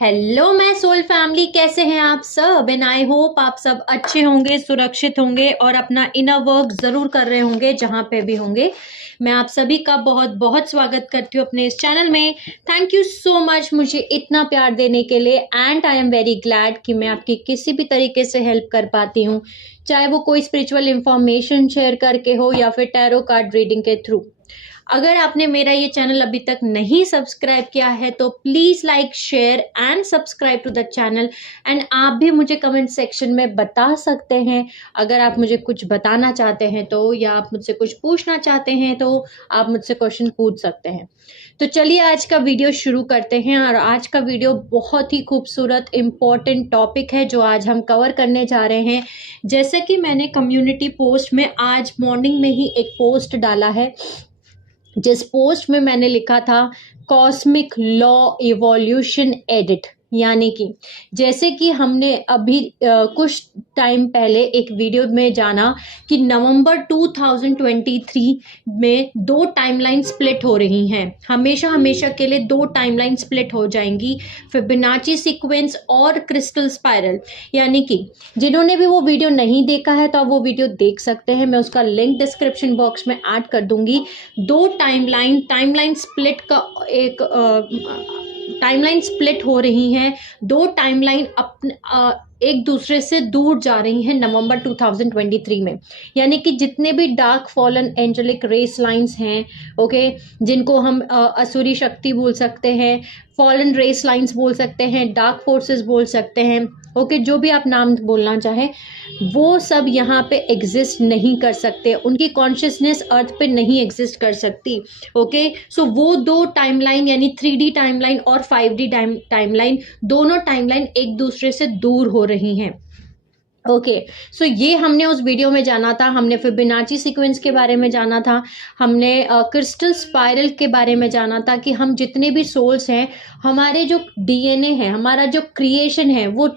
Hello मैं soul family, कैसे हैं आप सब? एंड आई होप आप सब अच्छे होंगे, सुरक्षित होंगे और अपना इनर वर्क ज़रूर कर रहे होंगे जहाँ पे भी होंगे। मैं आप सभी का बहुत बहुत स्वागत करती हूँ अपने इस चैनल में। थैंक यू सो मच मुझे इतना प्यार देने के लिए and I am very glad कि मैं आपकी किसी भी तरीके से हेल्प कर पाती हूँ, चाहे वो कोई स्पिरिचुअल इंफॉर्मेशन शेयर करके हो या फिर टैरो कार्ड रीडिंग के थ्रू। अगर आपने मेरा ये चैनल अभी तक नहीं सब्सक्राइब किया है तो please like, share and subscribe to the channel. And आप भी मुझे कमेंट सेक्शन में बता सकते हैं, अगर आप मुझे कुछ बताना चाहते हैं तो, या आप मुझसे कुछ पूछना चाहते हैं तो आप मुझसे क्वेश्चन पूछ सकते हैं। तो चलिए आज का वीडियो शुरू करते हैं। और आज का वीडियो बहुत ही खूबसूरत इम्पोर्टेंट टॉपिक है जो आज हम कवर करने जा रहे हैं। जैसे कि मैंने कम्युनिटी पोस्ट में आज मॉर्निंग में ही एक पोस्ट डाला है, जिस पोस्ट में मैंने लिखा था कॉस्मिक लॉ इवोल्यूशन एडिट, यानी कि जैसे कि हमने अभी कुछ टाइम पहले एक वीडियो में जाना कि नवंबर 2023 में दो टाइमलाइन स्प्लिट हो रही हैं, हमेशा हमेशा के लिए दो टाइमलाइन स्प्लिट हो जाएंगी, फिबोनाची सीक्वेंस और क्रिस्टल स्पाइरल। यानी कि जिन्होंने भी वो वीडियो नहीं देखा है तो आप वो वीडियो देख सकते हैं, मैं उसका लिंक डिस्क्रिप्शन बॉक्स में ऐड कर दूंगी। दो टाइमलाइन स्प्लिट का एक टाइमलाइन स्प्लिट हो रही हैं, दो टाइमलाइन एक दूसरे से दूर जा रही हैं नवंबर 2023 में। यानी कि जितने भी dark fallen angelic race lines हैं, ओके, जिनको हम असुरी शक्ति बोल सकते हैं, फॉलन रेस लाइंस बोल सकते हैं, डार्क फोर्सेस बोल सकते हैं, ओके, जो भी आप नाम बोलना चाहें, वो सब यहाँ पे एग्जिस्ट नहीं कर सकते, उनकी कॉन्शियसनेस अर्थ पे नहीं एग्जिस्ट कर सकती। ओके, सो वो दो टाइमलाइन यानी 3D टाइमलाइन और 5D टाइमलाइन, दोनों टाइमलाइन एक दूसरे से दूर हो रही हैं। ओके, सो ये हमने उस वीडियो में जाना था, हमने फिबोनाची सीक्वेंस के बारे में जाना था, हमने क्रिस्टल स्पाइरल के बारे में जाना था कि हम जितने भी सोल्स हैं, हमारे जो डीएनए है, हमारा जो क्रिएशन है, वो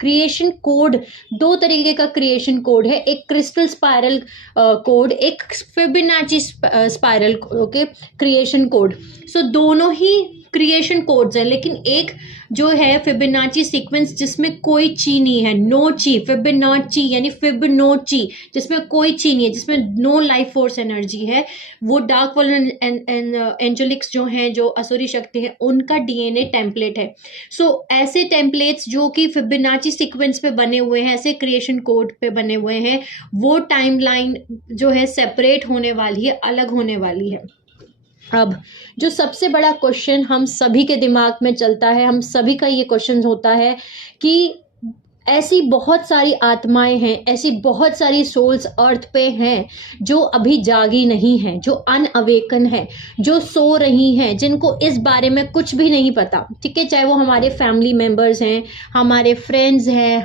क्रिएशन कोड, दो तरीके का क्रिएशन कोड है, एक क्रिस्टल स्पाइरल कोड, एक Fibonacci spiral, okay, creation code. So दोनों ही क्रिएशन कोड्स है, लेकिन एक जो है फिबोनाची सीक्वेंस जिसमें कोई ची नहीं है, नो ची, फिबोनाची यानी फिबोनोची, जिसमें कोई ची नहीं है, जिसमें नो लाइफ फोर्स एनर्जी है, वो डार्क फॉलन एंजेलिक्स जो हैं, जो असुरी शक्ति है, उनका डीएनए टेम्पलेट है। सो ऐसे टेम्पलेट्स जो कि फिबोनाची सीक्वेंस पे बने हुए हैं, ऐसे क्रिएशन कोड पे बने हुए हैं, वो टाइमलाइन जो है सेपरेट होने वाली है, अलग होने वाली है। अब जो सबसे बड़ा क्वेश्चन हम सभी के दिमाग में चलता है, हम सभी का ये क्वेश्चन होता है कि ऐसी बहुत सारी आत्माएं हैं, ऐसी बहुत सारी सोल्स अर्थ पे हैं जो अभी जागी नहीं हैं, जो अनअवेकन है, जो सो रही हैं, जिनको इस बारे में कुछ भी नहीं पता। ठीक है, चाहे वो हमारे फैमिली मेम्बर्स हैं, हमारे फ्रेंड्स हैं,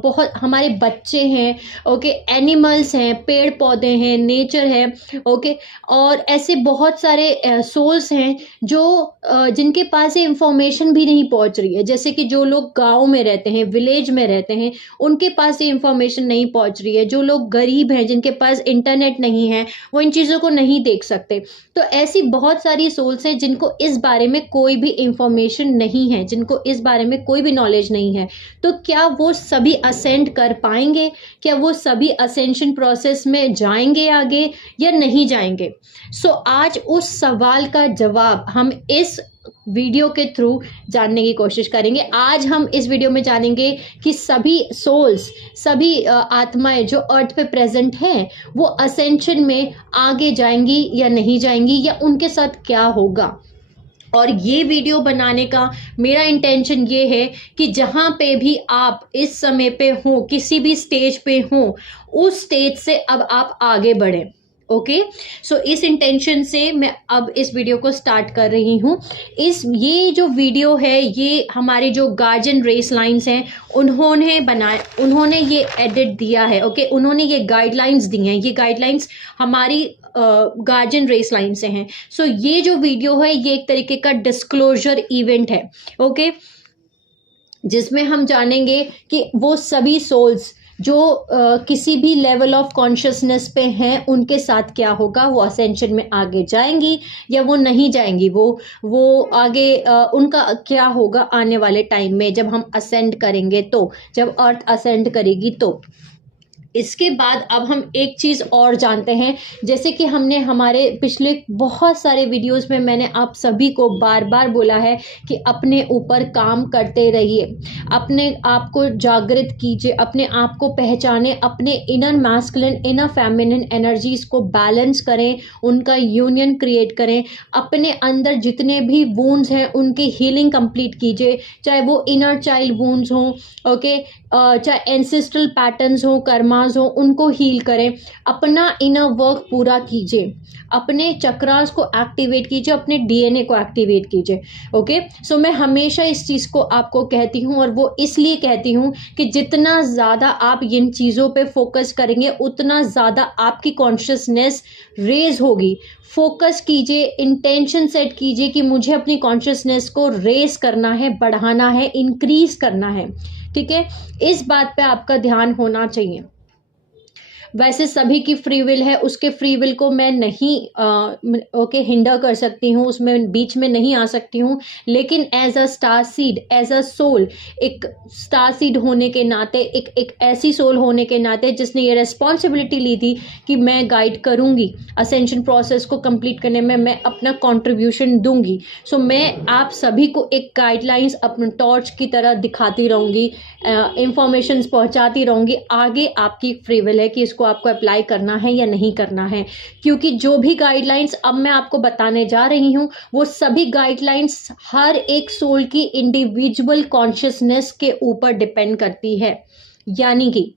बहुत हमारे बच्चे हैं, ओके, एनिमल्स हैं, पेड़ पौधे हैं, नेचर है, ओके, और ऐसे बहुत सारे सोल्स हैं जो जिनके पास ये इंफॉर्मेशन भी नहीं पहुंच रही है। जैसे कि जो लोग गाँव में रहते हैं, विलेज में रहते हैं, उनके पास ये इंफॉर्मेशन नहीं पहुंच रही है। जो लोग गरीब हैं, जिनके पास इंटरनेट नहीं है, वो इन चीज़ों को नहीं देख सकते। तो ऐसी बहुत सारी सोल्स हैं जिनको इस बारे में कोई भी इंफॉर्मेशन नहीं है, जिनको इस बारे में कोई भी नॉलेज नहीं है। तो क्या वो सभी असेंड कर पाएंगे? क्या वो सभी असेंशन प्रोसेस में जाएंगे आगे या नहीं जाएंगे? सो आज उस सवाल का जवाब हम इस वीडियो के थ्रू जानने की कोशिश करेंगे। आज हम इस वीडियो में जानेंगे कि सभी सोल्स, सभी आत्माएं जो अर्थ पे प्रेजेंट हैं, वो असेंशन में आगे जाएंगी या नहीं जाएंगी, या उनके साथ क्या होगा। और ये वीडियो बनाने का मेरा इंटेंशन ये है कि जहाँ पे भी आप इस समय पे हो, किसी भी स्टेज पे हो, उस स्टेज से अब आप आगे बढ़ें। ओके, सो इस इंटेंशन से मैं अब इस वीडियो को स्टार्ट कर रही हूँ। ये जो वीडियो है, ये हमारे जो गार्जियन रेस लाइंस हैं, उन्होंने ये एडिट दिया है, ओके, उन्होंने ये गाइडलाइंस दी हैं। ये गाइडलाइंस हमारी गार्जियन रेस लाइन से हैं। सो ये जो वीडियो है, ये एक तरीके का डिस्क्लोजर इवेंट है, ओके, जिसमें हम जानेंगे कि वो सभी सोल्स जो किसी भी लेवल ऑफ कॉन्शियसनेस पे हैं उनके साथ क्या होगा, वो असेंशन में आगे जाएंगी या वो नहीं जाएंगी, वो आगे उनका क्या होगा आने वाले टाइम में जब हम असेंड करेंगे, तो जब अर्थ असेंड करेगी तो। इसके बाद अब हम एक चीज़ और जानते हैं, जैसे कि हमने हमारे पिछले बहुत सारे वीडियोस में मैंने आप सभी को बार बार बोला है कि अपने ऊपर काम करते रहिए, अपने आप को जागृत कीजिए, अपने आप को पहचाने, अपने inner masculine inner feminine energies को बैलेंस करें, उनका यूनियन क्रिएट करें, अपने अंदर जितने भी वूंड्स हैं उनकी हीलिंग कंप्लीट कीजिए, चाहे वो इनर चाइल्ड वूंड्स हों, ओके, चाहे एंसेस्ट्रल पैटर्न्स हो, कर्मास हो, उनको हील करें, अपना इनर वर्क पूरा कीजिए, अपने चक्रास को एक्टिवेट कीजिए, अपने डीएनए को एक्टिवेट कीजिए। ओके, सो मैं हमेशा इस चीज़ को आपको कहती हूँ, और वो इसलिए कहती हूँ कि जितना ज़्यादा आप इन चीज़ों पे फोकस करेंगे उतना ज़्यादा आपकी कॉन्शियसनेस रेज होगी। फोकस कीजिए, इंटेंशन सेट कीजिए कि मुझे अपनी कॉन्शियसनेस को रेज करना है, बढ़ाना है, इंक्रीज करना है। ठीक है, इस बात पे आपका ध्यान होना चाहिए। वैसे सभी की फ्री विल है, उसके फ्री विल को मैं नहीं हिंडर कर सकती हूँ, उसमें बीच में नहीं आ सकती हूँ, लेकिन as a star seed, as a soul, एक स्टार सीड होने के नाते, एक ऐसी सोल होने के नाते जिसने ये रेस्पॉन्सिबिलिटी ली थी कि मैं गाइड करूँगी असेंशन प्रोसेस को कंप्लीट करने में, मैं अपना कॉन्ट्रीब्यूशन दूंगी। सो मैं आप सभी को एक गाइडलाइंस अपने टॉर्च की तरह दिखाती रहूँगी, इंफॉर्मेशन पहुँचाती रहूँगी। आगे आपकी फ्री विल है कि इसको आपको अप्लाई करना है या नहीं करना है, क्योंकि जो भी गाइडलाइंस अब मैं आपको बताने जा रही हूँ वो सभी गाइडलाइंस हर एक सोल की इंडिविजुअल कॉन्शियसनेस के ऊपर डिपेंड करती है। यानी कि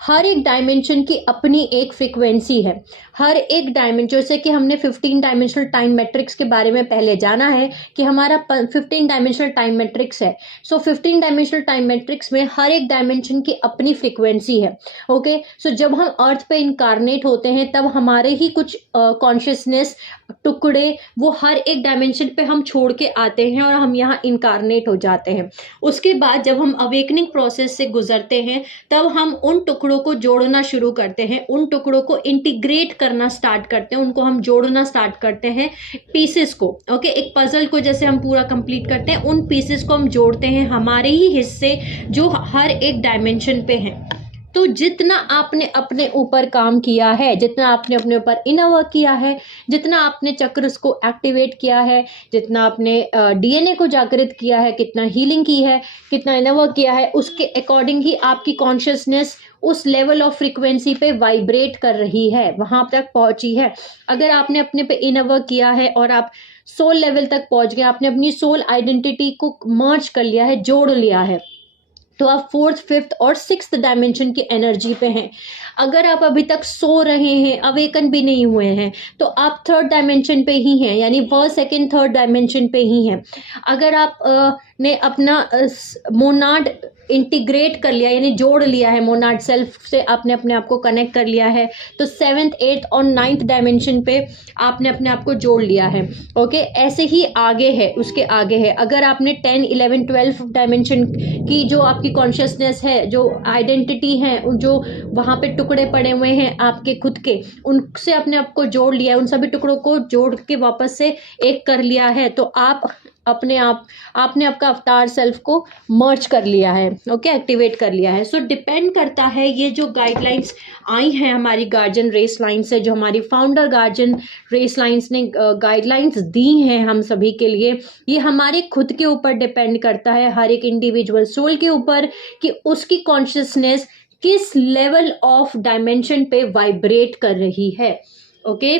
हर एक डायमेंशन की अपनी एक फ्रीक्वेंसी है, हर एक डायमेंशन, जैसे कि हमने 15 डायमेंशनल टाइम मैट्रिक्स के बारे में पहले जाना है कि हमारा 15 डायमेंशनल टाइम मैट्रिक्स है। सो 15 डायमेंशनल टाइम मैट्रिक्स में हर एक डायमेंशन की अपनी फ्रीक्वेंसी है। ओके, सो जब हम अर्थ पे इनकारनेट होते हैं तब हमारे ही कुछ कॉन्शियसनेस टुकड़े वो हर एक डायमेंशन पे हम छोड़ के आते हैं और हम यहाँ इनकारनेट हो जाते हैं। उसके बाद जब हम अवेकनिंग प्रोसेस से गुजरते हैं तब हम उन टुकड़ों को जोड़ना शुरू करते हैं, उन टुकड़ों को इंटीग्रेट करना स्टार्ट करते हैं, उनको हम जोड़ना स्टार्ट करते हैं पीसेस को। ओके, एक पजल को जैसे हम पूरा कंप्लीट करते हैं, उन पीसेस को हम जोड़ते हैं, हमारे ही हिस्से जो हर एक डायमेंशन पे हैं। तो जितना आपने अपने ऊपर काम किया है, जितना आपने अपने ऊपर इनर वर्क किया है, जितना आपने चक्रस को एक्टिवेट किया है, जितना आपने डीएनए को जागृत किया है, कितना हीलिंग की है, कितना इनर वर्क किया है, उसके अकॉर्डिंग ही आपकी कॉन्शियसनेस उस लेवल ऑफ फ्रीक्वेंसी पे वाइब्रेट कर रही है, वहां तक पहुंची है। अगर आपने अपने पे इनर वर्क किया है और आप सोल लेवल तक पहुंच गए, आपने अपनी सोल आइडेंटिटी को मर्ज कर लिया है, जोड़ लिया है, तो आप 4th 5th और 6th डायमेंशन की एनर्जी पे हैं। अगर आप अभी तक सो रहे हैं, अवेकन भी नहीं हुए हैं, तो आप 3rd डायमेंशन पे ही हैं, यानी 1st 2nd 3rd डायमेंशन पे ही हैं। अगर आप ने अपना मोनाड इंटीग्रेट कर लिया, यानी जोड़ लिया है, मोनाड सेल्फ से आपने अपने आप को कनेक्ट कर लिया है, तो 7th 8th और 9th डायमेंशन पे आपने अपने आप को जोड़ लिया है। ओके, ऐसे ही आगे है, उसके आगे है। अगर आपने 10 11 12 डायमेंशन की जो आपकी कॉन्शियसनेस है, जो आइडेंटिटी है, जो वहाँ पे टुकड़े पड़े हुए हैं आपके खुद के, उनसे अपने आप को जोड़ लिया है, उन सभी टुकड़ों को जोड़ के वापस से एक कर लिया है, तो आप अपने आप आपने आपका अवतार सेल्फ को मर्ज कर लिया है। ओके, एक्टिवेट कर लिया है। सो डिपेंड करता है, ये जो गाइडलाइंस आई हैं हमारी गार्जियन रेस लाइन से, जो हमारी फाउंडर गार्जियन रेस लाइंस ने गाइडलाइंस दी हैं हम सभी के लिए, ये हमारे खुद के ऊपर डिपेंड करता है, हर एक इंडिविजुअल सोल के ऊपर, कि उसकी कॉन्शियसनेस किस लेवल ऑफ डायमेंशन पे वाइब्रेट कर रही है। ओके,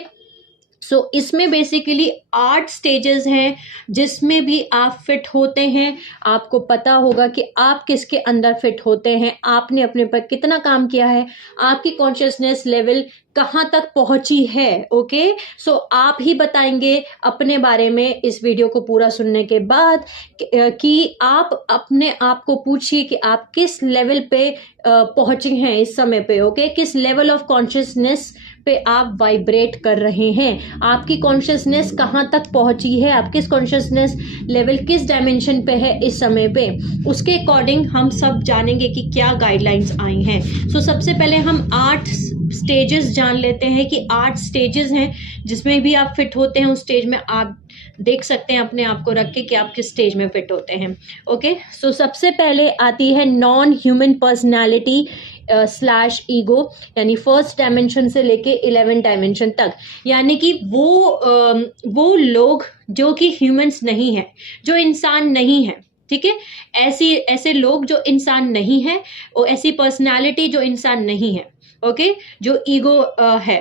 सो इसमें बेसिकली 8 स्टेजेस हैं जिसमें भी आप फिट होते हैं। आपको पता होगा कि आप किसके अंदर फिट होते हैं, आपने अपने पर कितना काम किया है, आपकी कॉन्शियसनेस लेवल कहाँ तक पहुंची है। ओके, सो आप ही बताएंगे अपने बारे में इस वीडियो को पूरा सुनने के बाद कि आप अपने आप को पूछिए कि आप किस लेवल पे पहुंचे हैं इस समय पे। ओके, किस लेवल ऑफ कॉन्शियसनेस पे आप वाइब्रेट कर रहे हैं, आपकी कॉन्शियसनेस कहाँ तक पहुंची है, आप किस कॉन्शियसनेस लेवल किस डायमेंशन पे है इस समय पे, उसके अकॉर्डिंग हम सब जानेंगे कि क्या गाइडलाइंस आई हैं। सो सबसे पहले हम 8 स्टेजेस जान लेते हैं कि 8 स्टेजेस हैं जिसमें भी आप फिट होते हैं, उस स्टेज में आप देख सकते हैं अपने आप को रख के कि आप किस स्टेज में फिट होते हैं। ओके, सो सबसे पहले आती है non human personality slash ego, यानी फर्स्ट डायमेंशन से लेके 11 डायमेंशन तक, यानी कि वो लोग जो कि ह्यूमंस नहीं है, जो इंसान नहीं है, ठीक है, ऐसे लोग जो इंसान नहीं है, और ऐसी पर्सनैलिटी जो इंसान नहीं है, ओके, जो ईगो है,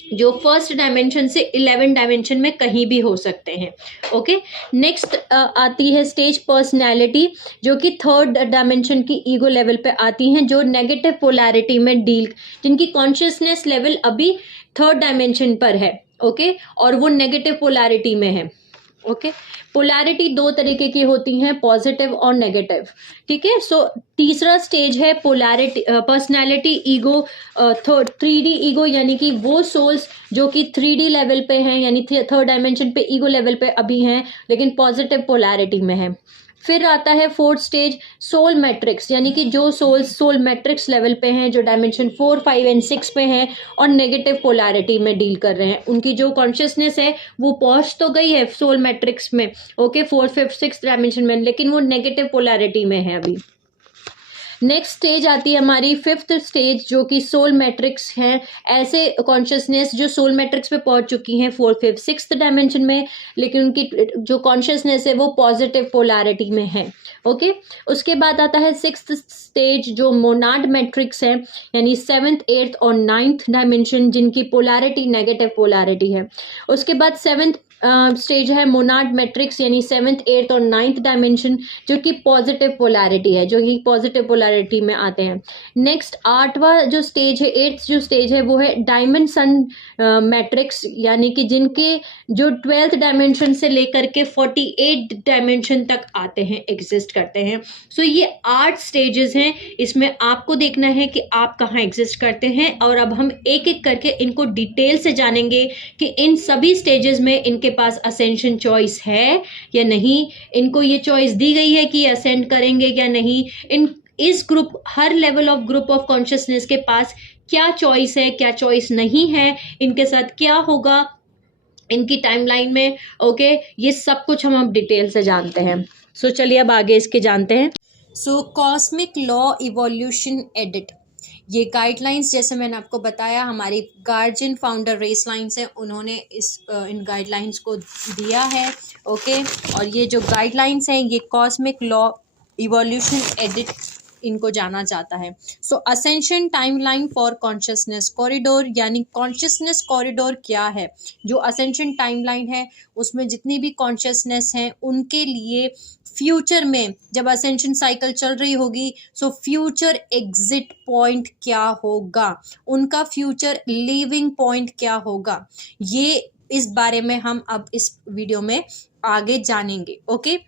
जो फर्स्ट डायमेंशन से 11 डायमेंशन में कहीं भी हो सकते हैं। ओके, नेक्स्ट आती है स्टेज पर्सनैलिटी, जो कि थर्ड डायमेंशन की ईगो लेवल पे आती हैं, जो नेगेटिव पोलैरिटी में डील, जिनकी कॉन्शियसनेस लेवल अभी थर्ड डायमेंशन पर है। ओके, और वो नेगेटिव पोलैरिटी में है। ओके, पोलैरिटी 2 तरीके की होती हैं, पॉजिटिव और नेगेटिव, ठीक है। सो तीसरा स्टेज है polarity personality ego, 3D ego, यानी कि वो सोल्स जो कि 3D लेवल पे हैं, यानी थर्ड डायमेंशन पे ईगो लेवल पे अभी हैं, लेकिन पॉजिटिव पोलैरिटी में है। फिर आता है फोर्थ स्टेज सोल मैट्रिक्स, यानी कि जो सोल मैट्रिक्स लेवल पे हैं, जो डायमेंशन 4, 5 एंड 6 पे हैं और नेगेटिव पोलैरिटी में डील कर रहे हैं, उनकी जो कॉन्शियसनेस है वो पहुंच तो गई है सोल मैट्रिक्स में, ओके, 4, 5, 6 डायमेंशन में, लेकिन वो नेगेटिव पोलैरिटी में है अभी। नेक्स्ट स्टेज आती है हमारी फिफ्थ स्टेज, जो कि सोल मैट्रिक्स है, ऐसे कॉन्शियसनेस जो सोल मैट्रिक्स पे पहुंच चुकी हैं 4, 5, 6 डायमेंशन में, लेकिन उनकी जो कॉन्शियसनेस है वो पॉजिटिव पोलैरिटी में है। ओके, उसके बाद आता है सिक्स्थ स्टेज, जो मोनाड मैट्रिक्स है, यानी 7th, 8th और 9th डायमेंशन, जिनकी पोलैरिटी नेगेटिव पोलैरिटी है। उसके बाद 7th स्टेज है मोनाड मैट्रिक्स, यानी 7th, 8th और 9th डायमेंशन, जो कि पॉजिटिव पोलैरिटी है, जो कि पॉजिटिव पोलैरिटी में आते हैं। नेक्स्ट 8वां जो स्टेज है, 8th जो स्टेज है, वो है डायमंड सन मैट्रिक्स, यानी कि जिनके जो 12th डायमेंशन से लेकर के 48 डायमेंशन तक आते हैं, एग्जिस्ट करते हैं। सो ये 8 स्टेजेस हैं, इसमें आपको देखना है कि आप कहाँ एग्जिस्ट करते हैं, और अब हम एक एक करके इनको डिटेल से जानेंगे कि इन सभी स्टेजेस में इनके पास असेंशन चॉइस है या नहीं, इनको ये चॉइस दी गई है कि असेंड करेंगे या नहीं, इस group, her level of group of consciousness के पास क्या चॉइस है, क्या चॉइस नहीं है, इनके साथ क्या होगा इनकी टाइमलाइन में। ओके, ये सब कुछ हम अब डिटेल से जानते हैं। सो चलिए अब आगे इसके जानते हैं। सो कॉस्मिक लॉ इवोल्यूशन एडिट, ये गाइडलाइंस जैसे मैंने आपको बताया, हमारी गार्जियन फाउंडर रेस लाइन्स हैं, उन्होंने इन गाइडलाइंस को दिया है। ओके, और ये जो गाइडलाइंस हैं ये कॉस्मिक लॉ इवोल्यूशन एडिट इनको जाना जाता है। So ascension timeline for consciousness corridor, यानी कॉन्शियसनेस कॉरिडोर क्या है, जो असेंशन टाइमलाइन है उसमें जितनी भी कॉन्शियसनेस हैं उनके लिए फ्यूचर में जब असेंशन साइकिल चल रही होगी, सो फ्यूचर एग्जिट पॉइंट क्या होगा, उनका फ्यूचर लिविंग पॉइंट क्या होगा, ये इस बारे में हम अब इस वीडियो में आगे जानेंगे। ओके,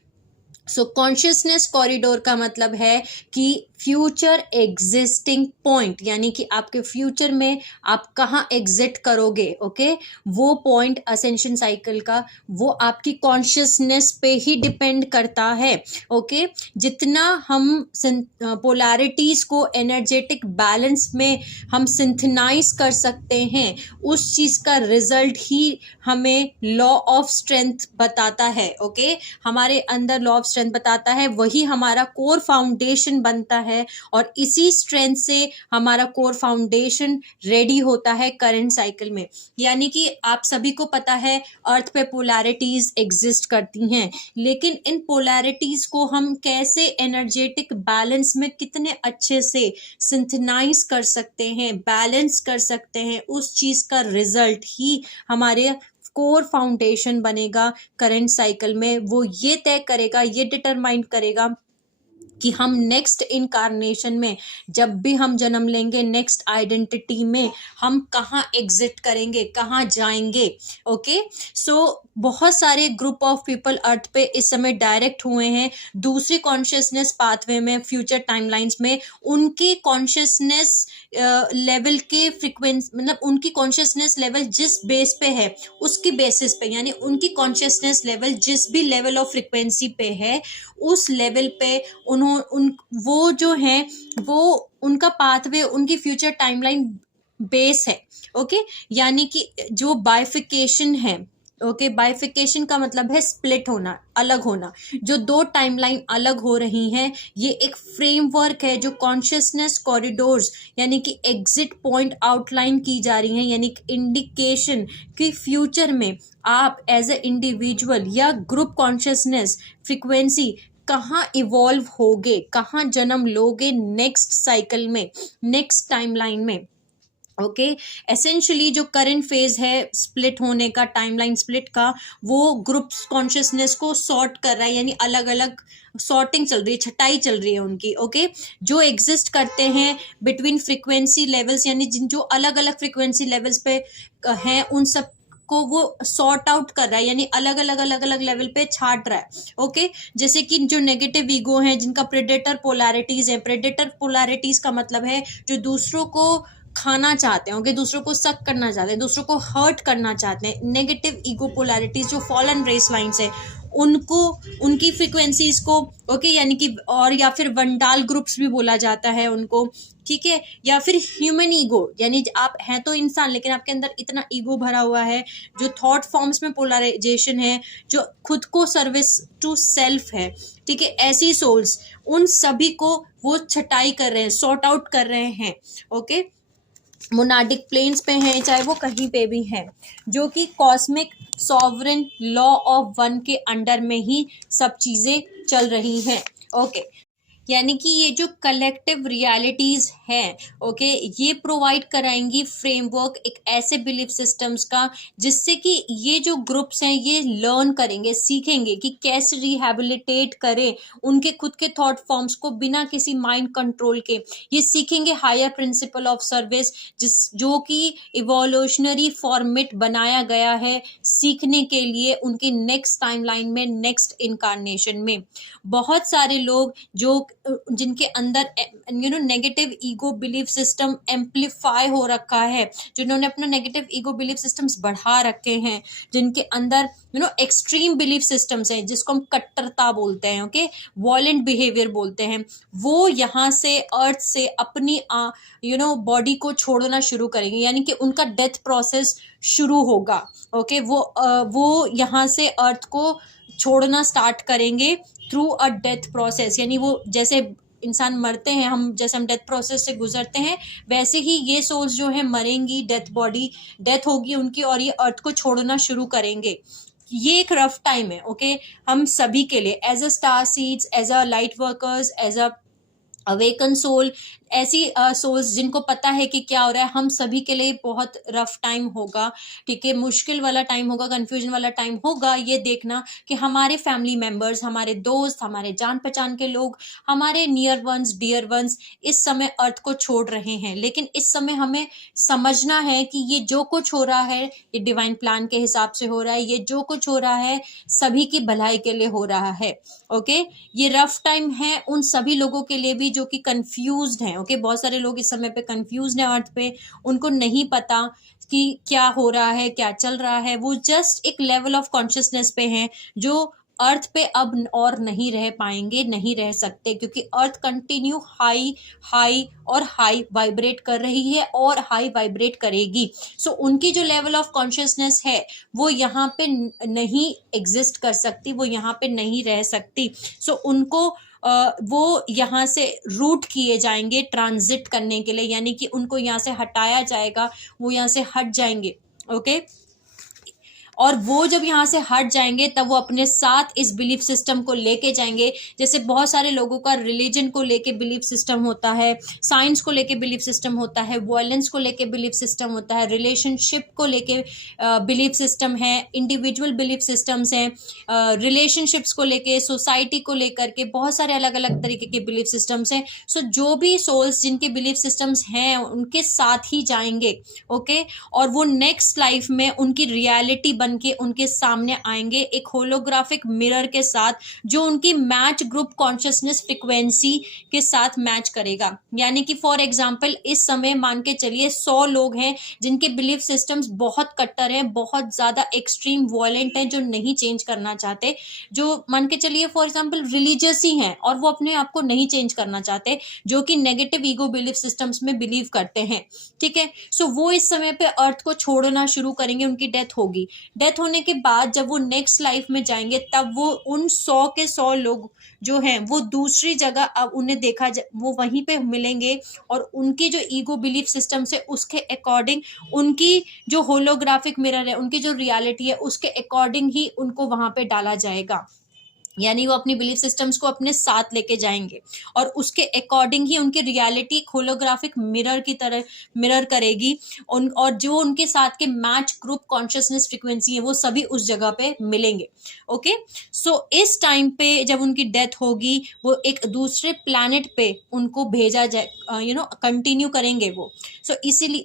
सो कॉन्शियसनेस कॉरिडोर का मतलब है कि फ्यूचर एग्जिस्टिंग पॉइंट, यानी कि आपके फ्यूचर में आप कहाँ एग्जिट करोगे। ओके, वो पॉइंट असेंशन साइकिल का, वो आपकी कॉन्शियसनेस पे ही डिपेंड करता है। ओके, जितना हम पोलैरिटीज को एनर्जेटिक बैलेंस में हम सिंथनाइज कर सकते हैं, उस चीज़ का रिजल्ट ही हमें लॉ ऑफ स्ट्रेंथ बताता है। ओके, हमारे अंदर लॉ ऑफ स्ट्रेंथ बताता है, वही हमारा कोर फाउंडेशन बनता है, और इसी स्ट्रेंथ से हमारा कोर फाउंडेशन रेडी होता है करंट साइकिल में। यानी कि आप सभी को पता है अर्थ पे पोलैरिटीज एग्जिस्ट करती हैं, लेकिन इन पोलैरिटीज को हम कैसे एनर्जेटिक बैलेंस में कितने अच्छे से सिंथनाइज कर सकते हैं, बैलेंस कर सकते हैं, उस चीज का रिजल्ट ही हमारे कोर फाउंडेशन बनेगा करंट साइकिल में। वो ये तय करेगा, ये डिटरमाइन करेगा कि हम नेक्स्ट इनकारनेशन में जब भी हम जन्म लेंगे, नेक्स्ट आइडेंटिटी में हम कहाँ एग्जिट करेंगे, कहाँ जाएंगे। ओके, सो बहुत सारे ग्रुप ऑफ पीपल अर्थ पे इस समय डायरेक्ट हुए हैं दूसरी कॉन्शियसनेस पाथवे में, फ्यूचर टाइमलाइंस में। उनकी कॉन्शियसनेस लेवल के फ्रीक्वेंसी, मतलब उनकी कॉन्शियसनेस लेवल जिस बेस पे है उसकी बेसिस पे, यानी उनकी कॉन्शियसनेस लेवल जिस भी लेवल ऑफ फ्रीक्वेंसी पे है उस लेवल पे वो जो है वो उनका पाथवे, उनकी फ्यूचर टाइमलाइन बेस है। ओके, यानी कि जो बाइफिकेशन है, ओके, बाइफिकेशन का मतलब है स्प्लिट होना, अलग होना। जो दो टाइमलाइन अलग हो रही हैं, ये एक फ्रेमवर्क है जो कॉन्शियसनेस कॉरिडोर्स यानी कि एग्जिट पॉइंट आउटलाइन की जा रही हैं, यानी कि इंडिकेशन कि फ्यूचर में आप एज ए इंडिविजुअल या ग्रुप कॉन्शियसनेस फ्रीक्वेंसी कहाँ इवॉल्व होगे, कहाँ जन्म लोगे नेक्स्ट साइकिल में, नेक्स्ट टाइमलाइन में। ओके, एसेंशियली जो करंट फेज है स्प्लिट होने का, टाइमलाइन स्प्लिट का, वो ग्रुप्स कॉन्शियसनेस को सॉर्ट कर रहा है, यानी अलग अलग सॉर्टिंग चल रही है, छटाई चल रही है उनकी। ओके, जो एग्जिस्ट करते हैं बिटवीन फ्रीक्वेंसी लेवल्स, यानी जिन जो अलग अलग फ्रीक्वेंसी लेवल्स पे हैं उन सब को वो सॉर्ट आउट कर रहा है, यानी अलग अलग लेवल पे छाट रहा है। ओके, जैसे कि जो नेगेटिव ईगो है जिनका प्रेडेटर पोलैरिटीज है, प्रेडेटर पोलैरिटीज का मतलब है जो दूसरों को खाना चाहते हैं, ओके, दूसरों को सक करना चाहते हैं, दूसरों को हर्ट करना चाहते हैं। नेगेटिव ईगो पोलैरिटीज जो फॉलन रेस लाइन्स है उनको, उनकी फ्रीक्वेंसीज को, ओके, यानी कि, और या फिर वंडाल ग्रुप्स भी बोला जाता है उनको, ठीक है, या फिर ह्यूमन ईगो, यानी आप हैं तो इंसान लेकिन आपके अंदर इतना ईगो भरा हुआ है, जो थॉट फॉर्म्स में पोलराइजेशन है, जो खुद को सर्विस टू सेल्फ है, ठीक है, ऐसी सोल्स, उन सभी को वो छटाई कर रहे हैं, सॉर्ट आउट कर रहे हैं। ओके, मोनाडिक प्लेन्स पे हैं चाहे वो कहीं पे भी हैं, जो कि cosmic sovereign law of one के अंडर में ही सब चीज़ें चल रही हैं। ओके, यानी कि ये जो कलेक्टिव रियलिटीज़ हैं, ओके, ये प्रोवाइड कराएंगी फ्रेमवर्क एक ऐसे बिलीफ सिस्टम्स का जिससे कि ये जो ग्रुप्स हैं ये लर्न करेंगे, सीखेंगे कि कैसे रिहैबिलिटेट करें उनके खुद के थॉट फॉर्म्स को बिना किसी माइंड कंट्रोल के। ये सीखेंगे हायर प्रिंसिपल ऑफ सर्विस, जो कि इवोल्यूशनरी फॉर्मेट बनाया गया है सीखने के लिए उनकी नेक्स्ट टाइमलाइन में, नेक्स्ट इनकारनेशन में। बहुत सारे लोग जो जिनके अंदर negative ego belief system amplify हो रखा है, जिन्होंने अपना नेगेटिव ईगो बिलीफ सिस्टम्स बढ़ा रखे हैं, जिनके अंदर एक्सट्रीम बिलीफ सिस्टम्स हैं जिसको हम कट्टरता बोलते हैं, ओके, वॉयलेंट बिहेवियर बोलते हैं, वो यहाँ से अर्थ से अपनी बॉडी को छोड़ना शुरू करेंगे, यानी कि उनका डेथ प्रोसेस शुरू होगा। ओके, वो यहाँ से अर्थ को छोड़ना स्टार्ट करेंगे थ्रू अ डेथ प्रोसेस, यानी वो जैसे इंसान मरते हैं, हम डेथ प्रोसेस से गुजरते हैं, वैसे ही ये सोल्स जो है मरेंगी, डेथ होगी उनकी और ये अर्थ को छोड़ना शुरू करेंगे। ये एक रफ टाइम है, ओके, हम सभी के लिए as a star seeds, as a light workers, as a awaken soul, ऐसी सोल्स जिनको पता है कि क्या हो रहा है, हम सभी के लिए बहुत रफ टाइम होगा, ठीक है, मुश्किल वाला टाइम होगा, कंफ्यूजन वाला टाइम होगा। ये देखना कि हमारे फैमिली मेंबर्स, हमारे दोस्त, हमारे जान पहचान के लोग, हमारे नियर वंस, डियर वंस इस समय अर्थ को छोड़ रहे हैं, लेकिन इस समय हमें समझना है कि ये जो कुछ हो रहा है ये डिवाइन प्लान के हिसाब से हो रहा है, ये जो कुछ हो रहा है सभी की भलाई के लिए हो रहा है। ओके, ये रफ टाइम है उन सभी लोगों के लिए भी जो कि कंफ्यूज्ड हैं। ओके, बहुत सारे लोग इस समय पे कंफ्यूज्ड हैं अर्थ पे, उनको नहीं पता कि क्या हो रहा है, क्या चल रहा है, वो जस्ट एक लेवल ऑफ कॉन्शियसनेस पे हैं जो अर्थ पे अब और नहीं रह पाएंगे, नहीं रह सकते, क्योंकि अर्थ कंटिन्यू हाई हाई और हाई वाइब्रेट कर रही है और हाई वाइब्रेट करेगी। सो उनकी जो लेवल ऑफ कॉन्शियसनेस है वो यहाँ पे नहीं एग्जिस्ट कर सकती, वो यहाँ पे नहीं रह सकती। सो उनको वो यहाँ से रूट किए जाएंगे ट्रांजिट करने के लिए, यानी कि उनको यहाँ से हटाया जाएगा, वो यहाँ से हट जाएंगे। ओके, और वो जब यहाँ से हट जाएंगे तब वो अपने साथ इस बिलीफ सिस्टम को लेके जाएंगे। जैसे बहुत सारे लोगों का रिलीजन को लेके बिलीफ सिस्टम होता है, साइंस को लेके बिलीफ सिस्टम होता है, वायलेंस को लेके बिलीफ सिस्टम होता है, रिलेशनशिप को लेके बिलीफ सिस्टम है, इंडिविजुअल बिलीफ सिस्टम्स हैं, रिलेशनशिप्स को लेके, सोसाइटी को लेकर के बहुत सारे अलग अलग तरीके के बिलीफ सिस्टम्स हैं। सो जो भी सोल्स जिनके बिलीफ सिस्टम्स हैं उनके साथ ही जाएंगे, ओके। और वो नेक्स्ट लाइफ में उनकी रियलिटी बन के उनके सामने आएंगे एक होलोग्राफिक मिरर के साथ, जो उनकी मैच ग्रुप कॉन्शियसनेस फ्रिक्वेंसी के साथ मैच करेगा। यानी कि फॉर एग्जांपल इस समय मान के चलिए 100 लोग हैं जिनके बिलीफ सिस्टम्स बहुत कट्टर हैं, बहुत ज़्यादा एक्सट्रीम वॉयलेंट हैं, जो नहीं चेंज करना चाहते, जो मान के चलिए फॉर एग्जांपल रिलीजियस ही हैं और वो अपने आप को नहीं चेंज करना चाहते, जो कि नेगेटिव ईगो बिलीफ सिस्टम्स में बिलीव करते हैं, ठीक है। सो वो इस समय पे अर्थ को छोड़ना शुरू करेंगे, उनकी डेथ होगी। डेथ होने के बाद जब वो नेक्स्ट लाइफ में जाएंगे तब वो उन 100 के 100 लोग जो हैं वो दूसरी जगह अब उन्हें वो वहीं पे मिलेंगे और उनकी जो ईगो बिलीफ सिस्टम से उसके अकॉर्डिंग उनकी जो होलोग्राफिक मिरर है, उनकी जो रियलिटी है उसके अकॉर्डिंग ही उनको वहां पे डाला जाएगा। यानी वो अपनी बिलीफ सिस्टम्स को अपने साथ लेके जाएंगे और उसके अकॉर्डिंग ही उनकी रियलिटी होलोग्राफिक मिरर की तरह मिरर करेगी। और जो उनके साथ के मैच ग्रुप कॉन्शियसनेस फ्रिक्वेंसी है वो सभी उस जगह पे मिलेंगे, ओके। सो इस टाइम पे जब उनकी डेथ होगी वो एक दूसरे प्लैनेट पे उनको भेजा जाए, कंटिन्यू करेंगे वो। सो इसीलिए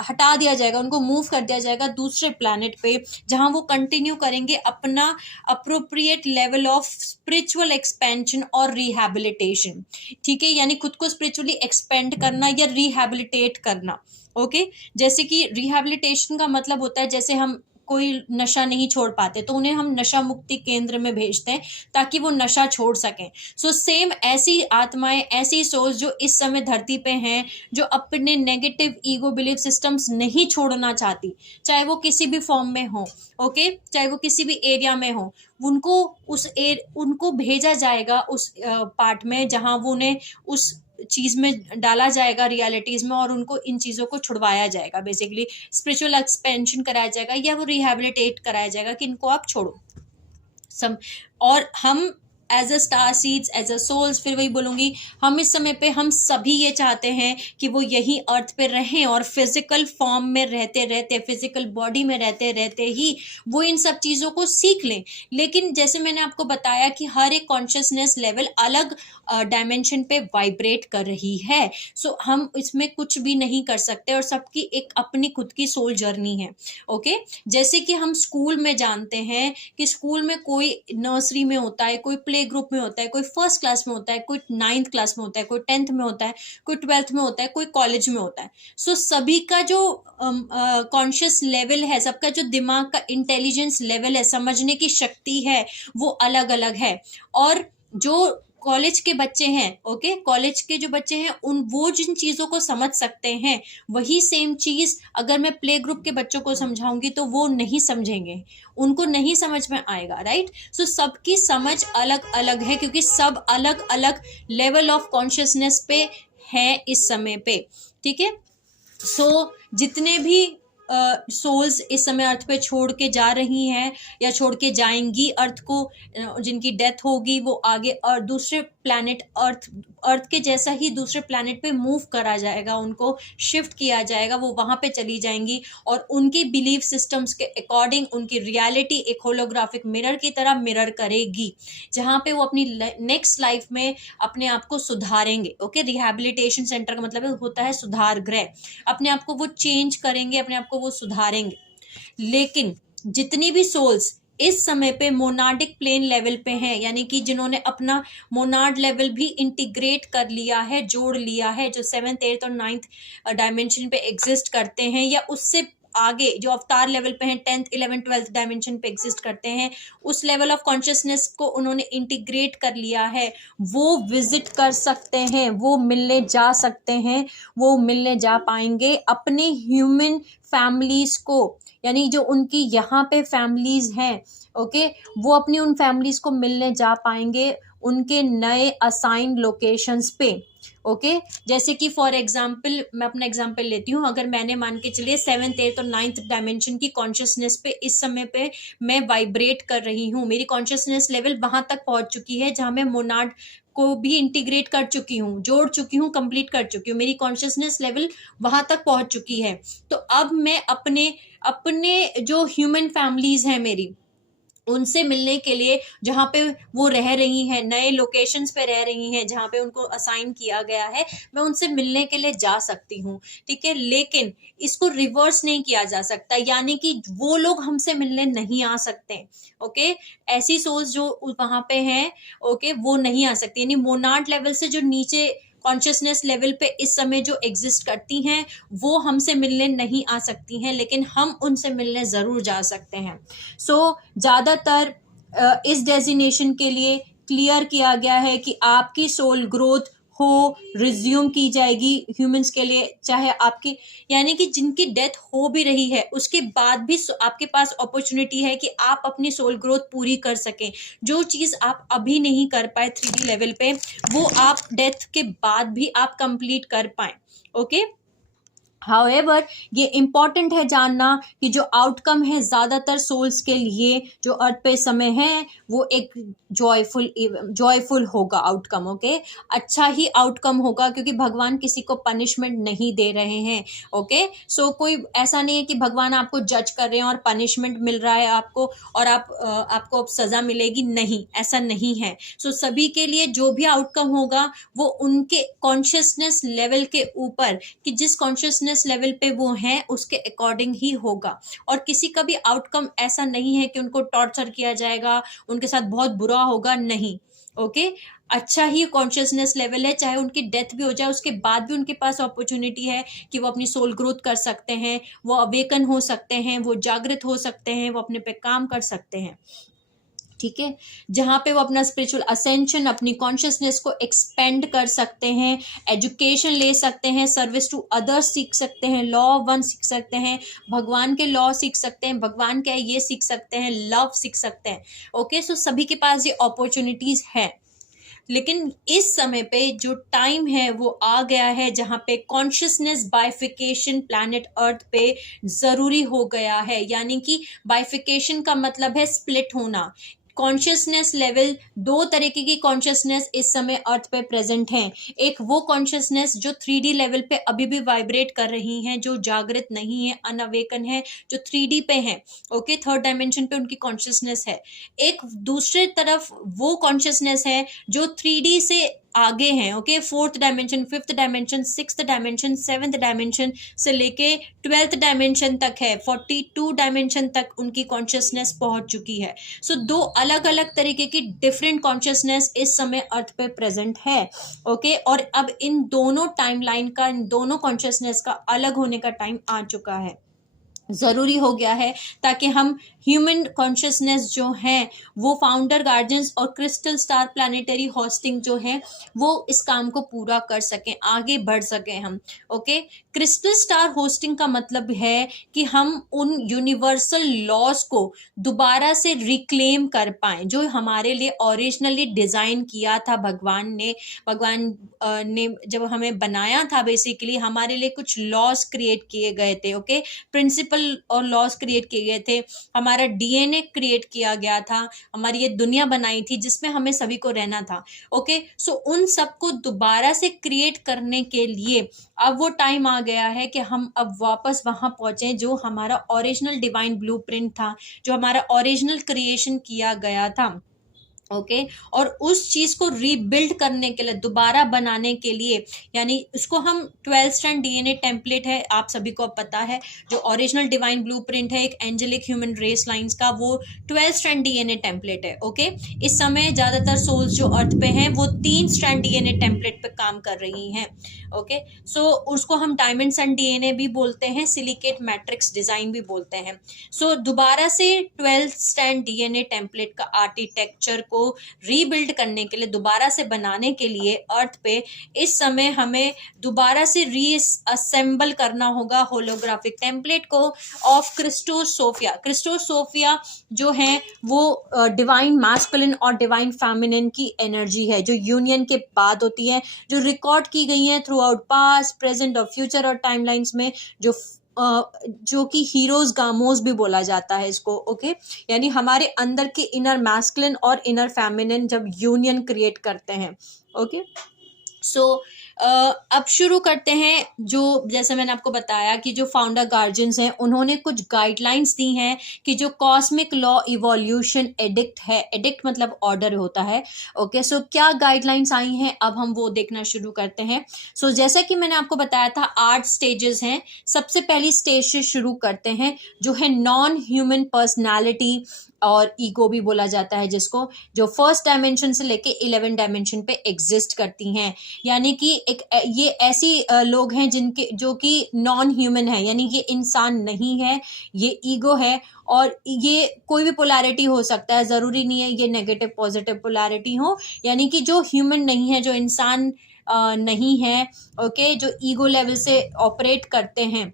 हटा दिया जाएगा, उनको मूव कर दिया जाएगा दूसरे प्लैनेट पे, जहां वो कंटिन्यू करेंगे अपना appropriate level of spiritual expansion और रिहैबिलिटेशन, ठीक है। यानी खुद को स्पिरिचुअली एक्सपेंड करना या रिहैबिलिटेट करना, ओके। जैसे कि रिहैबिलिटेशन का मतलब होता है जैसे हम कोई नशा नहीं छोड़ पाते तो उन्हें हम नशा मुक्ति केंद्र में भेजते हैं ताकि वो नशा छोड़ सकें। सो सेम ऐसी आत्माएं, ऐसी सोल्स जो इस समय धरती पे हैं, जो अपने नेगेटिव ईगो बिलीफ सिस्टम्स नहीं छोड़ना चाहती, चाहे वो किसी भी फॉर्म में हो, ओके, चाहे वो किसी भी एरिया में हो, उनको भेजा जाएगा उस पार्ट में जहां वो उन्हें उस चीज में डाला जाएगा, रियलिटीज में, और उनको इन चीजों को छुड़वाया जाएगा, बेसिकली स्पिरिचुअल एक्सपेंशन कराया जाएगा या वो रिहैबिलिटेट कराया जाएगा कि इनको आप छोड़ो और हम as a star seeds, as a souls, फिर वही बोलूंगी, हम इस समय पे हम सभी ये चाहते हैं कि वो यही अर्थ पे रहें और फिजिकल फॉर्म में रहते रहते, फिजिकल बॉडी में रहते रहते ही वो इन सब चीज़ों को सीख लें। लेकिन जैसे मैंने आपको बताया कि हर एक कॉन्शियसनेस लेवल अलग डायमेंशन पे वाइब्रेट कर रही है, सो हम इसमें कुछ भी नहीं कर सकते और सबकी एक अपनी खुद की सोल जर्नी है, ओके। जैसे कि हम स्कूल में जानते हैं कि स्कूल में कोई नर्सरी में होता है, कोई प्ले ग्रुप में होता है, कोई फर्स्ट क्लास में होता है, कोई 9th क्लास में होता है, कोई 10th में होता है, कोई 12th में होता है, कोई कॉलेज में होता है। सो सभी का जो कॉन्शियस लेवल है, सबका जो दिमाग का इंटेलिजेंस लेवल है, समझने की शक्ति है, वो अलग अलग है। और जो कॉलेज के बच्चे हैं, ओके, कॉलेज के जो बच्चे हैं वो जिन चीज़ों को समझ सकते हैं, वही सेम चीज़ अगर मैं प्ले ग्रुप के बच्चों को समझाऊंगी तो वो नहीं समझेंगे, उनको नहीं समझ में आएगा, राइट। सो सबकी समझ अलग अलग है क्योंकि सब अलग अलग लेवल ऑफ कॉन्शियसनेस पे है इस समय पे, ठीक है। सो जितने भी सोल्स इस समय अर्थ पे छोड़ के जा रही हैं या छोड़ के जाएंगी अर्थ को, जिनकी डेथ होगी वो आगे और दूसरे प्लैनेट अर्थ के जैसा ही दूसरे प्लैनेट पे मूव करा जाएगा, उनको शिफ्ट किया जाएगा, वो वहाँ पे चली जाएंगी और उनकी बिलीफ सिस्टम्स के अकॉर्डिंग उनकी रियलिटी एक होलोग्राफिक मिरर की तरह मिरर करेगी, जहाँ पे वो अपनी नेक्स्ट लाइफ में अपने आप को सुधारेंगे, ओके। रिहैबिलिटेशन सेंटर का मतलब होता है सुधार गृह, अपने आप को वो चेंज करेंगे, अपने आप को वो सुधारेंगे। लेकिन जितनी भी सोल्स इस समय पे मोनाडिक प्लेन लेवल पे हैं, यानी कि जिन्होंने अपना मोनाड लेवल भी इंटीग्रेट कर लिया है, जोड़ लिया है, जो 7th 8th और 9th डायमेंशन पे एग्जिस्ट करते हैं या उससे आगे जो अवतार लेवल पे हैं 10th 11th 12th डायमेंशन पे एग्जिस्ट करते हैं, उस लेवल ऑफ कॉन्शियसनेस को उन्होंने इंटीग्रेट कर लिया है, वो विजिट कर सकते हैं, वो मिलने जा सकते हैं, वो मिलने जा पाएंगे अपने ह्यूमन फैमिलीज को, यानी जो उनकी यहाँ पे फैमिलीज हैं, ओके, वो अपनी उन फैमिलीज को मिलने जा पाएंगे, उनके नए असाइन लोकेशंस पे। ओके जैसे कि फॉर एग्जाम्पल मैं अपना एग्जाम्पल लेती हूँ, अगर मैंने मान के चलिए 7th 8th और 9th डायमेंशन की कॉन्शियसनेस पे इस समय पे मैं वाइब्रेट कर रही हूँ, मेरी कॉन्शियसनेस लेवल वहां तक पहुंच चुकी है जहां मैं मोनाड को भी इंटीग्रेट कर चुकी हूँ, जोड़ चुकी हूँ, कंप्लीट कर चुकी हूँ, मेरी कॉन्शियसनेस लेवल वहां तक पहुंच चुकी है। तो अब मैं अपने अपने जो ह्यूमन फैमिलीज हैं मेरी, उनसे मिलने के लिए जहाँ पे वो रह रही हैं, नए लोकेशंस पे रह रही हैं जहाँ पे उनको असाइन किया गया है, मैं उनसे मिलने के लिए जा सकती हूँ। ठीक है, लेकिन इसको रिवर्स नहीं किया जा सकता, यानी कि वो लोग हमसे मिलने नहीं आ सकते। ओके, ऐसी सोच जो वहां पे हैं, ओके, वो नहीं आ सकती, यानी मोनार्ड लेवल से जो नीचे कॉन्शियसनेस लेवल पे इस समय जो एग्जिस्ट करती हैं वो हमसे मिलने नहीं आ सकती हैं, लेकिन हम उनसे मिलने जरूर जा सकते हैं। सो ज्यादातर इस डेजिग्नेशन के लिए क्लियर किया गया है कि आपकी सोल ग्रोथ हो रिज्यूम की जाएगी ह्यूमंस के लिए, चाहे आपकी, यानी कि जिनकी डेथ हो भी रही है उसके बाद भी आपके पास अपॉर्चुनिटी है कि आप अपनी सोल ग्रोथ पूरी कर सकें। जो चीज आप अभी नहीं कर पाए 3D लेवल पे, वो आप डेथ के बाद भी आप कंप्लीट कर पाए। ओके, हाउएवर ये इम्पॉर्टेंट है जानना कि जो आउटकम है ज्यादातर सोल्स के लिए जो अर्थ पे समय है वो एक जॉयफुल होगा आउटकम। ओके, अच्छा ही आउटकम होगा, क्योंकि भगवान किसी को पनिशमेंट नहीं दे रहे हैं। ओके, सो कोई ऐसा नहीं है कि भगवान आपको जज कर रहे हैं और पनिशमेंट मिल रहा है आपको और आपको अब सजा मिलेगी, नहीं, ऐसा नहीं है। सो सभी के लिए जो भी आउटकम होगा वो उनके कॉन्शियसनेस लेवल के ऊपर, कि जिस कॉन्शियसनेस लेवल पे वो हैं उसके अकॉर्डिंग ही होगा। और किसी का भी आउटकम ऐसा नहीं है कि उनको टॉर्चर किया जाएगा, उनके साथ बहुत बुरा होगा, नहीं। ओके, अच्छा ही कॉन्शियसनेस लेवल है, चाहे उनकी डेथ भी हो जाए उसके बाद भी उनके पास अपॉर्चुनिटी है कि वो अपनी सोल ग्रोथ कर सकते हैं, वो अवेकन हो सकते हैं, वो जागृत हो सकते हैं, वो अपने पे काम कर सकते हैं। ठीक है, जहाँ पे वो अपना स्पिरिचुअल असेंशन, अपनी कॉन्शियसनेस को एक्सपेंड कर सकते हैं, एजुकेशन ले सकते हैं, सर्विस टू अदर्स सीख सकते हैं, लॉ ऑफ वन सीख सकते हैं, भगवान के लॉ सीख सकते हैं, भगवान क्या है ये सीख सकते हैं, लव सीख सकते हैं। ओके, सो सभी के पास ये अपॉर्चुनिटीज है, लेकिन इस समय पे जो टाइम है वो आ गया है जहाँ पे कॉन्शियसनेस बाइफिकेशन प्लैनेट अर्थ पे जरूरी हो गया है। यानी कि बाइफिकेशन का मतलब है स्प्लिट होना। कॉन्शियसनेस लेवल, दो तरीके की कॉन्शियसनेस इस समय अर्थ पे प्रेजेंट हैं। एक वो कॉन्शियसनेस जो 3D लेवल पे अभी भी वाइब्रेट कर रही हैं, जो जागृत नहीं है, अनअवेकन है, जो 3D पे है। ओके, थर्ड डायमेंशन पे उनकी कॉन्शियसनेस है। एक दूसरे तरफ वो कॉन्शियसनेस है जो 3D से आगे हैं। Okay, 4th dimension, 5th dimension, 6th dimension, 7th dimension से लेके 12th डायमेंशन तक है, 42 डायमेंशन तक उनकी कॉन्शियसनेस पहुंच चुकी है। सो दो अलग अलग तरीके की डिफरेंट कॉन्शियसनेस इस समय अर्थ पे प्रेजेंट है। ओके, और अब इन दोनों टाइमलाइन का, इन दोनों कॉन्शियसनेस का अलग होने का टाइम आ चुका है, जरूरी हो गया है, ताकि हम ह्यूमन कॉन्शियसनेस जो है वो फाउंडर गार्जियंस और क्रिस्टल स्टार प्लानिटरी होस्टिंग जो है वो इस काम को पूरा कर सकें, आगे बढ़ सकें हम। ओके, क्रिस्टल स्टार होस्टिंग का मतलब है कि हम उन यूनिवर्सल लॉज को दोबारा से रिक्लेम कर पाएं जो हमारे लिए ओरिजिनली डिजाइन किया था भगवान ने जब हमें बनाया था। बेसिकली हमारे लिए कुछ लॉज क्रिएट किए गए थे। ओके, प्रिंसिपल और लॉज क्रिएट किए गए थे, हमारा डीएनए क्रिएट किया गया था, हमारी ये दुनिया बनाई थी जिसमें हमें सभी को रहना था। ओके, सो उन सबको दोबारा से क्रिएट करने के लिए अब वो टाइम आ गया है कि हम अब वापस वहां पहुंचे जो हमारा ओरिजिनल डिवाइन ब्लूप्रिंट था, जो हमारा ओरिजिनल क्रिएशन किया गया था। ओके, और उस चीज को रीबिल्ड करने के लिए, दोबारा बनाने के लिए, यानी उसको हम 12 स्ट्रैंड डीएनए टेम्पलेट है, आप सभी को अब पता है, जो ओरिजिनल डिवाइन ब्लूप्रिंट है एक एंजेलिक ह्यूमन रेस लाइंस का, वो 12 स्ट्रैंड डीएनए टेम्पलेट है। ओके, इस समय ज्यादातर सोल्स जो अर्थ पे हैं वो 3 स्ट्रैंड डीएनए टेम्पलेट पे काम कर रही हैं। ओके, सो उसको हम डायमंड सन डीएनए भी बोलते हैं, सिलिकेट मैट्रिक्स डिजाइन भी बोलते हैं। सो दोबारा से 12 स्ट्रैंड डीएनए टेम्पलेट का आर्किटेक्चर को को रीबिल्ड करने के लिए, दोबारा से बनाने के लिए अर्थ पे इस समय हमें दोबारा से रीअसेंबल करना होगा होलोग्राफिक टेम्पलेट को of Christos Sophia. Christos Sophia जो है वो डिवाइन मैस्कुलिन और डिवाइन फेमिनिन की एनर्जी है जो यूनियन के बाद होती है, जो रिकॉर्ड की गई है थ्रू आउट पास्ट, प्रेजेंट और फ्यूचर और टाइमलाइंस में, जो कि हीरोज गामोस भी बोला जाता है इसको। ओके, यानी हमारे अंदर के इनर मैस्कुलिन और इनर फेमिनिन जब यूनियन क्रिएट करते हैं। ओके, सो अब शुरू करते हैं। जो जैसे मैंने आपको बताया कि जो फाउंडर गार्जियंस हैं उन्होंने कुछ गाइडलाइंस दी हैं कि जो कॉस्मिक लॉ इवोल्यूशन एडिक्ट है, एडिक्ट मतलब ऑर्डर होता है। ओके, सो क्या गाइडलाइंस आई हैं अब हम वो देखना शुरू करते हैं। सो जैसा कि मैंने आपको बताया था 8 स्टेजेस हैं। सबसे पहली स्टेज से शुरू करते हैं जो है नॉन ह्यूमन पर्सनैलिटी और ईगो भी बोला जाता है जिसको, जो फर्स्ट डायमेंशन से लेके 11 डायमेंशन पे एग्जिस्ट करती हैं। यानी कि ये ऐसी लोग हैं जिनके जो कि नॉन ह्यूमन है, यानी ये इंसान नहीं है, ये ईगो है। और ये कोई भी पोलैरिटी हो सकता है, ज़रूरी नहीं है ये नेगेटिव पॉजिटिव पोलैरिटी हो। यानी कि जो ह्यूमन नहीं है, जो इंसान नहीं है, ओके, जो ईगो लेवल से ऑपरेट करते हैं,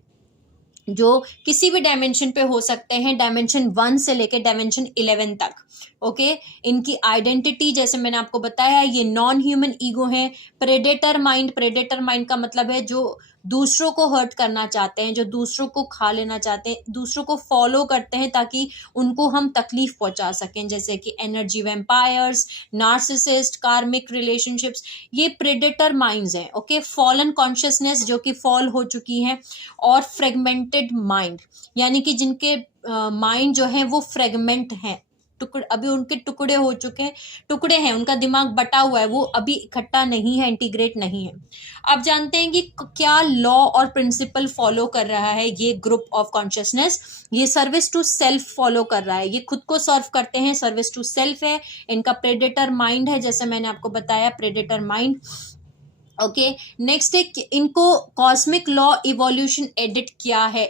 जो किसी भी डायमेंशन पे हो सकते हैं, डायमेंशन 1 से लेके डायमेंशन 11 तक। ओके, इनकी आइडेंटिटी जैसे मैंने आपको बताया ये नॉन ह्यूमन ईगो है। प्रेडेटर माइंड, प्रेडेटर माइंड का मतलब है जो दूसरों को हर्ट करना चाहते हैं, जो दूसरों को खा लेना चाहते हैं, दूसरों को फॉलो करते हैं ताकि उनको हम तकलीफ पहुंचा सकें, जैसे कि एनर्जी वैम्पायर्स, नार्सिसिस्ट, कार्मिक रिलेशनशिप्स, ये प्रेडेटर माइंड्स हैं। ओके, फॉलन कॉन्शियसनेस जो कि फॉल हो चुकी हैं, और फ्रेगमेंटेड माइंड यानी कि जिनके माइंड जो है वो फ्रेगमेंट हैं, अभी उनके टुकड़े हो चुके हैं, टुकड़े हैं, उनका दिमाग बटा हुआ है, वो अभी इकट्ठा नहीं है, इंटीग्रेट नहीं है। अब जानते हैं कि क्या लॉ और प्रिंसिपल फॉलो कर रहा है ये ग्रुप ऑफ कॉन्शियसनेस। ये सर्विस टू सेल्फ फॉलो कर रहा है, ये खुद को सर्व करते हैं, सर्विस टू सेल्फ है। इनका प्रेडेटर माइंड है, जैसे मैंने आपको बताया प्रेडेटर माइंड। ओके, नेक्स्ट है इनको कॉस्मिक लॉ इवोल्यूशन एडिट क्या है,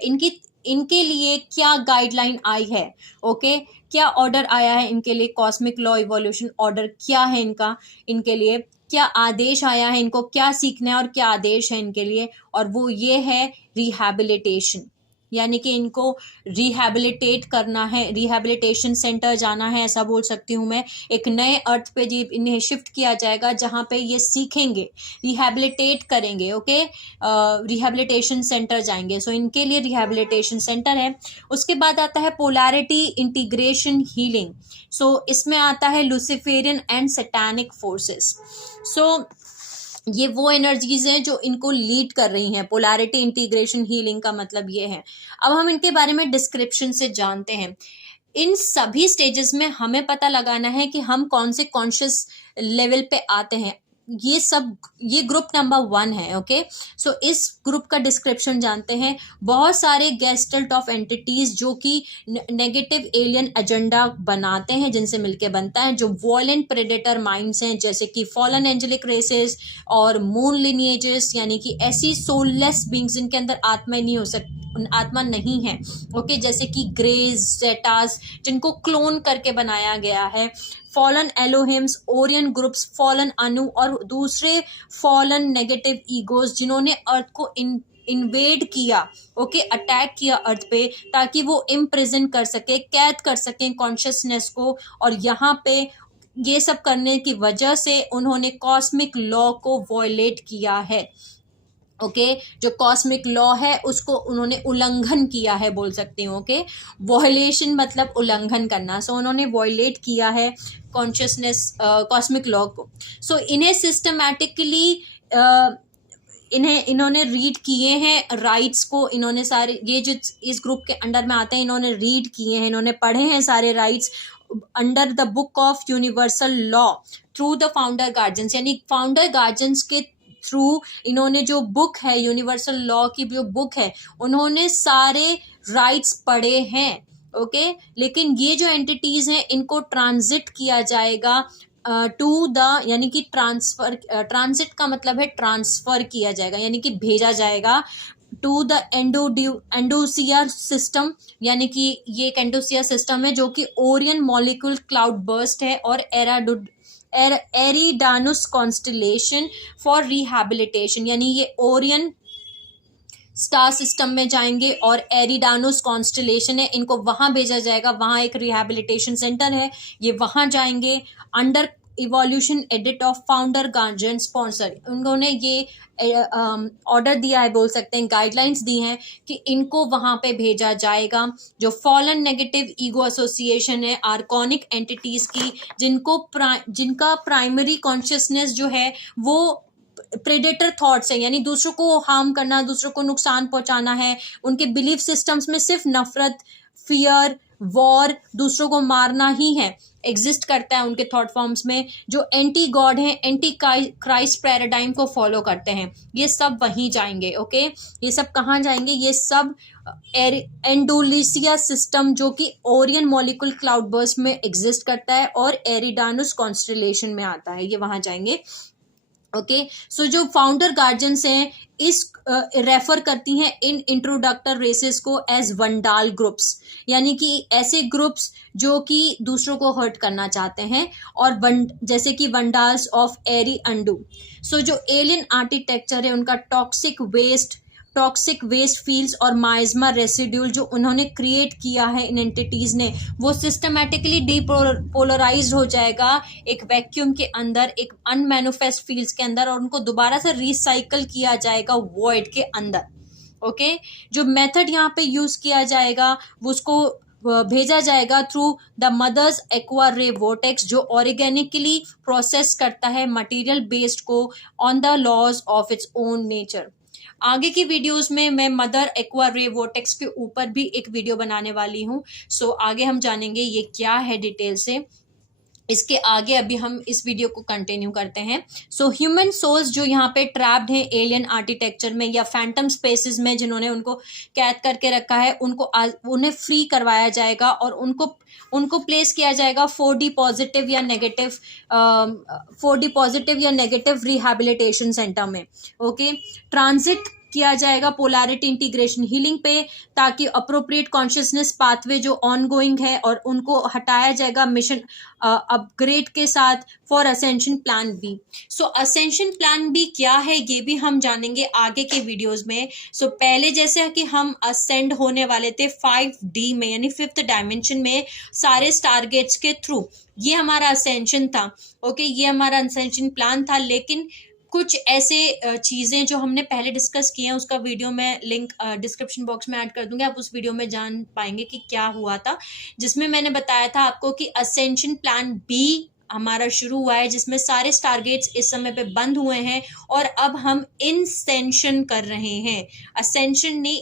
इनके लिए क्या गाइडलाइन आई है। ओके, क्या ऑर्डर आया है इनके लिए, कॉस्मिक लॉ इवोल्यूशन ऑर्डर क्या है इनका, इनके लिए क्या आदेश आया है, इनको क्या सीखना है और क्या आदेश है इनके लिए, और वो ये है रिहैबिलिटेशन। यानी कि इनको रिहैबिलिटेट करना है, रिहैबिलिटेशन सेंटर जाना है, ऐसा बोल सकती हूँ मैं। एक नए अर्थ पे इन्हें शिफ्ट किया जाएगा जहाँ पे ये सीखेंगे, रिहैबिलिटेट करेंगे। ओके, रिहैबिलिटेशन सेंटर जाएंगे, सो इनके लिए रिहैबिलिटेशन सेंटर है। उसके बाद आता है पोलैरिटी इंटीग्रेशन हीलिंग। सो इसमें आता है लूसिफेरियन एंड सैटानिक फोर्सेस। सो ये वो एनर्जीज हैं जो इनको लीड कर रही हैं। पोलैरिटी इंटीग्रेशन हीलिंग का मतलब ये है। अब हम इनके बारे में डिस्क्रिप्शन से जानते हैं। इन सभी स्टेजेस में हमें पता लगाना है कि हम कौन से कॉन्शियस लेवल पे आते हैं। ये ग्रुप नंबर 1 है। ओके, सो इस ग्रुप का डिस्क्रिप्शन जानते हैं। बहुत सारे गेस्टल्ट ऑफ एंटिटीज जो कि नेगेटिव एलियन एजेंडा बनाते हैं, जिनसे मिलके बनता है, जो वॉयलेंट प्रेडेटर माइंड्स हैं, जैसे कि फॉलन एंजेलिक रेसेस और मून लिनिएजेस, यानी कि ऐसी सोललेस बींग्स जिनके अंदर आत्मा नहीं हो सकती, आत्मा नहीं है। ओके, जैसे कि ग्रेज, जेटास, जिनको क्लोन करके बनाया गया है, फॉलन एलोहिम्स, ओरियन ग्रुप्स, फॉलन अनु और दूसरे फॉलन नेगेटिव ईगोज जिन्होंने अर्थ को इन्वेड किया, ओके, अटैक किया अर्थ पे, ताकि वो इम्प्रिजन कर सके, कैद कर सकें कॉन्शियसनेस को। और यहाँ पे ये सब करने की वजह से उन्होंने कॉस्मिक लॉ को वॉयलेट किया है। ओके, जो कॉस्मिक लॉ है उसको उन्होंने उल्लंघन किया है, बोल सकती हूँ। ओके, वॉयलेशन मतलब उल्लंघन करना। सो उन्होंने वॉयलेट किया है कॉन्शियसनेस कॉस्मिक लॉ को। सो इन्हें सिस्टमैटिकली इन्होंने रीड किए हैं राइट्स को। इन्होंने सारे ये जो इस ग्रुप के अंडर में आते हैं, इन्होंने रीड किए हैं, इन्होंने पढ़े हैं सारे rights under the book of universal law through the founder guardians. यानी फाउंडर गार्जियंस के थ्रू इन्होंने जो बुक है, यूनिवर्सल लॉ की जो बुक है, उन्होंने सारे राइट्स पढ़े हैं। ओके, लेकिन ये जो एंटिटीज हैं इनको ट्रांजिट किया जाएगा टू द, यानी कि ट्रांसफर, ट्रांजिट का मतलब है ट्रांसफर किया जाएगा, यानी कि भेजा जाएगा टू द एंडोसिया सिस्टम, यानी कि ये एक एंडोसिया सिस्टम है जो कि ओरियन मॉलिक्यूल क्लाउड बर्स्ट है, और एरिडानुस कॉन्स्टलेशन फॉर रिहैबिलिटेशन, यानी ये ओरियन स्टार सिस्टम में जाएंगे और एरिडानुस कॉन्स्टलेशन है, इनको वहां भेजा जाएगा, वहां एक रिहैबिलिटेशन सेंटर है, ये वहां जाएंगे under evolution edit of founder guardian sponsor. उन्होंने ये ऑर्डर दिया है, बोल सकते हैं गाइडलाइंस दी हैं कि इनको वहां पे भेजा जाएगा, जो फॉलन नेगेटिव ईगो एसोसिएशन है आर्कॉनिक एंटिटीज की, जिनका प्राइमरी कॉन्शियसनेस जो है वो प्रेडेटर थॉट्स है, यानी दूसरों को हार्म करना, दूसरों को नुकसान पहुंचाना है। उनके बिलीफ सिस्टम्स में सिर्फ नफरत, फियर, वॉर, दूसरों को मारना ही है, एग्जिस्ट करता है उनके थॉट फॉर्म्स में। जो एंटी गॉड है, एंटी क्राइस्ट पैराडाइम को फॉलो करते हैं, ये सब वहीं जाएंगे। ओके, ये सब कहाँ जाएंगे? ये सब एंडोलिसिया सिस्टम जो कि ओरियन मॉलिक्यूल क्लाउड बर्स्ट में एग्जिस्ट करता है और एरिडानुस कॉन्स्टलेशन में आता है, ये वहां जाएंगे। ओके, सो जो फाउंडर गार्जियंस हैं इस रेफर करती हैं इन इंट्रोडक्टर रेसेस को एज वंडाल ग्रुप्स, यानी कि ऐसे ग्रुप्स जो कि दूसरों को हर्ट करना चाहते हैं, और जैसे कि वंडाल्स ऑफ एरी अंडू। सो जो एलियन आर्किटेक्चर है उनका टॉक्सिक वेस्ट फील्ड्स और माइज्मा रेसिड्यूल जो उन्होंने क्रिएट किया है इन एंटिटीज ने, वो सिस्टमैटिकली डीपोलराइज हो जाएगा एक वैक्यूम के अंदर, एक अनमैनिफेस्ट फील्ड्स के अंदर, और उनको दोबारा से रिसाइकल किया जाएगा वॉइड के अंदर। ओके, जो मेथड यहाँ पे यूज किया जाएगा वो उसको भेजा जाएगा through the mother's aqua ray vortex, जो ऑर्गेनिकली प्रोसेस करता है मटेरियल बेस्ड को on the laws of its own nature. आगे की वीडियोस में मैं मदर एक्वा रे वोटेक्स के ऊपर भी एक वीडियो बनाने वाली हूँ, सो आगे हम जानेंगे ये क्या है डिटेल से। इसके आगे अभी हम इस वीडियो को कंटिन्यू करते हैं। सो ह्यूमन सोल्स जो यहाँ पे ट्रैप्ड हैं एलियन आर्किटेक्चर में या फैंटम स्पेसेस में, जिन्होंने उनको कैद करके रखा है, उन्हें फ्री करवाया जाएगा और उनको प्लेस किया जाएगा 4D पॉजिटिव या नेगेटिव रिहैबिलिटेशन सेंटर में। ओके, ट्रांजिट किया जाएगा पोलैरिटी इंटीग्रेशन हीलिंग पे, ताकि अप्रोप्रिएट कॉन्शियसनेस पाथवे जो ऑनगोइंग है और उनको हटाया जाएगा मिशन अपग्रेड के साथ for ascension plan B. So ascension plan B क्या है ये भी हम जानेंगे आगे के वीडियोस में। सो पहले जैसे कि हम असेंड होने वाले थे 5D में, यानी 5th डायमेंशन में सारे स्टारगेट्स के थ्रू, ये हमारा असेंशन था। ओके, ये हमारा असेंशन प्लान था, लेकिन कुछ ऐसे चीज़ें जो हमने पहले डिस्कस किए हैं उसका वीडियो मैं लिंक डिस्क्रिप्शन बॉक्स में ऐड कर दूंगी, आप उस वीडियो में जान पाएंगे कि क्या हुआ था, जिसमें मैंने बताया था आपको कि असेंशन प्लान बी हमारा शुरू हुआ है, जिसमें सारे स्टारगेट्स इस समय पे बंद हुए हैं और अब हम इनसेंशन कर रहे हैं। असेंशन नहीं,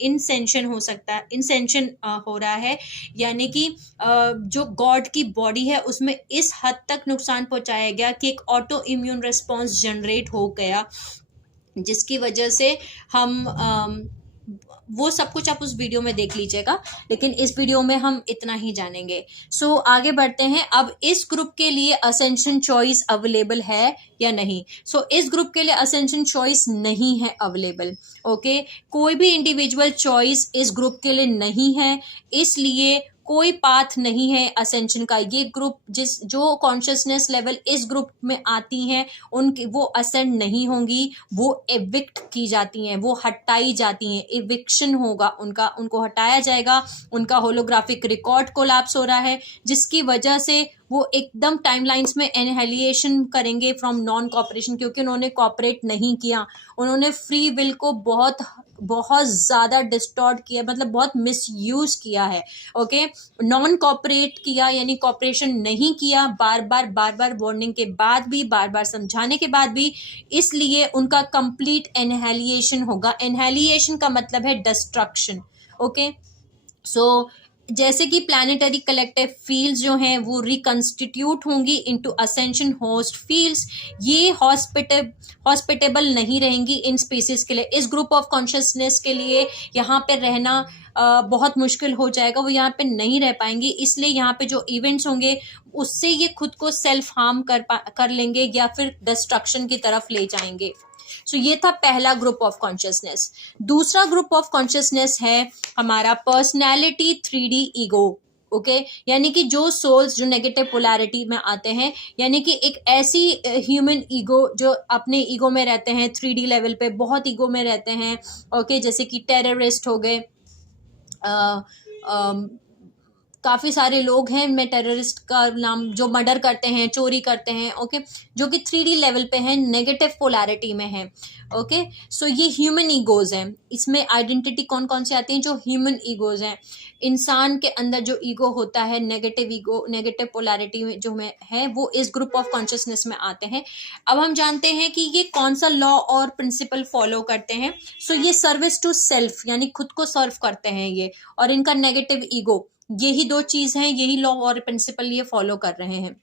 इनसेंशन हो सकता है, इनसेंशन हो रहा है, यानी कि जो गॉड की बॉडी है उसमें इस हद तक नुकसान पहुंचाया गया कि एक ऑटो इम्यून रिस्पॉन्स जनरेट हो गया, जिसकी वजह से हम वो सब कुछ आप उस वीडियो में देख लीजिएगा, लेकिन इस वीडियो में हम इतना ही जानेंगे। सो आगे बढ़ते हैं। अब इस ग्रुप के लिए असेंशन चॉइस अवेलेबल है या नहीं? सो इस ग्रुप के लिए असेंशन चॉइस नहीं है अवेलेबल। ओके, कोई भी इंडिविजुअल चॉइस इस ग्रुप के लिए नहीं है, इसलिए कोई पाथ नहीं है असेंशन का। ये ग्रुप जो कॉन्शियसनेस लेवल इस ग्रुप में आती हैं उनकी वो असेंड नहीं होंगी, वो एविक्ट की जाती हैं, वो हटाई जाती हैं, एविक्शन होगा उनको हटाया जाएगा। उनका होलोग्राफिक रिकॉर्ड कोलैप्स हो रहा है, जिसकी वजह से वो एकदम टाइमलाइंस में एनहाइलिएशन करेंगे फ्रॉम नॉन कॉपरेशन, क्योंकि उन्होंने कॉपरेट नहीं किया, उन्होंने फ्री विल को बहुत ज़्यादा डिस्टॉर्ट किया, मतलब बहुत मिसयूज किया है। ओके, नॉन कॉपरेट किया यानी कॉपरेशन नहीं किया, बार बार वार्निंग के बाद भी, बार बार समझाने के बाद भी, इसलिए उनका कंप्लीट एनहाइलिएशन होगा। एनहाइलिएशन का मतलब है डिस्ट्रक्शन। ओके, सो जैसे कि प्लानिटरी कलेक्टिव फील्ड्स जो हैं वो रिकंस्टिट्यूट होंगी इनटू असेंशन होस्ट फील्ड्स, ये हॉस्पिटेबल नहीं रहेंगी इन स्पीसीज के लिए। इस ग्रुप ऑफ कॉन्शियसनेस के लिए यहाँ पे रहना बहुत मुश्किल हो जाएगा, वो यहाँ पे नहीं रह पाएंगी, इसलिए यहाँ पे जो इवेंट्स होंगे उससे ये खुद को सेल्फ हार्म कर लेंगे या फिर डिस्ट्रक्शन की तरफ ले जाएंगे। सो ये था पहला ग्रुप ऑफ कॉन्शियसनेस। दूसरा ग्रुप ऑफ कॉन्शियसनेस है हमारा पर्सनैलिटी 3D ईगो। ओके यानी कि जो सोल्स जो नेगेटिव पोलैरिटी में आते हैं, यानी कि एक ऐसी ह्यूमन ईगो जो अपने ईगो में रहते हैं, 3D लेवल पे बहुत ईगो में रहते हैं। ओके जैसे कि टेररिस्ट हो गए, काफ़ी सारे लोग हैं, मैं टेररिस्ट का नाम, जो मर्डर करते हैं, चोरी करते हैं, ओके जो कि 3D लेवल पे हैं, नेगेटिव पोलैरिटी में हैं। ओके सो ये ह्यूमन ईगोज़ हैं। इसमें आइडेंटिटी कौन कौन सी आती हैं? जो ह्यूमन ईगोज़ हैं, इंसान के अंदर जो ईगो होता है, नेगेटिव ईगो, नेगेटिव पोलैरिटी में जो में है, वो इस ग्रुप ऑफ कॉन्शियसनेस में आते हैं। अब हम जानते हैं कि ये कौन सा लॉ और प्रिंसिपल फॉलो करते हैं। सो ये सर्विस टू सेल्फ यानी खुद को सर्व करते हैं ये, और इनका नेगेटिव ईगो, यही दो चीज हैं, यही लॉ और प्रिंसिपल ये फॉलो कर रहे हैं।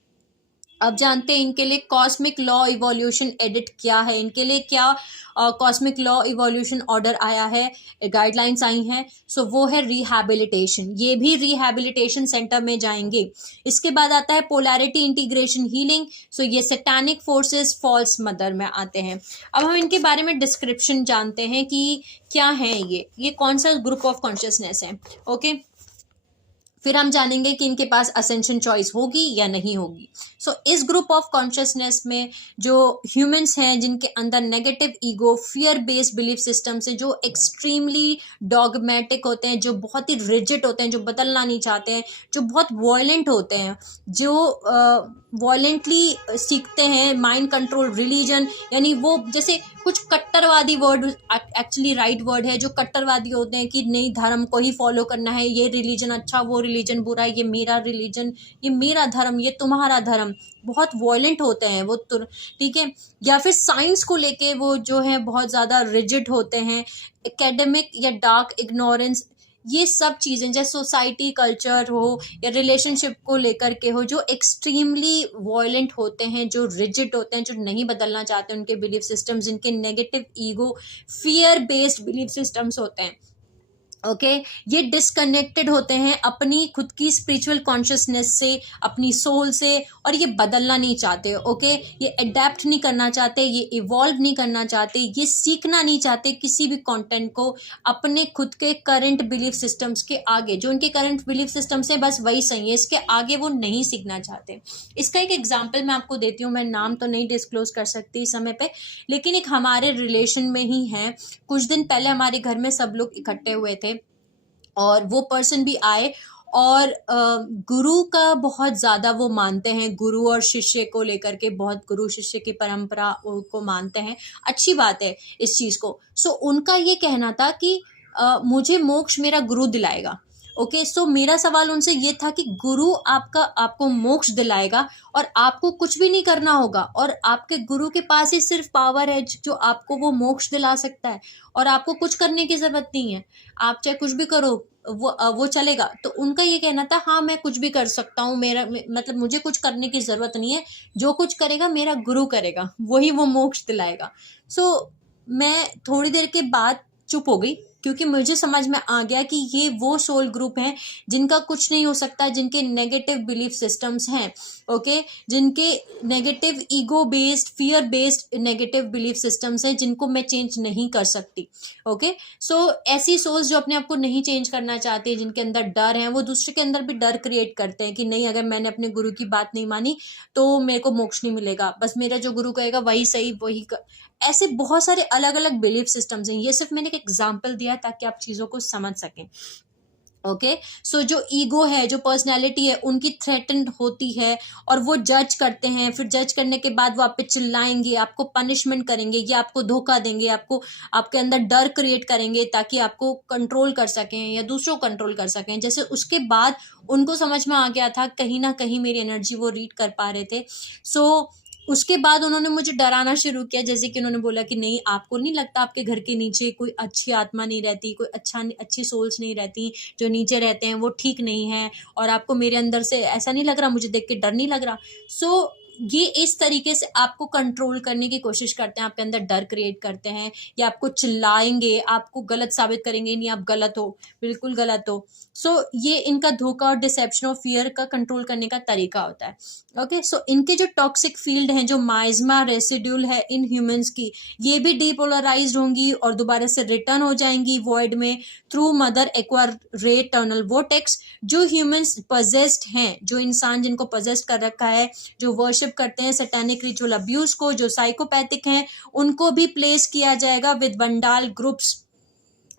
अब जानते हैं इनके लिए कॉस्मिक लॉ इवोल्यूशन एडिट क्या है, इनके लिए क्या कॉस्मिक लॉ इवोल्यूशन ऑर्डर आया है, गाइडलाइंस आई हैं। सो वो है रिहैबिलिटेशन, ये भी रिहैबिलिटेशन सेंटर में जाएंगे। इसके बाद आता है पोलैरिटी इंटीग्रेशन हीलिंग। सो ये सैटानिक फोर्सेस फॉल्स मदर में आते हैं। अब हम इनके बारे में डिस्क्रिप्शन जानते हैं कि क्या है ये कौन सा ग्रुप ऑफ कॉन्शियसनेस है। ओके फिर हम जानेंगे कि इनके पास असेंशन चॉइस होगी या नहीं होगी। सो इस ग्रुप ऑफ कॉन्शियसनेस में जो ह्यूमंस हैं जिनके अंदर negative ego, fear based belief system से, जो एक्सट्रीमली डॉगमेटिक होते हैं, जो बहुत ही रिजिड होते हैं, जो बदलना नहीं चाहते हैं, जो बहुत वॉयलेंट होते हैं, जो वॉयलेंटली सीखते हैं, माइंड कंट्रोल रिलीजन, यानी वो जैसे कुछ कट्टरवादी वर्ड एक्चुअली राइट वर्ड है, जो कट्टरवादी होते हैं कि नहीं धर्म को ही फॉलो करना है, ये रिलीजन अच्छा, वो रिलीजन बुरा, ये मेरा रिलीजन, ये मेरा धर्म, ये तुम्हारा धर्म, बहुत वॉयलेंट होते हैं वो, ठीक है। या फिर साइंस को लेके वो जो है बहुत ज़्यादा रिजिड होते हैं, एकेडमिक या डार्क इग्नोरेंस, ये सब चीज़ें जैसे सोसाइटी कल्चर हो या रिलेशनशिप को लेकर के हो, जो एक्सट्रीमली वॉयलेंट होते हैं, जो रिजिड होते हैं, जो नहीं बदलना चाहते, उनके बिलीफ सिस्टम्स, जिनके negative ego, fear based belief systems होते हैं। ओके ये डिसकनेक्टेड होते हैं अपनी खुद की स्पिरिचुअल कॉन्शियसनेस से, अपनी सोल से, और ये बदलना नहीं चाहते। ओके ये अडेप्ट नहीं करना चाहते, ये इवॉल्व नहीं करना चाहते, ये सीखना नहीं चाहते किसी भी कंटेंट को अपने खुद के करंट बिलीफ सिस्टम्स के आगे। जो उनके करंट बिलीफ सिस्टम्स है बस वही सही है, इसके आगे वो नहीं सीखना चाहते। इसका एक एग्जाम्पल मैं आपको देती हूँ, मैं नाम तो नहीं डिस्क्लोज कर सकती इस समय पे, लेकिन एक हमारे रिलेशन में ही है। कुछ दिन पहले हमारे घर में सब लोग इकट्ठे हुए थे और वो पर्सन भी आए, और गुरु का बहुत ज़्यादा वो मानते हैं, गुरु और शिष्य को लेकर के बहुत गुरु शिष्य की परंपरा को मानते हैं, अच्छी बात है इस चीज़ को। सो उनका ये कहना था कि मुझे मोक्ष मेरा गुरु दिलाएगा। ओके सो मेरा सवाल उनसे ये था कि गुरु आपको मोक्ष दिलाएगा और आपको कुछ भी नहीं करना होगा, और आपके गुरु के पास ही सिर्फ पावर है जो आपको वो मोक्ष दिला सकता है, और आपको कुछ करने की ज़रूरत नहीं है, आप चाहे कुछ भी करो वो चलेगा। तो उनका ये कहना था हाँ मैं कुछ भी कर सकता हूँ, मेरा मतलब मुझे कुछ करने की ज़रूरत नहीं है, जो कुछ करेगा मेरा गुरु करेगा, वही वो मोक्ष दिलाएगा। सो मैं थोड़ी देर के बाद चुप हो गई, क्योंकि मुझे समझ में आ गया कि ये वो सोल ग्रुप हैं जिनका कुछ नहीं हो सकता, जिनके नेगेटिव बिलीफ सिस्टम्स हैं। ओके जिनके negative ego based, fear based negative belief systems हैं, जिनको मैं चेंज नहीं कर सकती। ओके सो ऐसी सोल्स जो अपने आप को नहीं चेंज करना चाहती, जिनके अंदर डर है, वो दूसरे के अंदर भी डर क्रिएट करते हैं कि नहीं अगर मैंने अपने गुरु की बात नहीं मानी तो मेरे को मोक्ष नहीं मिलेगा, बस मेरा जो गुरु कहेगा वही सही, वही ऐसे बहुत सारे अलग अलग बिलीफ सिस्टम्स हैं। ये सिर्फ मैंने एक एग्जाम्पल दिया ताकि आप चीज़ों को समझ सकें। ओके सो जो ईगो है, जो पर्सनैलिटी है, उनकी थ्रेटन होती है, और वो जज करते हैं, फिर जज करने के बाद वो आप पे चिल्लाएंगे, आपको पनिशमेंट करेंगे, ये आपको धोखा देंगे, आपको आपके अंदर डर क्रिएट करेंगे ताकि आपको कंट्रोल कर सकें या दूसरों को कंट्रोल कर सकें। जैसे उसके बाद उनको समझ में आ गया था कहीं ना कहीं मेरी एनर्जी वो रीड कर पा रहे थे। सो उसके बाद उन्होंने मुझे डराना शुरू किया, जैसे कि उन्होंने बोला कि नहीं आपको नहीं लगता आपके घर के नीचे कोई अच्छी आत्मा नहीं रहती, कोई अच्छी सोल्स नहीं रहती, जो नीचे रहते हैं वो ठीक नहीं है, और आपको मेरे अंदर से ऐसा नहीं लग रहा, मुझे देख के डर नहीं लग रहा। सो ये इस तरीके से आपको कंट्रोल करने की कोशिश करते हैं, आपके अंदर डर क्रिएट करते हैं, या आपको चिल्लाएंगे, आपको गलत साबित करेंगे, नहीं आप गलत हो, बिल्कुल गलत हो। ये इनका धोखा और डिसेप्शन और फियर का कंट्रोल करने का तरीका होता है। ओके, सो इनके जो टॉक्सिक फील्ड हैं, जो माइज्मा रेसिड्यूल है इन ह्यूमंस की, ये भी डीपोलराइज्ड होंगी और दोबारा से रिटर्न हो जाएंगी वॉइड में थ्रू मदर एक्वारे टनल वोटेक्स। जो ह्यूमंस पजेस्ड हैं, जो इंसान जिनको पजेस्ट कर रखा है, जो वर्शिप करते हैं सैटेनिक रिचुअल अब्यूज को, जो साइकोपैथिक हैं, उनको भी प्लेस किया जाएगा विद वंडाल ग्रुप्स।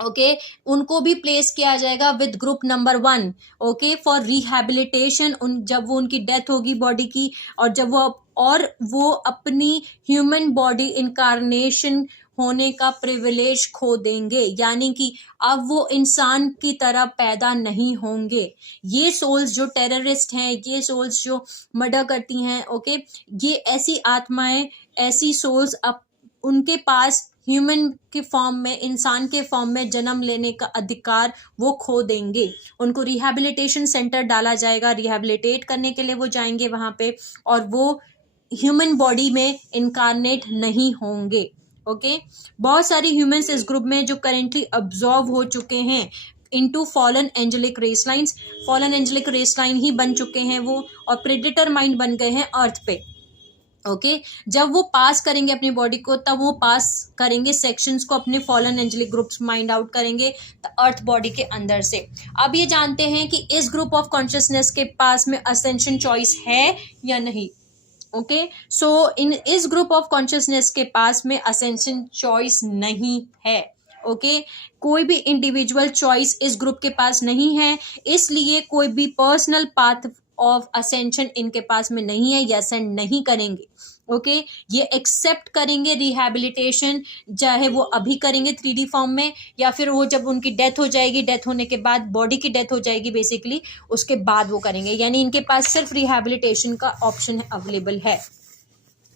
ओके, उनको भी प्लेस किया जाएगा with group number 1। Okay, for rehabilitation. जब वो उनकी डेथ होगी बॉडी की, और जब वो अपनी ह्यूमन बॉडी इनकारनेशन होने का प्रिविलेज खो देंगे, यानी कि अब वो इंसान की तरह पैदा नहीं होंगे। ये सोल्स जो टेररिस्ट हैं, ये सोल्स जो मर्डर करती हैं, ओके, ये ऐसी आत्माएं, ऐसी सोल्स अब उनके पास ह्यूमन के फॉर्म में, इंसान के फॉर्म में जन्म लेने का अधिकार वो खो देंगे। उनको रिहैबिलिटेशन सेंटर डाला जाएगा, रिहैबिलिटेट करने के लिए वो जाएंगे वहां पे, और वो ह्यूमन बॉडी में इनकारनेट नहीं होंगे। ओके, बहुत सारी ह्यूमंस इस ग्रुप में जो करेंटली अब्जॉर्व हो चुके हैं into fallen angelic race lines. Fallen angelic race line ही बन चुके हैं वो, और प्रेडेटर माइंड बन गए हैं अर्थ पे। ओके, जब वो पास करेंगे अपनी बॉडी को, तब वो पास करेंगे सेक्शंस को, अपने fallen angelic groups mind out करेंगे अर्थ बॉडी के अंदर से। अब ये जानते हैं कि इस ग्रुप ऑफ कॉन्शियसनेस के पास में असेंशन चॉइस है या नहीं। ओके, सो इस ग्रुप ऑफ कॉन्शियसनेस के पास में असेंशन चॉइस नहीं है। ओके, कोई भी इंडिविजुअल चॉइस इस ग्रुप के पास नहीं है, इसलिए कोई भी पर्सनल पाथ ऑफ असेंशन इनके पास में नहीं है, ये असेंड नहीं करेंगे। ओके, ये एक्सेप्ट करेंगे रिहैबिलिटेशन, चाहे वो अभी करेंगे 3D फॉर्म में, या फिर वो जब उनकी डेथ हो जाएगी, डेथ होने के बाद, बॉडी की डेथ हो जाएगी बेसिकली, उसके बाद वो करेंगे। यानी इनके पास सिर्फ रिहैबिलिटेशन का ऑप्शन अवेलेबल है।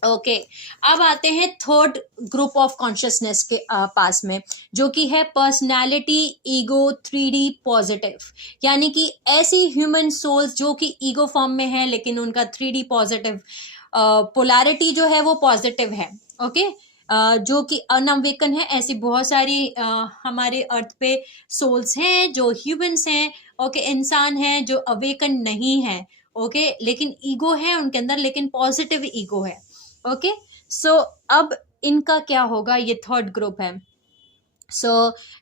ओके, अब आते हैं थर्ड ग्रुप ऑफ कॉन्शियसनेस के पास में, जो कि है पर्सनैलिटी ईगो 3D पॉजिटिव। यानी कि ऐसी ह्यूमन सोल्स जो कि ईगो फॉर्म में है, लेकिन उनका 3D पॉजिटिव पोलैरिटी जो है वो पॉजिटिव है। ओके, जो कि अनअवेकन है। ऐसी बहुत सारी हमारे अर्थ पे सोल्स हैं जो ह्यूमंस हैं, ओके, इंसान हैं जो अवेकन नहीं है, ओके, लेकिन ईगो है उनके अंदर, लेकिन पॉजिटिव ईगो है। ओके, सो अब इनका क्या होगा, ये थर्ड ग्रुप है।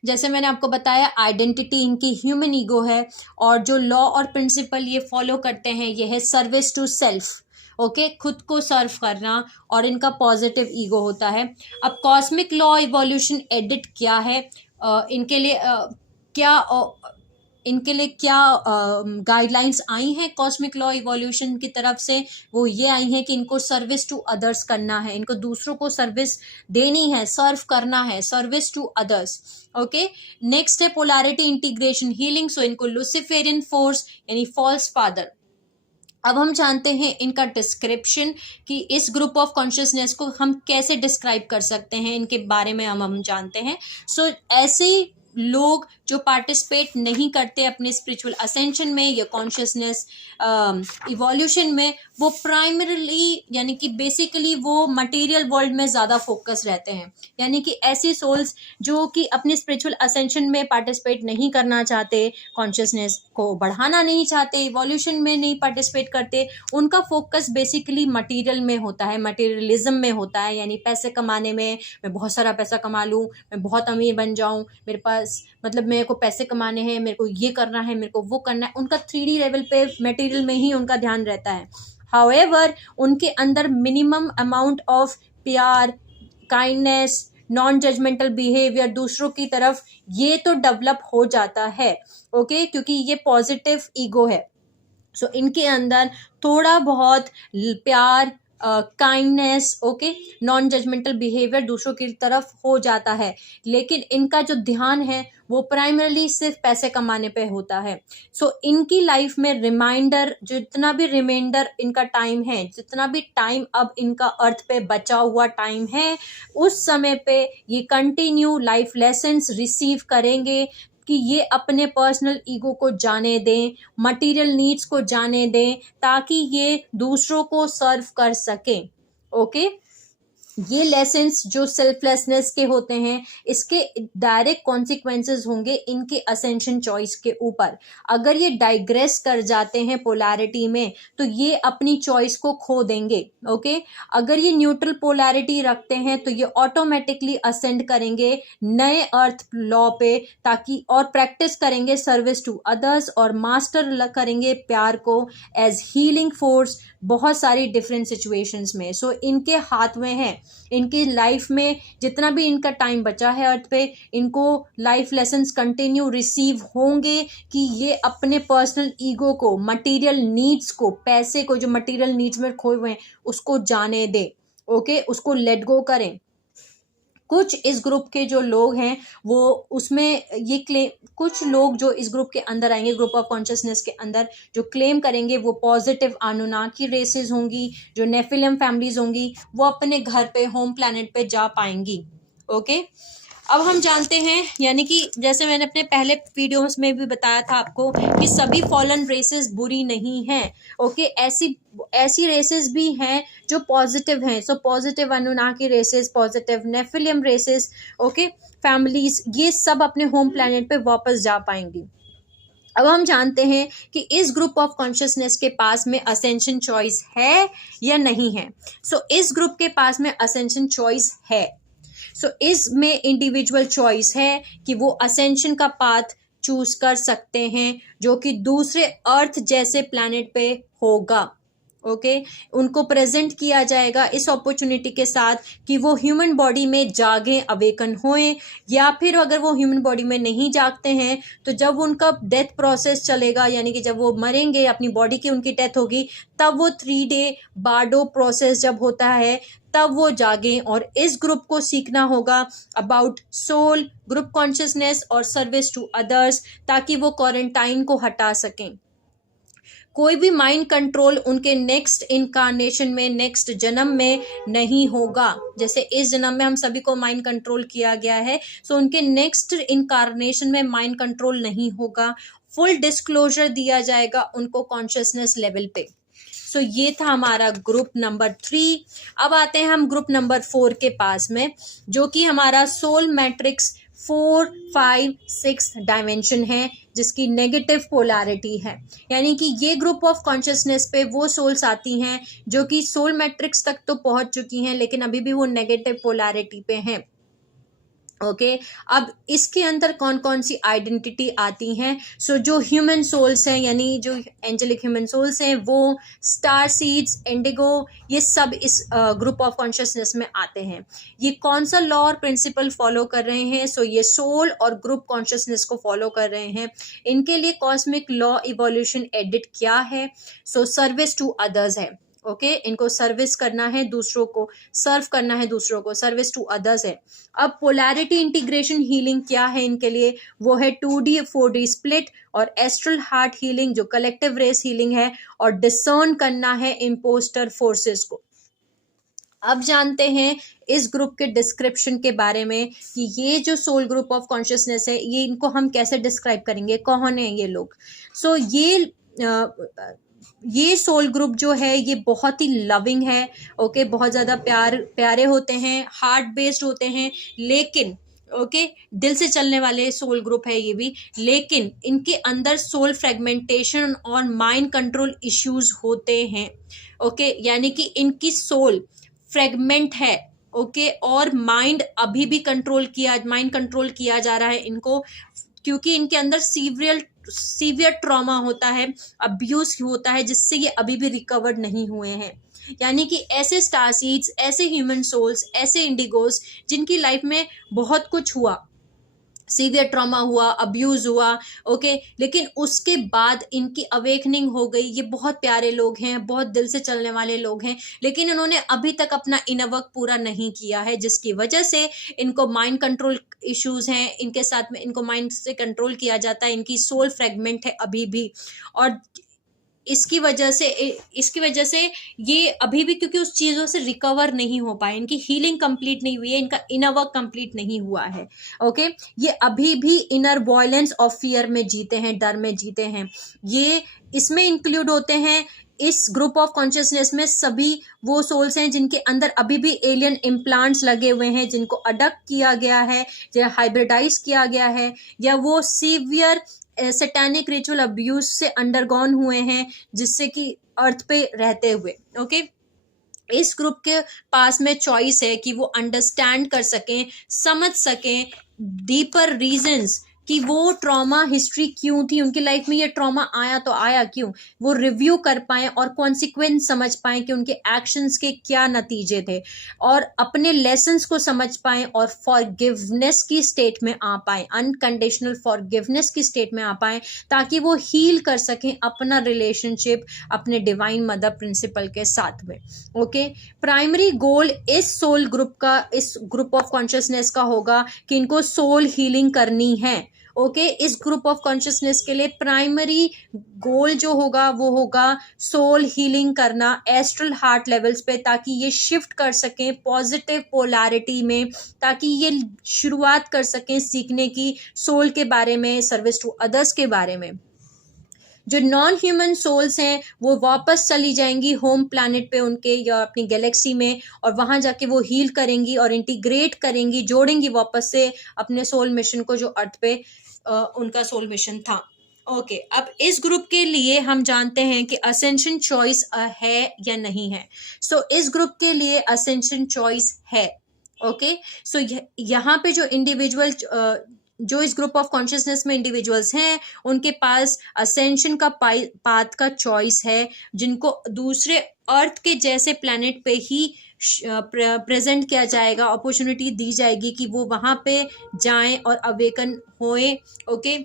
जैसे मैंने आपको बताया, आइडेंटिटी इनकी ह्यूमन ईगो है, और जो लॉ और प्रिंसिपल ये फॉलो करते हैं, ये है सर्विस टू सेल्फ। ओके, खुद को सर्व करना, और इनका पॉजिटिव ईगो होता है। अब कॉस्मिक लॉ इवोल्यूशन एडिट क्या है, इनके लिए क्या गाइडलाइंस आई हैं कॉस्मिक लॉ इवोल्यूशन की तरफ से, वो ये आई हैं कि इनको सर्विस टू अदर्स करना है, इनको दूसरों को सर्विस देनी है, सर्व करना है, service to others. Okay, next है पोलैरिटी इंटीग्रेशन हीलिंग। सो इनको लुसिफेरियन फोर्स यानी फॉल्स फादर। अब हम जानते हैं इनका डिस्क्रिप्शन, कि इस ग्रुप ऑफ कॉन्शियसनेस को हम कैसे डिस्क्राइब कर सकते हैं, इनके बारे में हम जानते हैं। ऐसे लोग जो पार्टिसिपेट नहीं करते अपने स्पिरिचुअल असेंशन में या कॉन्शियसनेस इवोल्यूशन में, वो प्राइमरीली यानी कि बेसिकली वो मटेरियल वर्ल्ड में ज़्यादा फोकस रहते हैं। यानी कि ऐसी सोल्स जो कि अपने स्पिरिचुअल असेंशन में पार्टिसिपेट नहीं करना चाहते, कॉन्शियसनेस को बढ़ाना नहीं चाहते, इवोल्यूशन में नहीं पार्टिसिपेट करते, उनका फोकस बेसिकली मटेरियल में होता है, मटेरियलिज्म में होता है। यानी पैसे कमाने में, मैं बहुत सारा पैसा कमा लूँ, मैं बहुत अमीर बन जाऊँ, मेरे पास मतलब मेरे को पैसे कमाने हैं, मेरे को ये करना है, मेरे को वो करना है। उनका 3D लेवल पे मटेरियल में ही उनका ध्यान रहता है। हाउएवर, उनके अंदर मिनिमम अमाउंट ऑफ प्यार, काइंडनेस, नॉन जजमेंटल बिहेवियर दूसरों की तरफ, ये तो डेवलप हो जाता है। ओके, क्योंकि ये पॉजिटिव ईगो है। इनके अंदर थोड़ा बहुत प्यार, kindness, okay, non judgmental behaviour दूसरों की तरफ हो जाता है, लेकिन इनका जो ध्यान है वो प्राइमरली सिर्फ पैसे कमाने पे होता है। इनकी लाइफ में रिमाइंडर, जितना भी रिमाइंडर इनका टाइम है, जितना भी टाइम अब इनका अर्थ पे बचा हुआ टाइम है, उस समय पे ये कंटिन्यू लाइफ लेसन्स रिसीव करेंगे कि ये अपने पर्सनल ईगो को जाने दें, मटेरियल नीड्स को जाने दें, ताकि ये दूसरों को सर्व कर सकें। ओके, ये लेसन्स जो सेल्फलेसनेस के होते हैं, इसके डायरेक्ट कॉन्सिक्वेंसेस होंगे इनके असेंशन चॉइस के ऊपर। अगर ये डाइग्रेस कर जाते हैं पोलैरिटी में, तो ये अपनी चॉइस को खो देंगे। ओके, अगर ये न्यूट्रल पोलैरिटी रखते हैं तो ये ऑटोमेटिकली असेंड करेंगे नए अर्थ लॉ पे, ताकि और प्रैक्टिस करेंगे सर्विस टू अदर्स, और मास्टर करेंगे प्यार को एज हीलिंग फोर्स बहुत सारी डिफरेंट सिचुएशंस में। सो इनके हाथ में है, इनकी लाइफ में जितना भी इनका टाइम बचा है अर्थ पे, इनको लाइफ लेसन्स कंटिन्यू रिसीव होंगे कि ये अपने पर्सनल ईगो को, मटेरियल नीड्स को, पैसे को जो मटेरियल नीड्स में खोए हुए हैं उसको जाने दे। ओके, उसको लेट गो करें। कुछ इस ग्रुप के जो लोग हैं वो उसमें ये क्लेम, कुछ लोग जो इस ग्रुप के अंदर आएंगे, ग्रुप ऑफ कॉन्शियसनेस के अंदर जो क्लेम करेंगे, वो पॉजिटिव अनुनाकी रेसेस होंगी, जो नेफिलियम फैमिलीज होंगी, वो अपने घर पे, होम प्लैनेट पे जा पाएंगी। ओके, अब हम जानते हैं, यानी कि जैसे मैंने अपने पहले वीडियोस में भी बताया था आपको कि सभी फॉलन रेसेस बुरी नहीं हैं। ओके, ऐसी रेसेस भी हैं जो पॉजिटिव हैं। So positive Anunnaki races, positive Nephilim races, okay, families, ये सब अपने होम प्लैनेट पे वापस जा पाएंगी। अब हम जानते हैं कि इस ग्रुप ऑफ कॉन्शियसनेस के पास में असेंशन चॉइस है या नहीं है। सो इस ग्रुप के पास में असेंशन चॉइस है। सो इसमें इंडिविजुअल चॉइस है कि वो असेंशन का पाथ चूज कर सकते हैं, जो कि दूसरे अर्थ जैसे प्लैनेट पे होगा। ओके, उनको प्रेजेंट किया जाएगा इस अपॉर्चुनिटी के साथ कि वो ह्यूमन बॉडी में जागें, अवेकन होएं, या फिर अगर वो ह्यूमन बॉडी में नहीं जागते हैं तो जब उनका डेथ प्रोसेस चलेगा, यानी कि जब वो मरेंगे, अपनी बॉडी की उनकी डेथ होगी, तब वो 3 डे बार्डो प्रोसेस जब होता है तब वो जागें। और इस ग्रुप को सीखना होगा अबाउट सोल, ग्रुप कॉन्शियसनेस और सर्विस टू अदर्स, ताकि वो क्वारंटाइन को हटा सकें। कोई भी माइंड कंट्रोल उनके नेक्स्ट इनकारनेशन में, नेक्स्ट जन्म में नहीं होगा। जैसे इस जन्म में हम सभी को माइंड कंट्रोल किया गया है, सो उनके नेक्स्ट इनकारनेशन में माइंड कंट्रोल नहीं होगा। फुल डिस्क्लोजर दिया जाएगा उनको कॉन्शियसनेस लेवल पे। सो ये था हमारा ग्रुप नंबर 3। अब आते हैं हम ग्रुप नंबर 4 के पास में, जो कि हमारा सोल मैट्रिक्स 4, 5, 6 डायमेंशन है, जिसकी नेगेटिव पोलैरिटी है। यानी कि ये ग्रुप ऑफ कॉन्शियसनेस पे वो सोल्स आती हैं जो कि सोल मैट्रिक्स तक तो पहुंच चुकी हैं, लेकिन अभी भी वो नेगेटिव पोलैरिटी पे हैं। ओके, अब इसके अंदर कौन कौन सी आइडेंटिटी आती हैं। सो जो ह्यूमन सोल्स हैं, यानी जो एंजेलिक ह्यूमन सोल्स हैं, वो स्टार सीड्स, इंडिगो, ये सब इस ग्रुप ऑफ कॉन्शियसनेस में आते हैं। ये कौन सा लॉ और प्रिंसिपल फॉलो कर रहे हैं। सो ये सोल और ग्रुप कॉन्शियसनेस को फॉलो कर रहे हैं। इनके लिए कॉस्मिक लॉ इवोल्यूशन एडिट क्या है। सो सर्विस टू अदर्स है। ओके, इनको सर्विस करना है, दूसरों को सर्व करना है, दूसरों को सर्विस टू अदर्स है। अब पोलैरिटी इंटीग्रेशन हीलिंग क्या है इनके लिए, वो है 2D 4D स्प्लिट और एस्ट्रल हार्ट हीलिंग, जो कलेक्टिव रेस हीलिंग है, और डिसर्न करना है इम्पोस्टर फोर्सेस को। अब जानते हैं इस ग्रुप के डिस्क्रिप्शन के बारे में कि ये जो सोल ग्रुप ऑफ कॉन्शियसनेस है, ये इनको हम कैसे डिस्क्राइब करेंगे, कौन है ये लोग। सो ये सोल ग्रुप जो है ये बहुत ही लविंग है। ओके, बहुत ज़्यादा प्यारे होते हैं, हार्ट बेस्ड होते हैं, लेकिन ओके, दिल से चलने वाले सोल ग्रुप है ये भी, लेकिन इनके अंदर सोल फ्रेगमेंटेशन और माइंड कंट्रोल इश्यूज होते हैं। ओके, यानी कि इनकी सोल फ्रेगमेंट है। ओके, और माइंड अभी भी माइंड कंट्रोल किया जा रहा है इनको, क्योंकि इनके अंदर सीवियर ट्रॉमा होता है, अब्यूज होता है, जिससे ये अभी भी रिकवर्ड नहीं हुए हैं। यानी कि ऐसे स्टार सीड्स, ऐसे ह्यूमन सोल्स, ऐसे इंडिगोस जिनकी लाइफ में बहुत कुछ हुआ, सीवियर ट्रॉमा हुआ, अब्यूज हुआ, ओके, लेकिन उसके बाद इनकी अवेकनिंग हो गई। ये बहुत प्यारे लोग हैं, बहुत दिल से चलने वाले लोग हैं, लेकिन इन्होंने अभी तक अपना इनर वर्क पूरा नहीं किया है, जिसकी वजह से इनको माइंड कंट्रोल इश्यूज हैं। इनके साथ में इनको माइंड से कंट्रोल किया जाता है, इनकी सोल फ्रेगमेंट है अभी भी। और इसकी वजह से ये अभी भी, क्योंकि उस चीज़ों से रिकवर नहीं हो पाए, इनकी हीलिंग कंप्लीट नहीं हुई है, इनका इनर वर्क कंप्लीट नहीं हुआ है। ओके, ये अभी भी इनर वॉयलेंस और फियर में जीते हैं, डर में जीते हैं। ये इसमें इंक्लूड होते हैं, इस ग्रुप ऑफ कॉन्शियसनेस में सभी वो सोल्स हैं जिनके अंदर अभी भी एलियन इम्प्लांट्स लगे हुए हैं, जिनको अडॉप्ट किया गया है या हाइब्रिडाइज किया गया है, या वो सीवियर सैटेनिक रिचुअल अब्यूज से अंडरगॉन हुए हैं, जिससे कि अर्थ पे रहते हुए। ओके, इस ग्रुप के पास में चॉइस है कि वो अंडरस्टैंड कर सकें, समझ सकें डीपर रीजंस कि वो ट्रॉमा हिस्ट्री क्यों थी, उनकी लाइफ में ये ट्रॉमा आया तो आया क्यों, वो रिव्यू कर पाएं और कॉन्सिक्वेंस समझ पाएं कि उनके एक्शंस के क्या नतीजे थे, और अपने लेसन्स को समझ पाएं और फॉरगिवनेस की स्टेट में आ पाएं, अनकंडीशनल फॉरगिवनेस की स्टेट में आ पाएं, ताकि वो हील कर सकें अपना रिलेशनशिप अपने डिवाइन मदर प्रिंसिपल के साथ में। ओके, प्राइमरी गोल इस सोल ग्रुप का, इस ग्रुप ऑफ कॉन्शियसनेस का होगा कि इनको सोल हीलिंग करनी है। ओके, इस ग्रुप ऑफ कॉन्शियसनेस के लिए प्राइमरी गोल जो होगा वो होगा सोल हीलिंग करना एस्ट्रल हार्ट लेवल्स पे, ताकि ये शिफ्ट कर सकें पॉजिटिव पोलैरिटी में, ताकि ये शुरुआत कर सकें सीखने की सोल के बारे में, सर्विस टू अदर्स के बारे में। जो नॉन ह्यूमन सोल्स हैं वो वापस चली जाएंगी होम प्लैनेट पे उनके, या अपनी गैलेक्सी में, और वहां जाके वो हील करेंगी और इंटीग्रेट करेंगी, जोड़ेंगी वापस से अपने सोल मिशन को, जो अर्थ पे उनका सोल मिशन था। ओके, अब इस ग्रुप के लिए हम जानते हैं कि असेंशन चॉइस है या नहीं है। सो इस ग्रुप के लिए असेंशन चॉइस है। ओके, सो यहाँ पे जो इंडिविजुअल, जो इस ग्रुप ऑफ कॉन्शियसनेस में इंडिविजुअल्स हैं, उनके पास असेंशन का पाथ का चॉइस है, जिनको दूसरे अर्थ के जैसे प्लैनेट पे ही प्रेजेंट किया जाएगा, अपॉर्चुनिटी दी जाएगी कि वो वहां पे जाएं और अवेकन होएं। ओके,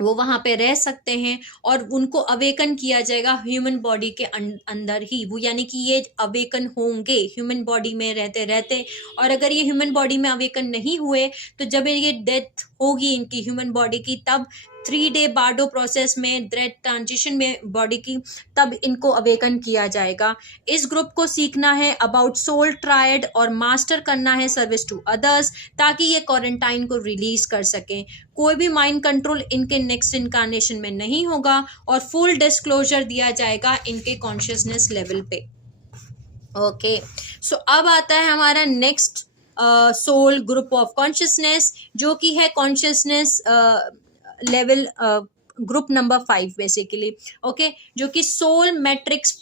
वो वहां पे रह सकते हैं और उनको अवेकन किया जाएगा ह्यूमन बॉडी के अंदर ही, वो यानी कि ये अवेकन होंगे ह्यूमन बॉडी में रहते रहते। और अगर ये ह्यूमन बॉडी में अवेकन नहीं हुए तो जब ये डेथ होगी इनकी ह्यूमन बॉडी की, तब 3 डे बार्डो प्रोसेस में, डेथ ट्रांजिशन में बॉडी की, तब इनको अवेकन किया जाएगा। इस ग्रुप को सीखना है अबाउट सोल ट्रायड और मास्टर करना है सर्विस टू अदर्स, ताकि ये क्वारंटाइन को रिलीज कर सकें। कोई भी माइंड कंट्रोल इनके नेक्स्ट इनकारनेशन में नहीं होगा और फुल डिस्क्लोजर दिया जाएगा इनके कॉन्शियसनेस लेवल पे। ओके, सो अब आता है हमारा next soul group of consciousness, जो कि है consciousness level group number 5 basically. Okay, जो कि सोल मैट्रिक्स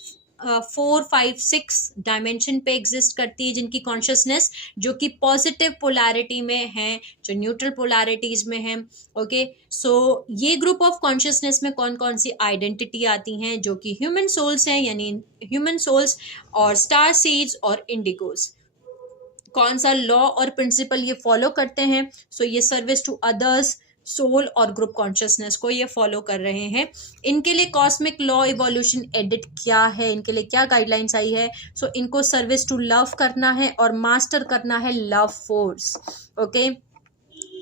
4, 5, 6 डायमेंशन पे एग्जिस्ट करती है, जिनकी कॉन्शियसनेस जो कि पॉजिटिव पोलैरिटी में है, जो न्यूट्रल पोलैरिटीज में है। ओके, सो ये ग्रुप ऑफ कॉन्शियसनेस में कौन कौन सी आइडेंटिटी आती हैं, जो कि ह्यूमन सोल्स हैं, यानी ह्यूमन सोल्स और स्टार सीड्स और इंडिगोस। कौन सा लॉ और प्रिंसिपल ये फॉलो करते हैं? सो ये सर्विस टू अदर्स, सोल और ग्रुप कॉन्शियसनेस को ये फॉलो कर रहे हैं। इनके लिए कॉस्मिक लॉ इवोल्यूशन एडिट क्या है, इनके लिए क्या गाइडलाइंस आई है? सो इनको सर्विस टू लव करना है और मास्टर करना है लव फोर्स। ओके,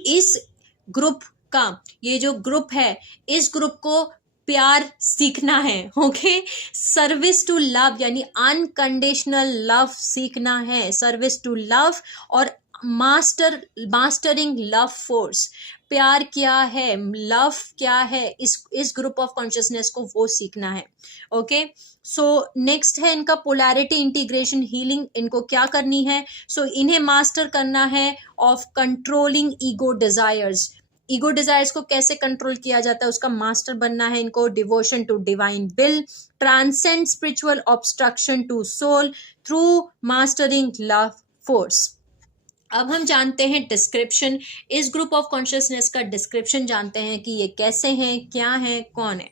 इस ग्रुप का, ये जो ग्रुप है, इस ग्रुप को प्यार सीखना है। ओके, सर्विस टू लव यानी अनकंडीशनल लव सीखना है, सर्विस टू लव और मास्टरिंग लव फोर्स। प्यार क्या है, लव क्या है, इस ग्रुप ऑफ कॉन्शियसनेस को वो सीखना है। ओके, सो नेक्स्ट है इनका पोलैरिटी इंटीग्रेशन हीलिंग, इनको क्या करनी है? सो इन्हें मास्टर करना है of controlling ego desires. Ego desires को कैसे कंट्रोल किया जाता है उसका मास्टर बनना है इनको। Devotion to divine will, transcend spiritual obstruction to soul through mastering love force. अब हम जानते हैं डिस्क्रिप्शन, इस ग्रुप ऑफ कॉन्शियसनेस का डिस्क्रिप्शन जानते हैं कि ये कैसे हैं, क्या है, कौन है।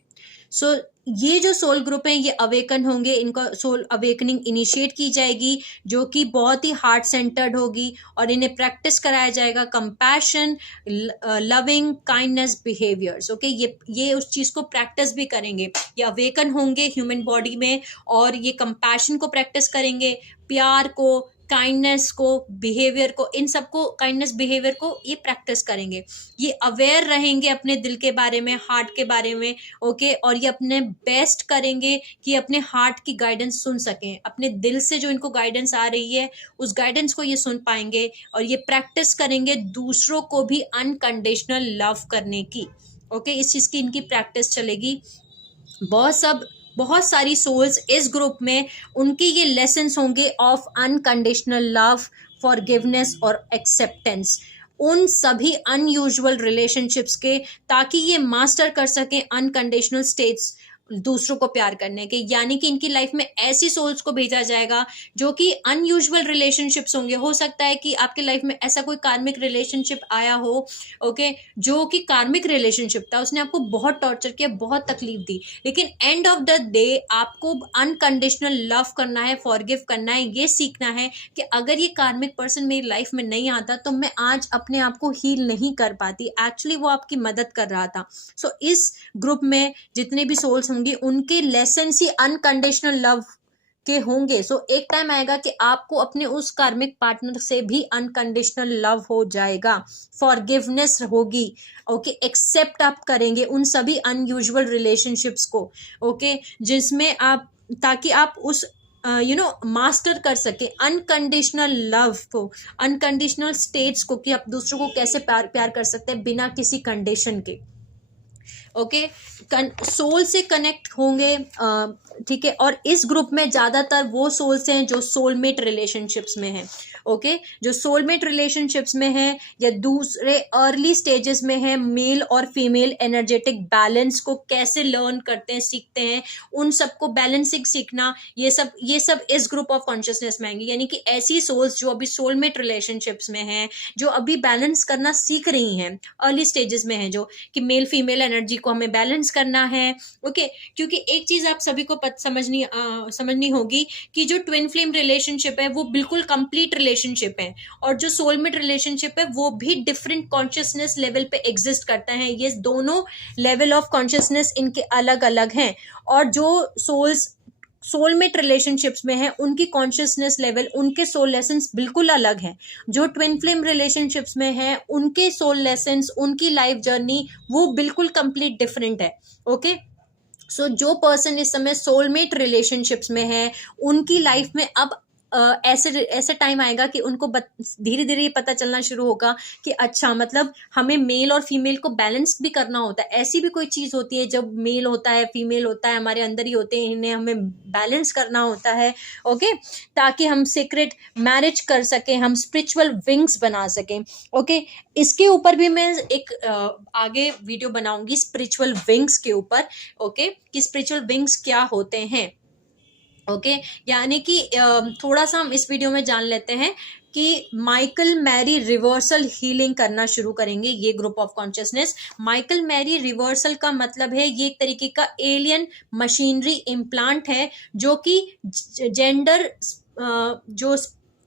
सो ये जो सोल ग्रुप है ये अवेकन होंगे, इनका सोल अवेकनिंग इनिशिएट की जाएगी, जो कि बहुत ही हार्ट सेंटर्ड होगी, और इन्हें प्रैक्टिस कराया जाएगा compassion, loving, kindness behaviours. Okay, ये उस चीज़ को प्रैक्टिस भी करेंगे। ये अवेकन होंगे ह्यूमन बॉडी में और ये कंपैशन को प्रैक्टिस करेंगे, प्यार को, काइंडनेस को, बिहेवियर को, इन सबको, काइंडनेस बिहेवियर को ये प्रैक्टिस करेंगे। ये अवेयर रहेंगे अपने दिल के बारे में, हार्ट के बारे में, ओके। और ये अपने बेस्ट करेंगे कि अपने हार्ट की गाइडेंस सुन सकें, अपने दिल से जो इनको गाइडेंस आ रही है उस गाइडेंस को ये सुन पाएंगे। और ये प्रैक्टिस करेंगे दूसरों को भी अनकंडीशनल लव करने की, ओके। इस चीज़ की इनकी प्रैक्टिस चलेगी। बहुत सारी सोल्स इस ग्रुप में, उनके ये लेसन्स होंगे ऑफ अनकंडीशनल लव, फॉरगिवनेस और एक्सेप्टेंस, उन सभी अनयूजुअल रिलेशनशिप्स के, ताकि ये मास्टर कर सकें अनकंडीशनल स्टेट्स दूसरों को प्यार करने के। यानी कि इनकी लाइफ में ऐसी सोल्स को भेजा जाएगा जो कि अनयूजुअल रिलेशनशिप्स होंगे। हो सकता है कि आपके लाइफ में ऐसा कोई कार्मिक रिलेशनशिप आया हो, ओके, जो कि कार्मिक रिलेशनशिप था, उसने आपको बहुत टॉर्चर किया, बहुत तकलीफ दी, लेकिन एंड ऑफ द डे आपको अनकंडीशनल लव करना है, फॉरगिव करना है, ये सीखना है कि अगर ये कार्मिक पर्सन मेरी लाइफ में नहीं आता तो मैं आज अपने आप को हील नहीं कर पाती। एक्चुअली वो आपकी मदद कर रहा था। सो इस ग्रुप में जितने भी सोल्स होंगे उनके लेसन्स ही अनकंडीशनल लव के होंगे। सो एक टाइम आएगा कि आपको अपने उस कार्मिक पार्टनर से भी अनकंडीशनल लव हो जाएगा, फॉरगिवनेस होगी, ओके। एक्सेप्ट आप करेंगे उन सभी अनयूजुअल रिलेशनशिप्स को, ओके, जिसमें आप, ताकि आप उस मास्टर कर सके अनकंडीशनल लव को, अनकंडीशनल स्टेट्स को, कि आप दूसरों को कैसे प्यार कर सकते हैं बिना किसी कंडीशन के, ओके। सोल से कनेक्ट होंगे, ठीक है। और इस ग्रुप में ज्यादातर वो सोल्स हैं जो सोलमेट रिलेशनशिप्स में हैं, ओके। जो सोलमेट रिलेशनशिप्स में है या दूसरे अर्ली स्टेजेस में है, मेल और फीमेल एनर्जेटिक बैलेंस को कैसे लर्न करते हैं, सीखते हैं, उन सबको बैलेंसिंग सीखना, ये सब इस ग्रुप ऑफ कॉन्शियसनेस में आएंगे। यानी कि ऐसी सोल्स जो अभी सोलमेट रिलेशनशिप्स में हैं, जो अभी बैलेंस करना सीख रही हैं, अर्ली स्टेजेस में है, जो कि मेल फीमेल एनर्जी को हमें बैलेंस करना है, ओके। क्योंकि एक चीज आप सभी को समझनी होगी कि जो ट्विन फ्लेम रिलेशनशिप है वो बिल्कुल कंप्लीट रिलेशनशिप है, और जो सोलमेट रिलेशनशिप है वो भी डिफरेंट कॉन्शियसनेस लेवल पे एग्जिस्ट करता है। ये दोनों लेवल ऑफ कॉन्शियसनेस इनके अलग अलग हैं। और जो सोलमेट रिलेशनशिप्स में है उनकी कॉन्शियसनेस लेवल, उनके सोल लेसन्स बिल्कुल अलग हैं। जो ट्विन फ्लेम रिलेशनशिप्स में है उनके सोल लेसन्स, उनकी लाइफ जर्नी वो बिल्कुल कंप्लीट डिफरेंट है, ओके। सो जो पर्सन इस समय सोलमेट रिलेशनशिप्स में है उनकी लाइफ में अब ऐसे टाइम आएगा कि उनको धीरे धीरे पता चलना शुरू होगा कि अच्छा, मतलब हमें मेल और फीमेल को बैलेंस भी करना होता है। ऐसी भी कोई चीज होती है जब मेल होता है, फीमेल होता है, हमारे अंदर ही होते हैं, इन्हें हमें बैलेंस करना होता है, ओके, ताकि हम सीक्रेट मैरिज कर सकें, हम स्पिरिचुअल विंग्स बना सकें, ओके। इसके ऊपर भी मैं एक आगे वीडियो बनाऊंगी स्पिरिचुअल विंग्स के ऊपर, ओके, कि स्पिरिचुअल विंग्स क्या होते हैं, ओके। यानी कि थोड़ा सा हम इस वीडियो में जान लेते हैं कि माइकल मैरी रिवर्सल हीलिंग करना शुरू करेंगे ये group of consciousness. Michael Mary reversal का मतलब है ये एक तरीके का एलियन मशीनरी इम्प्लांट है जो कि जो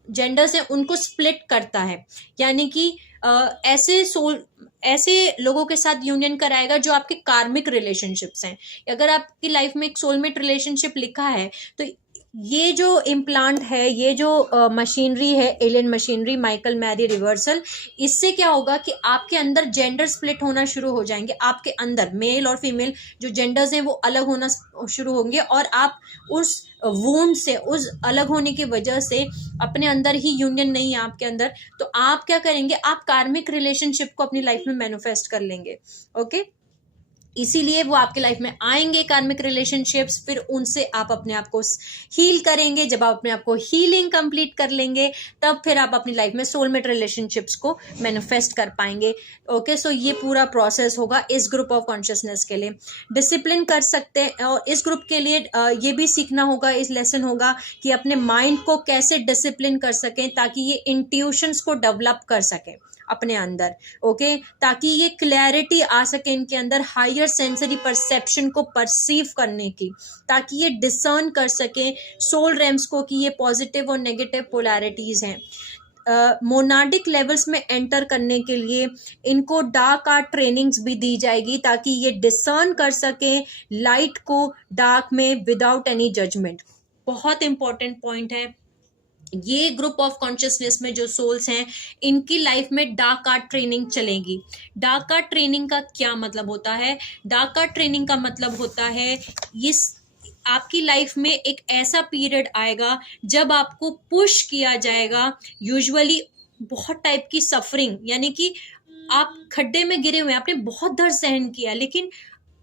जेंडर्स हैं उनको स्प्लिट करता है। यानी कि ऐसे लोगों के साथ यूनियन कराएगा जो आपके कार्मिक रिलेशनशिप्स हैं। अगर आपकी लाइफ में एक सोलमेट रिलेशनशिप लिखा है तो ये जो इम्प्लांट है, ये जो मशीनरी है, alien machinery, Michael Mary reversal, इससे क्या होगा कि आपके अंदर जेंडर स्प्लिट होना शुरू हो जाएंगे। आपके अंदर मेल और फीमेल जो जेंडर्स हैं वो अलग होना शुरू होंगे, और आप उस वूंड से, उस अलग होने की वजह से अपने अंदर ही यूनियन नहीं है आपके अंदर, तो आप क्या करेंगे, आप कार्मिक रिलेशनशिप को अपनी लाइफ में मैनिफेस्ट कर लेंगे, ओके। इसीलिए वो आपके लाइफ में आएंगे कार्मिक रिलेशनशिप्स, फिर उनसे आप अपने आप को हील करेंगे। जब आप अपने आप को हीलिंग कंप्लीट कर लेंगे तब फिर आप अपनी लाइफ में सोलमेट रिलेशनशिप्स को मैनिफेस्ट कर पाएंगे, ओके। सो ये पूरा प्रोसेस होगा इस ग्रुप ऑफ कॉन्शियसनेस के लिए। डिसिप्लिन कर सकते हैं, और इस ग्रुप के लिए ये भी सीखना होगा, इस लेसन होगा कि अपने माइंड को कैसे डिसिप्लिन कर सकें ताकि ये इंट्यूशंस को डेवलप कर सकें अपने अंदर, ओके, ताकि ये क्लैरिटी आ सके इनके अंदर हायर सेंसरी परसेप्शन को परसीव करने की, ताकि ये डिसर्न कर सकें सोल रेम्स को कि ये पॉजिटिव और नेगेटिव पोलैरिटीज हैं। मोनाडिक लेवल्स में एंटर करने के लिए इनको डार्क आर्ट ट्रेनिंग्स भी दी जाएगी ताकि ये डिसर्न कर सकें लाइट को डार्क में विदाउट एनी जजमेंट। बहुत इंपॉर्टेंट पॉइंट है ये ग्रुप ऑफ कॉन्शियसनेस में जो सोल्स हैं, इनकी लाइफ में डार्क आर्ट ट्रेनिंग चलेगी। डार्क आर्ट ट्रेनिंग का क्या मतलब होता है? डार्क आर्ट ट्रेनिंग का मतलब होता है इस आपकी लाइफ में एक ऐसा पीरियड आएगा जब आपको पुश किया जाएगा, यूजुअली बहुत टाइप की सफरिंग, यानी कि आप खड्डे में गिरे हुए हैं, आपने बहुत दर्द सहन किया, लेकिन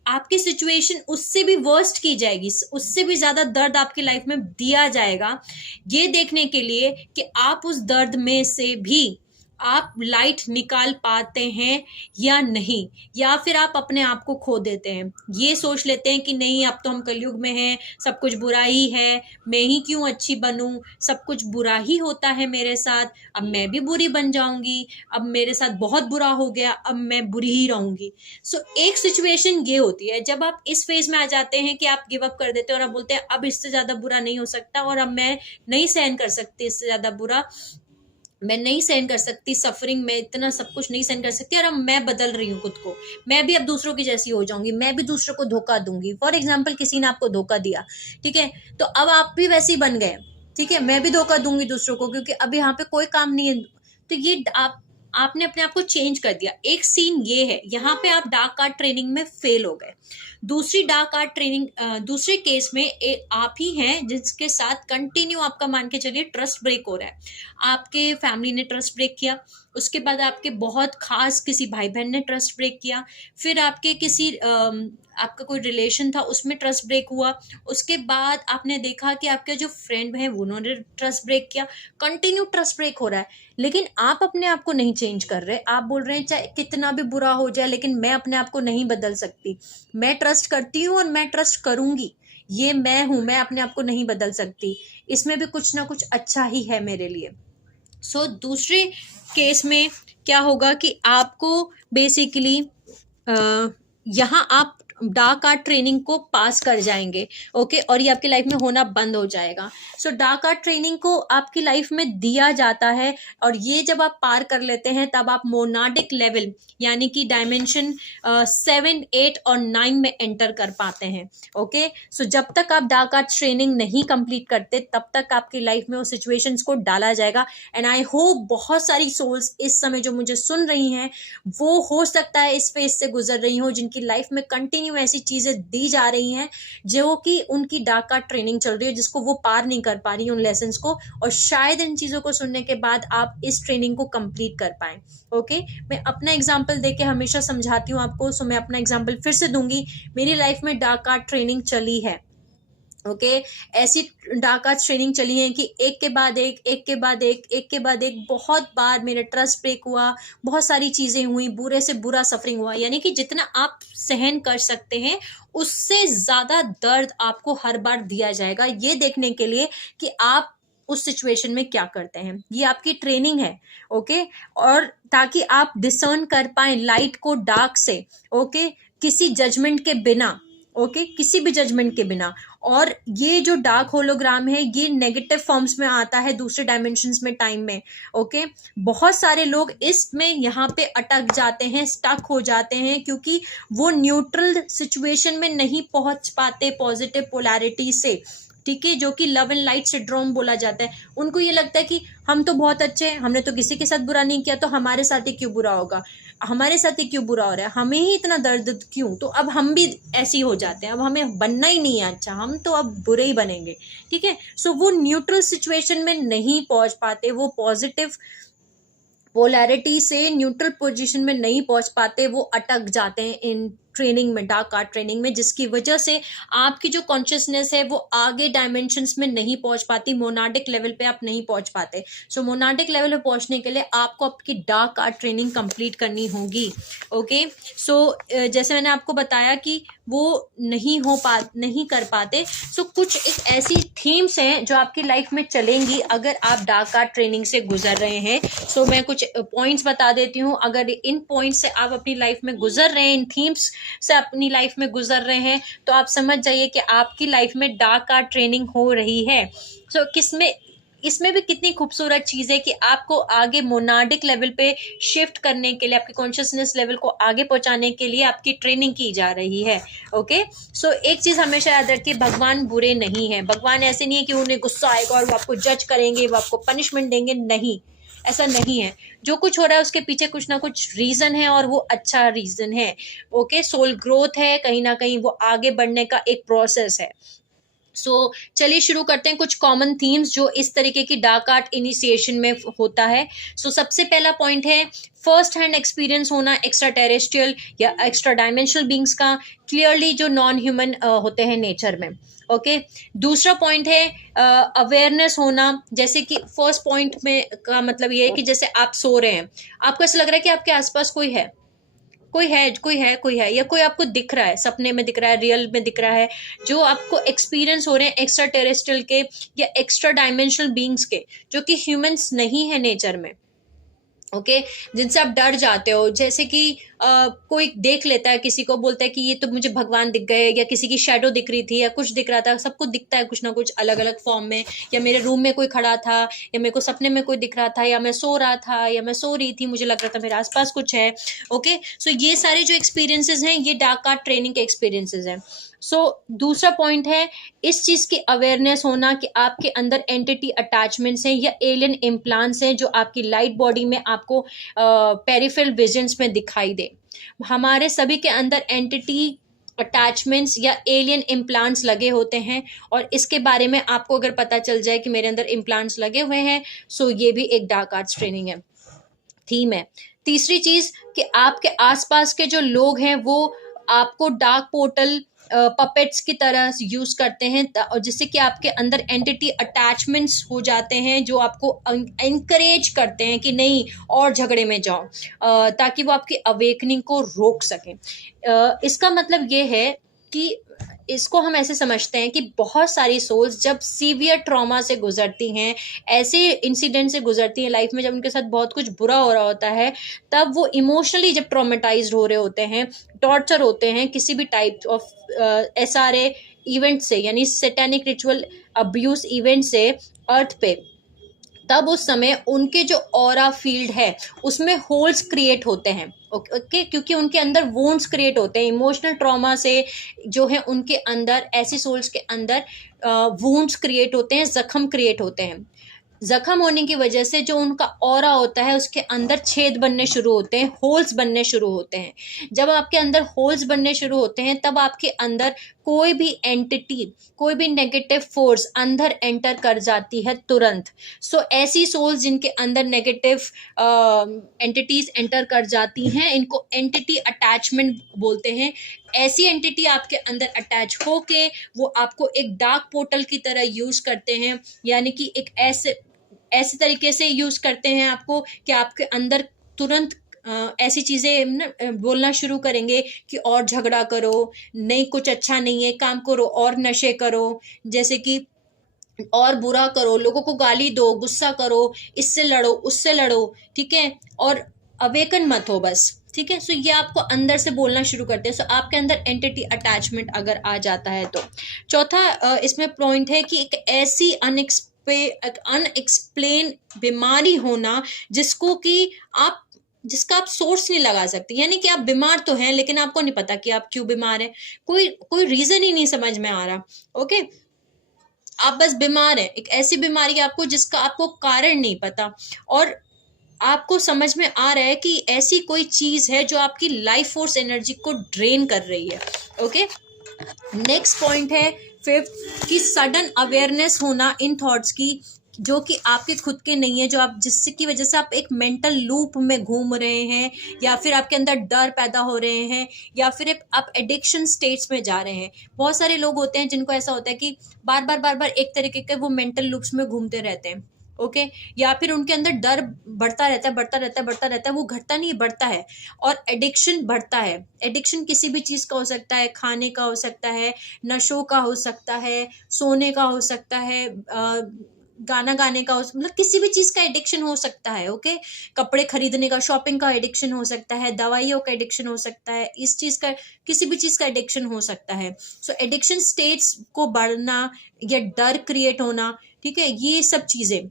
आपकी सिचुएशन उससे भी वर्स्ट की जाएगी, उससे भी ज्यादा दर्द आपकी लाइफ में दिया जाएगा, ये देखने के लिए कि आप उस दर्द में से भी आप लाइट निकाल पाते हैं या नहीं, या फिर आप अपने आप को खो देते हैं। ये सोच लेते हैं कि नहीं, अब तो हम कलयुग में हैं, सब कुछ बुरा ही है, मैं ही क्यों अच्छी बनूं, सब कुछ बुरा ही होता है मेरे साथ, अब मैं भी बुरी बन जाऊंगी, अब मेरे साथ बहुत बुरा हो गया, अब मैं बुरी ही रहूंगी। सो एक सिचुएशन ये होती है जब आप इस फेज में आ जाते हैं कि आप गिव अप कर देते हैं और आप बोलते हैं अब इससे ज्यादा बुरा नहीं हो सकता, और अब मैं नहीं सहन कर सकती इससे ज्यादा बुरा, मैं नहीं सहन कर सकती सफरिंग, मैं इतना सब कुछ नहीं सहन कर सकती, और अब मैं बदल रही हूँ खुद को, मैं भी अब दूसरों की जैसी हो जाऊंगी, मैं भी दूसरों को धोखा दूंगी। फॉर एग्जाम्पल, किसी ने आपको धोखा दिया, ठीक है, तो अब आप भी वैसे ही बन गए, ठीक है, मैं भी धोखा दूंगी दूसरों को, क्योंकि अब यहाँ पे कोई काम नहीं है। तो ये आपने अपने आप को चेंज कर दिया। एक सीन ये है, यहाँ पे आप डार्क आर्ट ट्रेनिंग में फेल हो गए। दूसरी डार्क आर्ट ट्रेनिंग, दूसरे केस में आप ही हैं जिसके साथ कंटिन्यू आपका मान के चलिए ट्रस्ट ब्रेक हो रहा है। आपके फैमिली ने ट्रस्ट ब्रेक किया, उसके बाद आपके बहुत खास किसी भाई बहन ने ट्रस्ट ब्रेक किया, फिर आपके किसी आपका कोई रिलेशन था उसमें ट्रस्ट ब्रेक हुआ, उसके बाद आपने देखा कि आपके जो फ्रेंड है उन्होंने ट्रस्ट ब्रेक किया, कंटिन्यू ट्रस्ट ब्रेक हो रहा है, लेकिन आप अपने आप को नहीं चेंज कर रहे। आप बोल रहे हैं चाहे कितना भी बुरा हो जाए, लेकिन मैं अपने आप को नहीं बदल सकती, मैं ट्रस्ट करती हूँ और मैं ट्रस्ट करूंगी, ये मैं हूं, मैं अपने आप को नहीं बदल सकती, इसमें भी कुछ ना कुछ अच्छा ही है मेरे लिए। सो दूसरे केस में क्या होगा कि आपको बेसिकली यहाँ आप डार्क आर्ट ट्रेनिंग को पास कर जाएंगे, ओके, और ये आपकी लाइफ में होना बंद हो जाएगा। सो डार्क आर्ट ट्रेनिंग को आपकी लाइफ में दिया जाता है, और ये जब आप पार कर लेते हैं तब आप मोनाडिक लेवल यानी कि डायमेंशन 7, 8 और 9 में एंटर कर पाते हैं, ओके। सो जब तक आप डार्क आर्ट ट्रेनिंग नहीं कंप्लीट करते तब तक आपकी लाइफ में उस सिचुएशंस को डाला जाएगा। एंड आई होप बहुत सारी सोल्स इस समय जो मुझे सुन रही हैं वो हो सकता है इस फेज से गुजर रही हो, जिनकी लाइफ में कंटिन्यू ऐसी चीजें दी जा रही हैं जो कि उनकी डार्क आर्ट ट्रेनिंग चल रही है, जिसको वो पार नहीं कर पा रही उन लेसन्स को, और शायद इन चीजों को सुनने के बाद आप इस ट्रेनिंग को कंप्लीट कर पाए, ओके। मैं अपना एग्जांपल देके हमेशा समझाती हूँ आपको, सो मैं अपना एग्जांपल फिर से दूंगी। मेरी लाइफ में डार्क आर्ट ट्रेनिंग चली है, ओके, ऐसी डार्क आर्ट ट्रेनिंग चली है कि एक के बाद एक के बाद एक के बाद एक बहुत बार मेरा ट्रस्ट ब्रेक हुआ, बहुत सारी चीजें हुई, बुरे से बुरा सफरिंग हुआ, यानी कि जितना आप सहन कर सकते हैं उससे ज्यादा दर्द आपको हर बार दिया जाएगा, ये देखने के लिए कि आप उस सिचुएशन में क्या करते हैं। ये आपकी ट्रेनिंग है, ओके, और ताकि आप डिसर्न कर पाए लाइट को डार्क से, ओके, किसी जजमेंट के बिना, ओके, किसी भी जजमेंट के बिना। और ये जो डार्क होलोग्राम है ये नेगेटिव फॉर्म्स में आता है दूसरे डायमेंशंस में, टाइम में, ओके। बहुत सारे लोग इसमें यहाँ पे अटक जाते हैं, स्टक हो जाते हैं, क्योंकि वो न्यूट्रल सिचुएशन में नहीं पहुंच पाते पॉजिटिव पोलैरिटी से, ठीक है, जो कि लव एंड लाइट सिंड्रोम बोला जाता है। उनको ये लगता है कि हम तो बहुत अच्छे हैं, हमने तो किसी के साथ बुरा नहीं किया, तो हमारे साथ ही क्यों बुरा होगा, हमारे साथ ही क्यों बुरा हो रहा है, हमें ही इतना दर्द क्यों, तो अब हम भी ऐसे ही हो जाते हैं, अब हमें बनना ही नहीं है अच्छा, हम तो अब बुरे ही बनेंगे, ठीक है। सो वो न्यूट्रल सिचुएशन में नहीं पहुंच पाते, वो पॉजिटिव पोलैरिटी से न्यूट्रल पोजीशन में नहीं पहुंच पाते, वो अटक जाते हैं इन ट्रेनिंग में, डार्क आर्ट ट्रेनिंग में, जिसकी वजह से आपकी जो कॉन्शियसनेस है वो आगे डायमेंशंस में नहीं पहुंच पाती, मोनाडिक लेवल पे आप नहीं पहुंच पाते। सो मोनाडिक लेवल पे पहुंचने के लिए आपको आपकी डार्क आर्ट ट्रेनिंग कंप्लीट करनी होगी, ओके। सो जैसे मैंने आपको बताया कि वो नहीं कर पाते। सो कुछ एक ऐसी थीम्स हैं जो आपकी लाइफ में चलेंगी अगर आप डार्क आर्ट ट्रेनिंग से गुजर रहे हैं। सो मैं कुछ पॉइंट्स बता देती हूँ, अगर इन पॉइंट्स से आप अपनी लाइफ में गुजर रहे हैं, इन थीम्स से अपनी लाइफ में गुजर रहे हैं, तो आप समझ जाइए कि आपकी लाइफ में डार्क आर्ट ट्रेनिंग हो रही है। सो किसमें इसमें भी कितनी खूबसूरत चीज़ है कि आपको आगे मोनाडिक लेवल पे शिफ्ट करने के लिए, आपकी कॉन्शियसनेस लेवल को आगे पहुंचाने के लिए आपकी ट्रेनिंग की जा रही है। ओके, सो एक चीज़ हमेशा याद रखिए, भगवान बुरे नहीं है। भगवान ऐसे नहीं है कि उन्हें गुस्सा आएगा और वो आपको जज करेंगे, वो आपको पनिशमेंट देंगे, नहीं, ऐसा नहीं है। जो कुछ हो रहा है उसके पीछे कुछ ना कुछ रीजन है और वो अच्छा रीजन है। ओके, सोल ग्रोथ है, कहीं ना कहीं वो आगे बढ़ने का एक प्रोसेस है। चलिए शुरू करते हैं कुछ कॉमन थीम्स जो इस तरीके की डार्क आर्ट इनिशिएशन में होता है। सबसे पहला पॉइंट है फर्स्ट हैंड एक्सपीरियंस होना एक्स्ट्रा टेरेस्ट्रियल या एक्स्ट्रा डायमेंशनल बींग्स का, क्लियरली जो नॉन ह्यूमन होते हैं नेचर में। ओके, दूसरा पॉइंट है अवेयरनेस होना। जैसे कि फर्स्ट पॉइंट में का मतलब ये है कि जैसे आप सो रहे हैं, आपको ऐसा लग रहा है कि आपके आसपास कोई है, या कोई आपको दिख रहा है, सपने में दिख रहा है, रियल में दिख रहा है, जो आपको एक्सपीरियंस हो रहे हैं एक्स्ट्रा टेरेस्ट्रियल के या एक्स्ट्रा डायमेंशनल बींग्स के, जो कि ह्यूमंस नहीं है नेचर में। ओके, जिनसे आप डर जाते हो। जैसे कि कोई देख लेता है किसी को, बोलता है कि ये तो मुझे भगवान दिख गए, या किसी की शैडो दिख रही थी, या कुछ दिख रहा था। सबको दिखता है कुछ ना कुछ अलग अलग फॉर्म में, या मेरे रूम में कोई खड़ा था, या मेरे को सपने में कोई दिख रहा था, या मैं सो रहा था, या मैं सो रही थी, मुझे लग रहा था मेरे आसपास कुछ है। ओके, ये सारे जो एक्सपीरियंसेस हैं ये डार्क आर्ट ट्रेनिंग के एक्सपीरियंसेस हैं। दूसरा पॉइंट है इस चीज की अवेयरनेस होना कि आपके अंदर एंटिटी अटैचमेंट्स हैं या एलियन इम्प्लांट्स हैं जो आपकी लाइट बॉडी में आपको पेरिफेरल विजन्स में दिखाई दे। हमारे सभी के अंदर एंटिटी अटैचमेंट्स या एलियन इम्प्लांट्स लगे होते हैं, और इसके बारे में आपको अगर पता चल जाए कि मेरे अंदर इम्प्लांट्स लगे हुए हैं, ये भी एक डार्क आर्ट्स ट्रेनिंग है, थीम है। तीसरी चीज कि आपके आसपास के जो लोग हैं वो आपको डार्क पोर्टल पपेट्स की तरह यूज करते हैं, और जिससे कि आपके अंदर एंटिटी अटैचमेंट्स हो जाते हैं जो आपको एनकरेज करते हैं कि नहीं और झगड़े में जाओ, ताकि वो आपकी अवेकनिंग को रोक सकें। इसका मतलब ये है कि इसको हम ऐसे समझते हैं कि बहुत सारी सोल्स जब सीवियर ट्रॉमा से गुजरती हैं, ऐसे इंसिडेंट से गुजरती हैं लाइफ में जब उनके साथ बहुत कुछ बुरा हो रहा होता है, तब वो इमोशनली जब ट्रॉमेटाइज्ड हो रहे होते हैं, टॉर्चर होते हैं किसी भी टाइप ऑफ SRA इवेंट से, यानी सैटेनिक रिचुअल अब्यूज इवेंट से अर्थ पे, तब उस समय उनके जो ऑरा फील्ड है उसमें होल्स क्रिएट होते हैं। ओके, क्योंकि उनके अंदर वोन्ड्स क्रिएट होते हैं इमोशनल ट्रॉमा से, जो है उनके अंदर, ऐसी सोल्स के अंदर वोन्ड्स क्रिएट होते हैं, जख्म क्रिएट होते हैं। जख्म होने की वजह से जो उनका ऑरा होता है उसके अंदर छेद बनने शुरू होते हैं, होल्स बनने शुरू होते हैं। जब आपके अंदर होल्स बनने शुरू होते हैं तब आपके अंदर कोई भी एंटिटी, कोई भी नेगेटिव फोर्स अंदर एंटर कर जाती है तुरंत। ऐसी सोल्स जिनके अंदर नेगेटिव एंटिटीज एंटर कर जाती हैं, इनको एंटिटी अटैचमेंट बोलते हैं। ऐसी एंटिटी आपके अंदर अटैच होके वो आपको एक डार्क पोर्टल की तरह यूज करते हैं, यानी कि एक ऐसे तरीके से यूज करते हैं आपको कि आपके अंदर तुरंत ऐसी चीजें बोलना शुरू करेंगे कि और झगड़ा करो, नहीं कुछ अच्छा नहीं है, काम करो, और नशे करो, जैसे कि और बुरा करो, लोगों को गाली दो, गुस्सा करो, इससे लड़ो, उससे लड़ो, ठीक है, और अवेकन मत हो बस, ठीक है। ये आपको अंदर से बोलना शुरू करते हैं। आपके अंदर एंटिटी अटैचमेंट अगर आ जाता है तो। चौथा इसमें पॉइंट है कि एक ऐसी अनएक्सप्लेन बीमारी होना जिसका आप सोर्स नहीं लगा सकते, यानी कि आप बीमार तो हैं लेकिन आपको नहीं पता कि आप क्यों बीमार हैं, कोई रीजन ही नहीं समझ में आ रहा। ओके, आप बस बीमार हैं, एक ऐसी बीमारी आपको जिसका आपको कारण नहीं पता, और आपको समझ में आ रहा है कि ऐसी कोई चीज है जो आपकी लाइफ फोर्स एनर्जी को ड्रेन कर रही है। ओके, नेक्स्ट पॉइंट है फिफ्थ कि सडन अवेयरनेस होना इन थॉट्स की जो कि आपके खुद के नहीं है, जो आप जिससे की वजह से आप एक मेंटल लूप में घूम रहे हैं, या फिर आपके अंदर डर पैदा हो रहे हैं, या फिर आप एडिक्शन स्टेट्स में जा रहे हैं। बहुत सारे लोग होते हैं जिनको ऐसा होता है कि बार बार एक तरीके के वो मेंटल लूप्स में घूमते रहते हैं। ओके, या फिर उनके अंदर डर बढ़ता रहता है, वो घटता नहीं, बढ़ता है, और एडिक्शन बढ़ता है। एडिक्शन किसी भी चीज का हो सकता है, खाने का हो सकता है, नशों का हो सकता है, सोने का हो सकता है, गाना गाने का मतलब किसी भी चीज का एडिक्शन हो सकता है। ओके, कपड़े खरीदने का, शॉपिंग का एडिक्शन हो सकता है, दवाइयों का एडिक्शन हो सकता है, इस चीज का, किसी भी चीज का एडिक्शन हो सकता है। एडिक्शन स्टेट्स को बढ़ना या डर क्रिएट होना ठीक है, ये सब चीजें।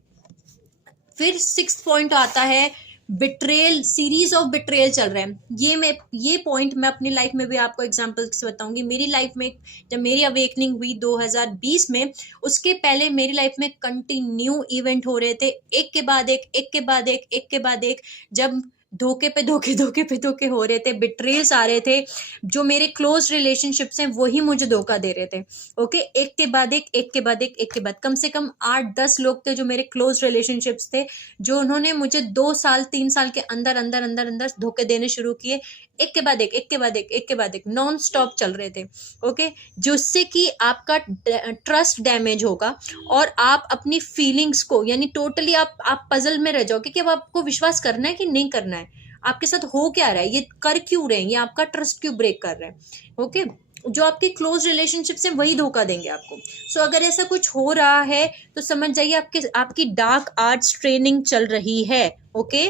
फिर 6th पॉइंट आता है बिट्रेयल, सीरीज ऑफ बिट्रेयल चल रहा है। ये पॉइंट मैं अपनी लाइफ में भी आपको एग्जांपल से बताऊंगी। मेरी लाइफ में जब मेरी अवेकनिंग हुई 2020 में, उसके पहले मेरी लाइफ में कंटिन्यू इवेंट हो रहे थे, एक के बाद एक, एक के बाद एक, एक के बाद एक। जब धोखे पे धोखे, धोखे पे धोखे हो रहे थे, बिट्रेल्स आ रहे थे, जो मेरे क्लोज रिलेशनशिप्स हैं वही मुझे धोखा दे रहे थे। ओके, एक के बाद एक, एक के बाद एक, एक के बाद, कम से कम 8-10 लोग थे जो मेरे क्लोज रिलेशनशिप्स थे, जो उन्होंने मुझे 2 साल 3 साल के अंदर अंदर अंदर अंदर धोखे देने शुरू किए, एक के बाद एक, एक के बाद एक, एक के बाद एक, नॉन स्टॉप चल रहे थे। ओके, जिससे कि आपका ट्रस्ट डैमेज होगा और आप अपनी फीलिंग्स को, यानी टोटली आप पजल में रह जाओगे कि अब आपको विश्वास करना है कि नहीं करना है, आपके साथ हो क्या रहा है, ये कर क्यों रहे हैं, ये आपका ट्रस्ट क्यों ब्रेक कर रहे हैं। ओके, जो आपके क्लोज रिलेशनशिप्स हैं वही धोखा देंगे आपको। सो अगर ऐसा कुछ हो रहा है तो समझ जाइए आपकी डार्क आर्ट्स ट्रेनिंग चल रही है। ओके,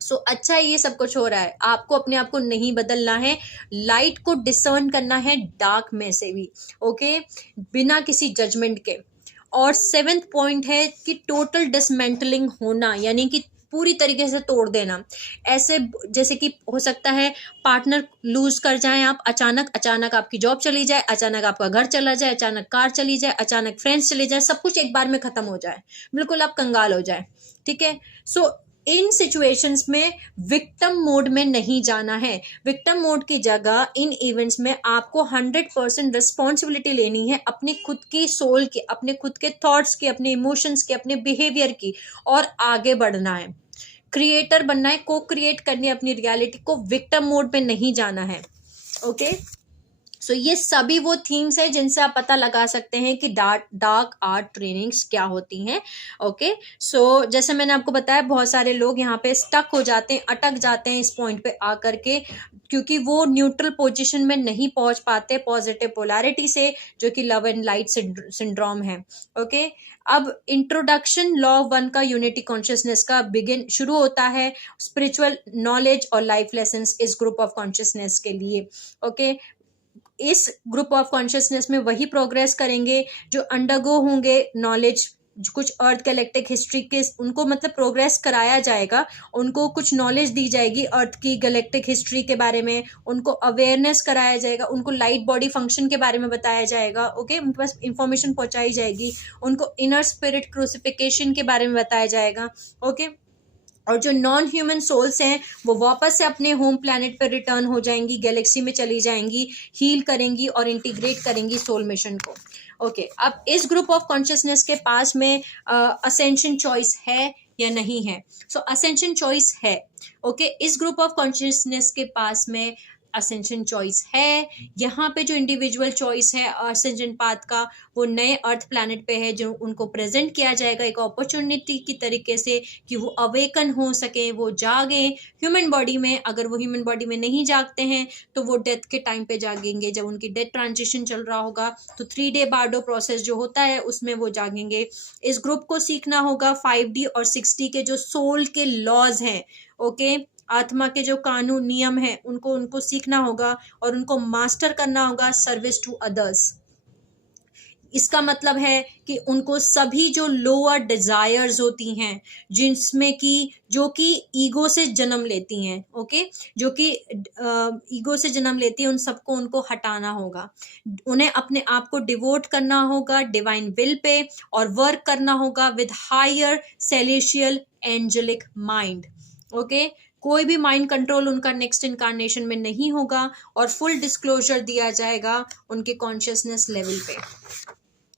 सो अच्छा है, ये सब कुछ हो रहा है, आपको अपने आप को नहीं बदलना है, लाइट को डिसर्न करना है डार्क में से भी। ओके, बिना किसी जजमेंट के। और 7th पॉइंट है कि टोटल डिसमेंटलिंग होना, यानी कि पूरी तरीके से तोड़ देना। ऐसे जैसे कि हो सकता है पार्टनर लूज कर जाए आप, अचानक आपकी जॉब चली जाए, अचानक आपका घर चला जाए, अचानक कार चली जाए, अचानक फ्रेंड्स चले जाए, सब कुछ एक बार में खत्म हो जाए, बिल्कुल आप कंगाल हो जाए। ठीक है, सो इन सिचुएशंस में विक्टिम मोड में नहीं जाना है। विक्टिम मोड की जगह इन इवेंट्स में आपको 100% रिस्पॉन्सिबिलिटी लेनी है अपनी खुद की सोल की, अपने खुद के थॉट्स की, अपने इमोशंस की, अपने बिहेवियर की, और आगे बढ़ना है, क्रिएटर बनना है, को क्रिएट करनी है अपनी रियलिटी को, विक्टिम मोड में नहीं जाना है। ओके, सो ये सभी वो थीम्स है जिनसे आप पता लगा सकते हैं कि डार्क आर्ट ट्रेनिंग्स क्या होती हैं। ओके, सो जैसे मैंने आपको बताया, बहुत सारे लोग यहाँ पे स्टक हो जाते हैं, अटक जाते हैं इस पॉइंट पे आकर के, क्योंकि वो न्यूट्रल पोजीशन में नहीं पहुंच पाते पॉजिटिव पोलैरिटी से, जो कि लव एंड लाइट सिंड्रोम है। ओके, अब इंट्रोडक्शन लॉ 1 का यूनिटी कॉन्शियसनेस का बिगिन शुरू होता है, स्पिरिचुअल नॉलेज और लाइफ लेसन्स इस ग्रुप ऑफ कॉन्शियसनेस के लिए। ओके, इस ग्रुप ऑफ कॉन्शियसनेस में वही प्रोग्रेस करेंगे जो अंडरगो होंगे नॉलेज, कुछ अर्थ गैलेक्टिक हिस्ट्री के, उनको मतलब प्रोग्रेस कराया जाएगा, उनको कुछ नॉलेज दी जाएगी अर्थ की गैलेक्टिक हिस्ट्री के बारे में, उनको अवेयरनेस कराया जाएगा, उनको लाइट बॉडी फंक्शन के बारे में बताया जाएगा। ओके, उनके पास इंफॉर्मेशन पहुंचाई जाएगी, उनको इनर स्पिरिट क्रूसिफिकेशन के बारे में बताया जाएगा। ओके, और जो नॉन ह्यूमन सोल्स हैं वो वापस से अपने होम प्लैनेट पर रिटर्न हो जाएंगी, गैलेक्सी में चली जाएंगी, हील करेंगी और इंटीग्रेट करेंगी सोल मिशन को। ओके, अब इस ग्रुप ऑफ कॉन्शियसनेस के पास में असेंशन चॉइस है या नहीं है? सो असेंशन चॉइस है। ओके, इस ग्रुप ऑफ कॉन्शियसनेस के पास में असेंशन चॉइस है। यहाँ पे जो इंडिविजुअल चॉइस है असेंशन पाथ का, वो नए अर्थ प्लैनेट पे है, जो उनको प्रेजेंट किया जाएगा एक अपॉर्चुनिटी की तरीके से कि वो अवेकन हो सके, वो जागे ह्यूमन बॉडी में। अगर वो ह्यूमन बॉडी में नहीं जागते हैं तो वो डेथ के टाइम पे जागेंगे, जब उनकी डेथ ट्रांजिशन चल रहा होगा तो 3 डे बार्डो प्रोसेस जो होता है उसमें वो जागेंगे। इस ग्रुप को सीखना होगा 5D और 6D के जो सोल के लॉज हैं। ओके, आत्मा के जो कानून नियम है उनको सीखना होगा और उनको मास्टर करना होगा सर्विस टू अदर्स। इसका मतलब है कि उनको सभी जो लोअर डिजायर्स होती हैं, जिसमें कि जो कि ईगो से जन्म लेती हैं, ओके, जो कि ईगो से जन्म लेती है, उन सबको उनको हटाना होगा। उन्हें अपने आप को डिवोट करना होगा डिवाइन विल पे और वर्क करना होगा with higher celestial angelic mind. Okay, कोई भी माइंड कंट्रोल उनका नेक्स्ट इनकारनेशन में नहीं होगा और फुल डिस्क्लोजर दिया जाएगा उनके कॉन्शियसनेस लेवल पे।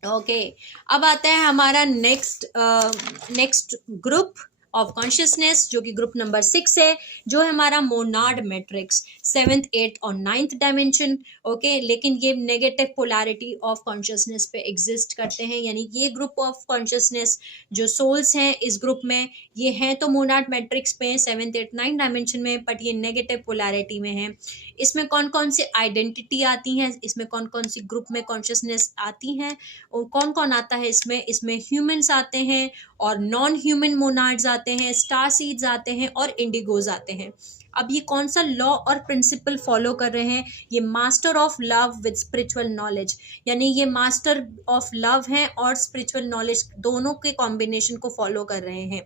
ओके, अब आता है हमारा नेक्स्ट ग्रुप ऑफ कॉन्शियसनेस, जो कि ग्रुप नंबर 6 है, जो है हमारा मोनार्ड मैट्रिक्स, 7th 8th और 9th डायमेंशन। ओके, लेकिन ये नेगेटिव पोलैरिटी ऑफ कॉन्शियसनेस पे एग्जिस्ट करते हैं, यानी ये ग्रुप ऑफ कॉन्शियसनेस जो सोल्स हैं इस ग्रुप में, ये हैं तो मोनार्ड मैट्रिक्स पे 7th 8th 9th डायमेंशन में, बट ये नेगेटिव पोलैरिटी में है। इसमें कौन कौन सी आइडेंटिटी आती हैं, इसमें कौन कौन सी ग्रुप में कॉन्शियसनेस आती हैं और कौन कौन आता है इसमें ह्यूमंस आते हैं और नॉन ह्यूमन मोनार्ड्स आते हैं, स्टार सीड्स आते हैं और इंडिगोज आते हैं। अब ये कौन सा लॉ और प्रिंसिपल फॉलो कर रहे हैं? ये master of love with spiritual knowledge, यानी ये मास्टर ऑफ लव हैं और स्पिरिचुअल नॉलेज दोनों के कॉम्बिनेशन को फॉलो कर रहे हैं।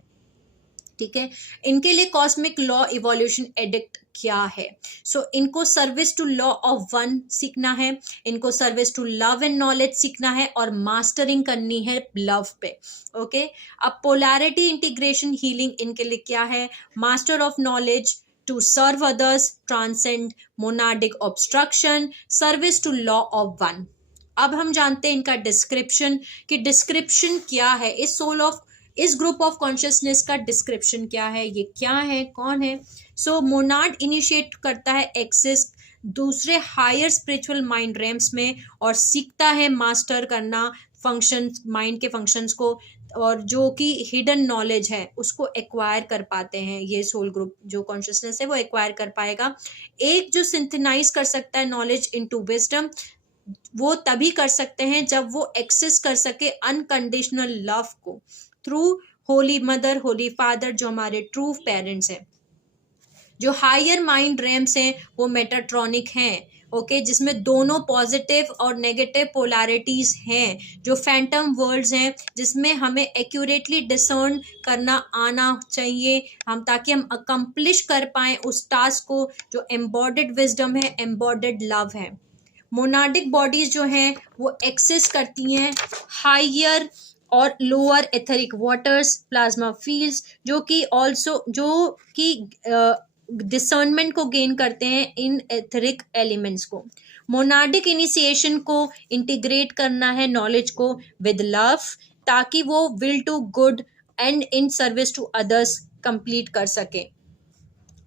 ठीक है, इनके लिए कॉस्मिक लॉ इवोल्यूशन एडिक्ट क्या है? सो इनको service to law of one सीखना है, इनको service to love and knowledge सीखना है और मास्टरिंग करनी है लव पे। ओके, अब पोलैरिटी इंटीग्रेशन हीलिंग इनके लिए क्या है? Master of knowledge to serve others, transcend monadic obstruction, service to law of one। अब हम जानते हैं इनका डिस्क्रिप्शन, कि डिस्क्रिप्शन क्या है, इस ग्रुप ऑफ कॉन्शियसनेस का डिस्क्रिप्शन क्या है, ये क्या है, कौन है? सो मोनाड इनिशिएट करता है एक्सेस दूसरे हायर स्पिरिचुअल माइंड रेम्स में और सीखता है मास्टर करना फंक्शंस, माइंड के फंक्शंस को, और जो कि हिडन नॉलेज है उसको एक्वायर कर पाते हैं। ये सोल ग्रुप जो कॉन्शियसनेस है वो एक्वायर कर पाएगा। एक जो सिंथेनाइज कर सकता है नॉलेज इनटू विजडम, वो तभी कर सकते हैं जब वो एक्सेस कर सके अनकंडीशनल लव को through Holi mother, holy father, जो हमारे ट्रू पेरेंट्स हैं। जो हायर माइंड रेम्स हैं वो मेटाट्रॉनिक हैं, ओके, जिसमें दोनों पॉजिटिव और नेगेटिव पोलैरिटीज हैं। जो फैंटम वर्ल्ड्स हैं जिसमें हमें एक्यूरेटली डिसर्न करना आना चाहिए हम, ताकि हम अकम्प्लिश कर पाएं उस टास्क को, जो एम्बॉडेड विजडम है, एम्बॉडेड लव है। मोनाडिक बॉडीज जो हैं वो एक्सेस करती हैं हायर और lower etheric waters, plasma fields, जो कि डिसर्नमेंट को गेन करते हैं इन एथरिक एलिमेंट्स को। मोनाडिक इनिशिएशन को इंटीग्रेट करना है नॉलेज को विद लव, ताकि वो will to good and in service to others complete कर सके।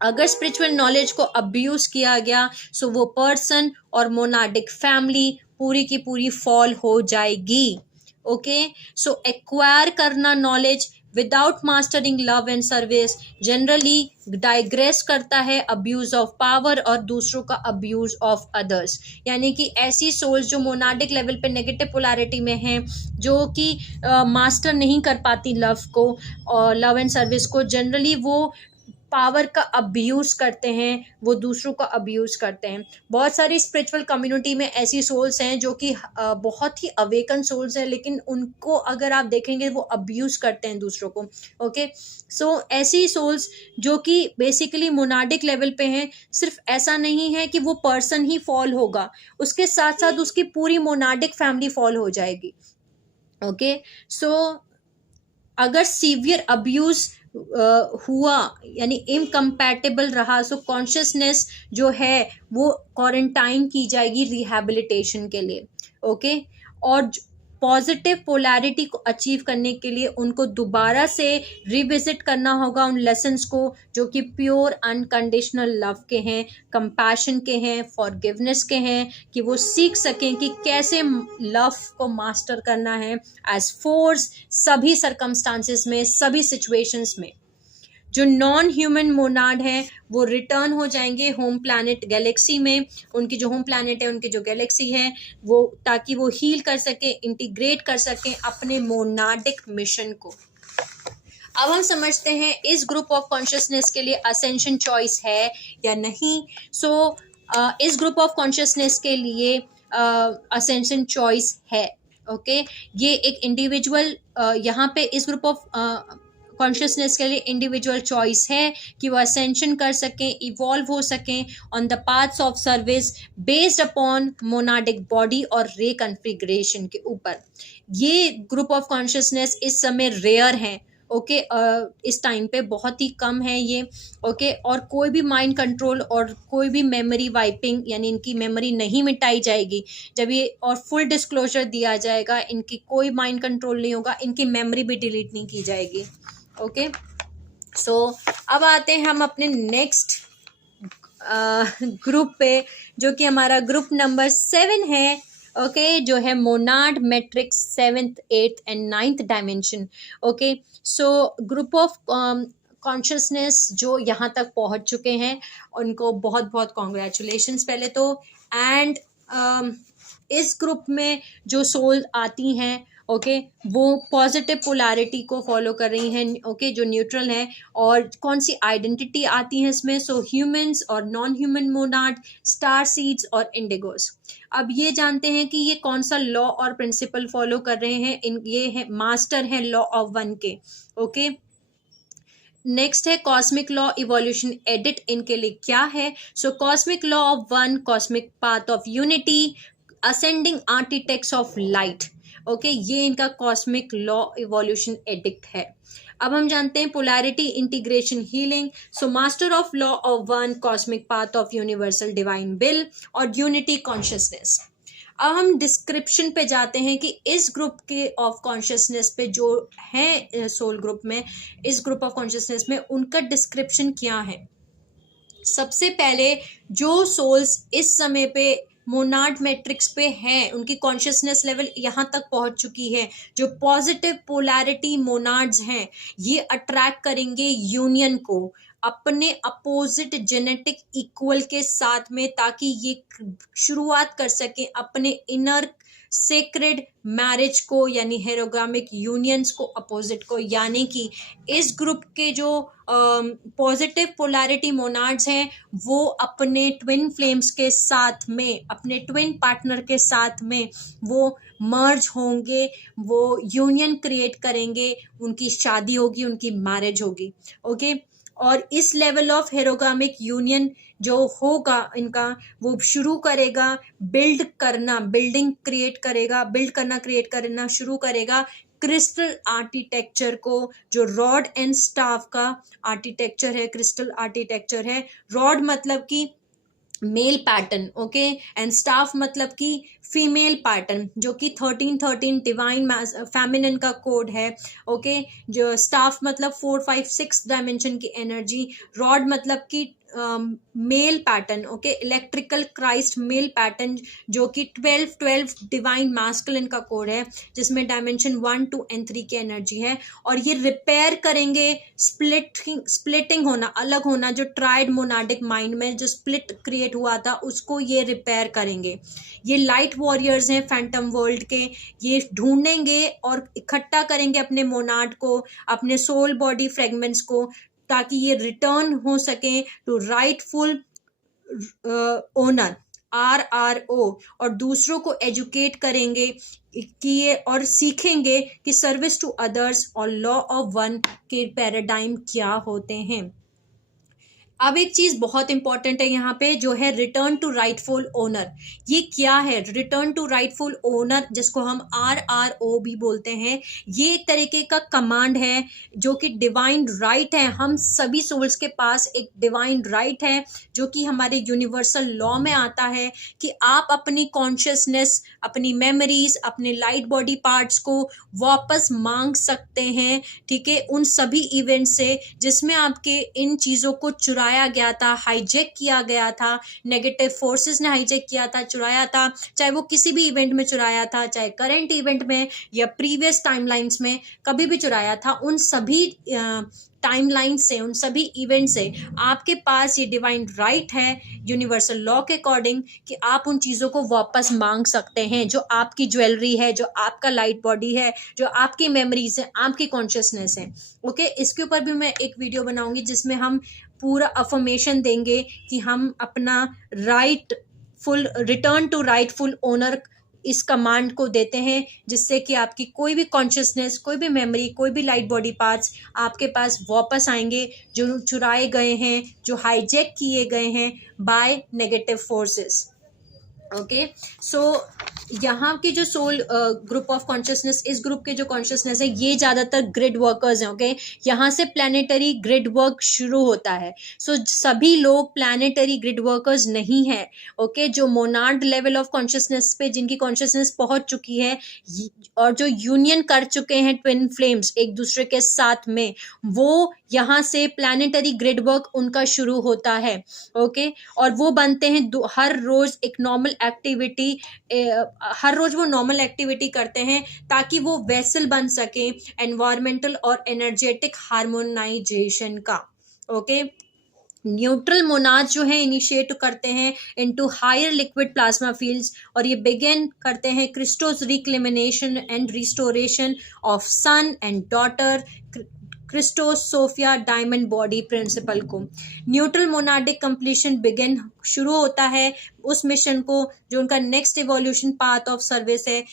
अगर स्पिरिचुअल नॉलेज को अब्यूज किया गया सो वो पर्सन और मोनाडिक फैमिली पूरी की पूरी फॉल हो जाएगी। ओके, सो एक्वायर करना knowledge without mastering love and service generally digress करता है अब्यूज ऑफ पावर और दूसरों का अब्यूज ऑफ अदर्स। यानी कि ऐसी सोल्स जो मोनाडिक लेवल पे नेगेटिव पोलैरिटी में हैं, जो कि मास्टर नहीं कर पाती लव को और लव एंड सर्विस को, जनरली वो पावर का अब्यूज करते हैं, वो दूसरों का अब्यूज करते हैं। बहुत सारी स्पिरिचुअल कम्युनिटी में ऐसी सोल्स हैं जो कि बहुत ही अवेकन सोल्स हैं, लेकिन उनको अगर आप देखेंगे वो अब्यूज करते हैं दूसरों को। ओके, सो ऐसी सोल्स जो कि बेसिकली मोनाडिक लेवल पे हैं, सिर्फ ऐसा नहीं है कि वो पर्सन ही फॉल होगा, उसके साथ साथ उसकी पूरी मोनाडिक फैमिली फॉल हो जाएगी। ओके, सो अगर सीवियर अब्यूज हुआ यानी इनकम्पैटिबल रहा, सो कॉन्शियसनेस जो है वो क्वारंटाइन की जाएगी रिहैबिलिटेशन के लिए। ओके, और पॉजिटिव पोलैरिटी को अचीव करने के लिए उनको दोबारा से रिविजिट करना होगा उन लेसन्स को जो कि प्योर अनकंडीशनल लव के हैं, कंपैशन के हैं, फॉरगिवनेस के हैं, कि वो सीख सकें कि कैसे लव को मास्टर करना है एज फोर्स सभी सर्कमस्टांसेस में, सभी सिचुएशंस में। जो नॉन ह्यूमन मोनाड हैं वो रिटर्न हो जाएंगे होम प्लैनेट गैलेक्सी में, उनकी जो होम प्लैनेट है, उनकी जो गैलेक्सी है वो, ताकि वो हील कर सके, इंटीग्रेट कर सके अपने मोनाडिक मिशन को। अब हम समझते हैं इस ग्रुप ऑफ कॉन्शियसनेस के लिए असेंशन चॉइस है या नहीं। सो इस ग्रुप ऑफ कॉन्शियसनेस के लिए असेंशन चॉइस है। ओके, ये एक इंडिविजुअल यहाँ पे इस ग्रुप ऑफ कॉन्शियसनेस के लिए इंडिविजुअल चॉइस है कि वो असेंशन कर सकें, इवॉल्व हो सकें on the paths of service based upon monadic body और रिकन्फिगरेशन के ऊपर। ये ग्रुप ऑफ कॉन्शियसनेस इस समय रेयर हैं। ओके, इस टाइम पे बहुत ही कम है ये। ओके, और कोई भी माइंड कंट्रोल और कोई भी मेमोरी वाइपिंग, यानी इनकी मेमोरी नहीं मिटाई जाएगी जब ये, और फुल डिस्क्लोजर दिया जाएगा, इनकी कोई माइंड कंट्रोल नहीं होगा, इनकी मेमोरी भी डिलीट नहीं की जाएगी। ओके, सो अब आते हैं हम अपने नेक्स्ट ग्रुप पे, जो कि हमारा ग्रुप नंबर 7 है। ओके, जो है Monod matrix 7th 8th and 9th dimension. Okay, so group of consciousness जो यहाँ तक पहुँच चुके हैं उनको बहुत बहुत कॉन्ग्रेचुलेशंस पहले तो। एंड इस ग्रुप में जो सोल आती हैं ओके, वो पॉजिटिव पोलैरिटी को फॉलो कर रही हैं, ओके, जो न्यूट्रल है। और कौन सी आइडेंटिटी आती है इसमें? सो ह्यूमंस और non human Monod, star seeds और इंडिगोस। अब ये जानते हैं कि ये कौन सा लॉ और प्रिंसिपल फॉलो कर रहे हैं। ये है मास्टर हैं लॉ ऑफ वन के। ओके, नेक्स्ट है कॉस्मिक लॉ इवोल्यूशन एडिट, इनके लिए क्या है? So cosmic law of one, cosmic path of unity, ascending architects of light. Okay, ये इनका कॉस्मिक लॉ इवोल्यूशन एडिक्ट है। अब हम जानते हैं polarity integration healing. So master of law of one, cosmic path of universal divine will और unity consciousness. अब हम डिस्क्रिप्शन पे जाते हैं कि इस ग्रुप के ऑफ कॉन्शियसनेस पे जो है सोल ग्रुप में, इस ग्रुप ऑफ कॉन्शियसनेस में उनका डिस्क्रिप्शन क्या है। सबसे पहले जो सोल्स इस समय पे मोनाड मैट्रिक्स पे हैं, उनकी कॉन्शियसनेस लेवल यहाँ तक पहुँच चुकी है, जो पॉजिटिव पोलैरिटी मोनाड्स हैं, ये अट्रैक्ट करेंगे यूनियन को अपने अपोजिट जेनेटिक इक्वल के साथ में, ताकि ये शुरुआत कर सके अपने इनर सेक्रेड मैरिज को, यानी हेरोगामिक यूनियंस को अपोजिट को। यानी कि इस ग्रुप के जो पॉजिटिव पोलैरिटी मोनाड्स हैं, वो अपने ट्विन फ्लेम्स के साथ में, अपने ट्विन पार्टनर के साथ में वो मर्ज होंगे, वो यूनियन क्रिएट करेंगे, उनकी शादी होगी, उनकी मैरिज होगी। ओके, और इस लेवल ऑफ हेरोगामिक यूनियन जो होगा इनका, वो शुरू करेगा बिल्ड करना, बिल्डिंग क्रिएट करेगा, बिल्ड करना क्रिएट करना शुरू करेगा क्रिस्टल आर्किटेक्चर को, जो रॉड एंड स्टाफ का आर्किटेक्चर है, क्रिस्टल आर्किटेक्चर है। रॉड मतलब कि male pattern, okay, and staff मतलब कि फीमेल पैटर्न, जो कि 1313 डिवाइन फेमिनिन का कोड है। ओके, जो स्टाफ मतलब 4 5 6 डायमेंशन की एनर्जी, रॉड मतलब कि male pattern, okay, electrical Christ male pattern, जो कि 12 डिवाइन मैस्कुलिन का कोड है, जिसमें डायमेंशन 1 2 and 3 की एनर्जी है। और ये रिपेयर करेंगे स्प्लिटिंग होना, अलग होना, जो ट्राइड मोनाडिक माइंड में जो स्प्लिट क्रिएट हुआ था, उसको ये रिपेयर करेंगे। ये लाइट वॉरियर्स हैं फैंटम वर्ल्ड के, ये ढूंढेंगे और इकट्ठा करेंगे अपने मोनाड को, अपने सोल बॉडी फ्रेगमेंट्स को, ताकि ये रिटर्न हो सके टू राइटफुल ओनर, RRO, और दूसरों को एजुकेट करेंगे कि ये, और सीखेंगे कि सर्विस टू अदर्स और लॉ ऑफ वन के पैराडाइम क्या होते हैं। अब एक चीज बहुत इंपॉर्टेंट है यहाँ पे, जो है रिटर्न टू राइटफुल ओनर। ये क्या है रिटर्न टू राइटफुल ओनर, जिसको हम RRO भी बोलते हैं? ये एक तरीके का कमांड है, जो कि डिवाइन राइट है। हम सभी सोल्स के पास एक डिवाइन राइट है, जो कि हमारे यूनिवर्सल लॉ में आता है, कि आप अपनी कॉन्शियसनेस, अपनी मेमोरीज, अपने लाइट बॉडी पार्ट्स को वापस मांग सकते हैं। ठीक है, उन सभी इवेंट से जिसमें आपके इन चीज़ों को चुराया गया था, हाईजैक किया गया था, नेगेटिव फोर्सेस ने हाईजैक किया था, चुराया था, चाहे वो किसी भी इवेंट में चुराया था, चाहे करंट इवेंट में या प्रीवियस टाइमलाइंस में कभी भी चुराया था, उन सभी टाइमलाइन से, उन सभी इवेंट से आपके पास ये डिवाइन राइट है यूनिवर्सल लॉ के अकॉर्डिंग, कि आप उन चीज़ों को वापस मांग सकते हैं, जो आपकी ज्वेलरी है, जो आपका लाइट बॉडी है, जो आपकी मेमोरीज है, आपकी कॉन्शियसनेस है। ओके, इसके ऊपर भी मैं एक वीडियो बनाऊंगी, जिसमें हम पूरा अफर्मेशन देंगे कि हम अपना rightful, return to rightful owner, इस कमांड को देते हैं, जिससे कि आपकी कोई भी कॉन्शियसनेस, कोई भी मेमोरी, कोई भी लाइट बॉडी पार्ट्स आपके पास वापस आएंगे, जो चुराए गए हैं, जो हाईजैक किए गए हैं बाय नेगेटिव फोर्सेस। ओके, सो यहाँ के जो सोल ग्रुप ऑफ कॉन्शियसनेस, इस ग्रुप के जो कॉन्शियसनेस है, ये ज़्यादातर ग्रिड वर्कर्स हैं। ओके, यहाँ से प्लानिटरी ग्रिड वर्क शुरू होता है। सो सभी लोग प्लानिटरी ग्रिड वर्कर्स नहीं है। ओके, जो मोनाड लेवल ऑफ कॉन्शियसनेस पे जिनकी कॉन्शियसनेस पहुँच चुकी है, और जो यूनियन कर चुके हैं ट्विन फ्लेम्स एक दूसरे के साथ में, वो यहाँ से प्लानिटरी ग्रिड वर्क उनका शुरू होता है। ओके, और वो बनते हैं हर रोज एक नॉर्मल एक्टिविटी, हर रोज वो नॉर्मल एक्टिविटी करते हैं, ताकि वो वेसल बन सके एनवायरमेंटल और एनर्जेटिक हार्मोनाइजेशन का। ओके, न्यूट्रल मोनाड्स जो है इनिशिएट करते हैं into higher liquid plasma fields, और ये बिगिन करते हैं Christos reclamation and restoration of son and daughter Christos Sophia diamond body principle को। न्यूट्रल मोनाडिक कंप्लीशन बिगिन शुरू होता है उस मिशन को जो उनका next evolution path of service है,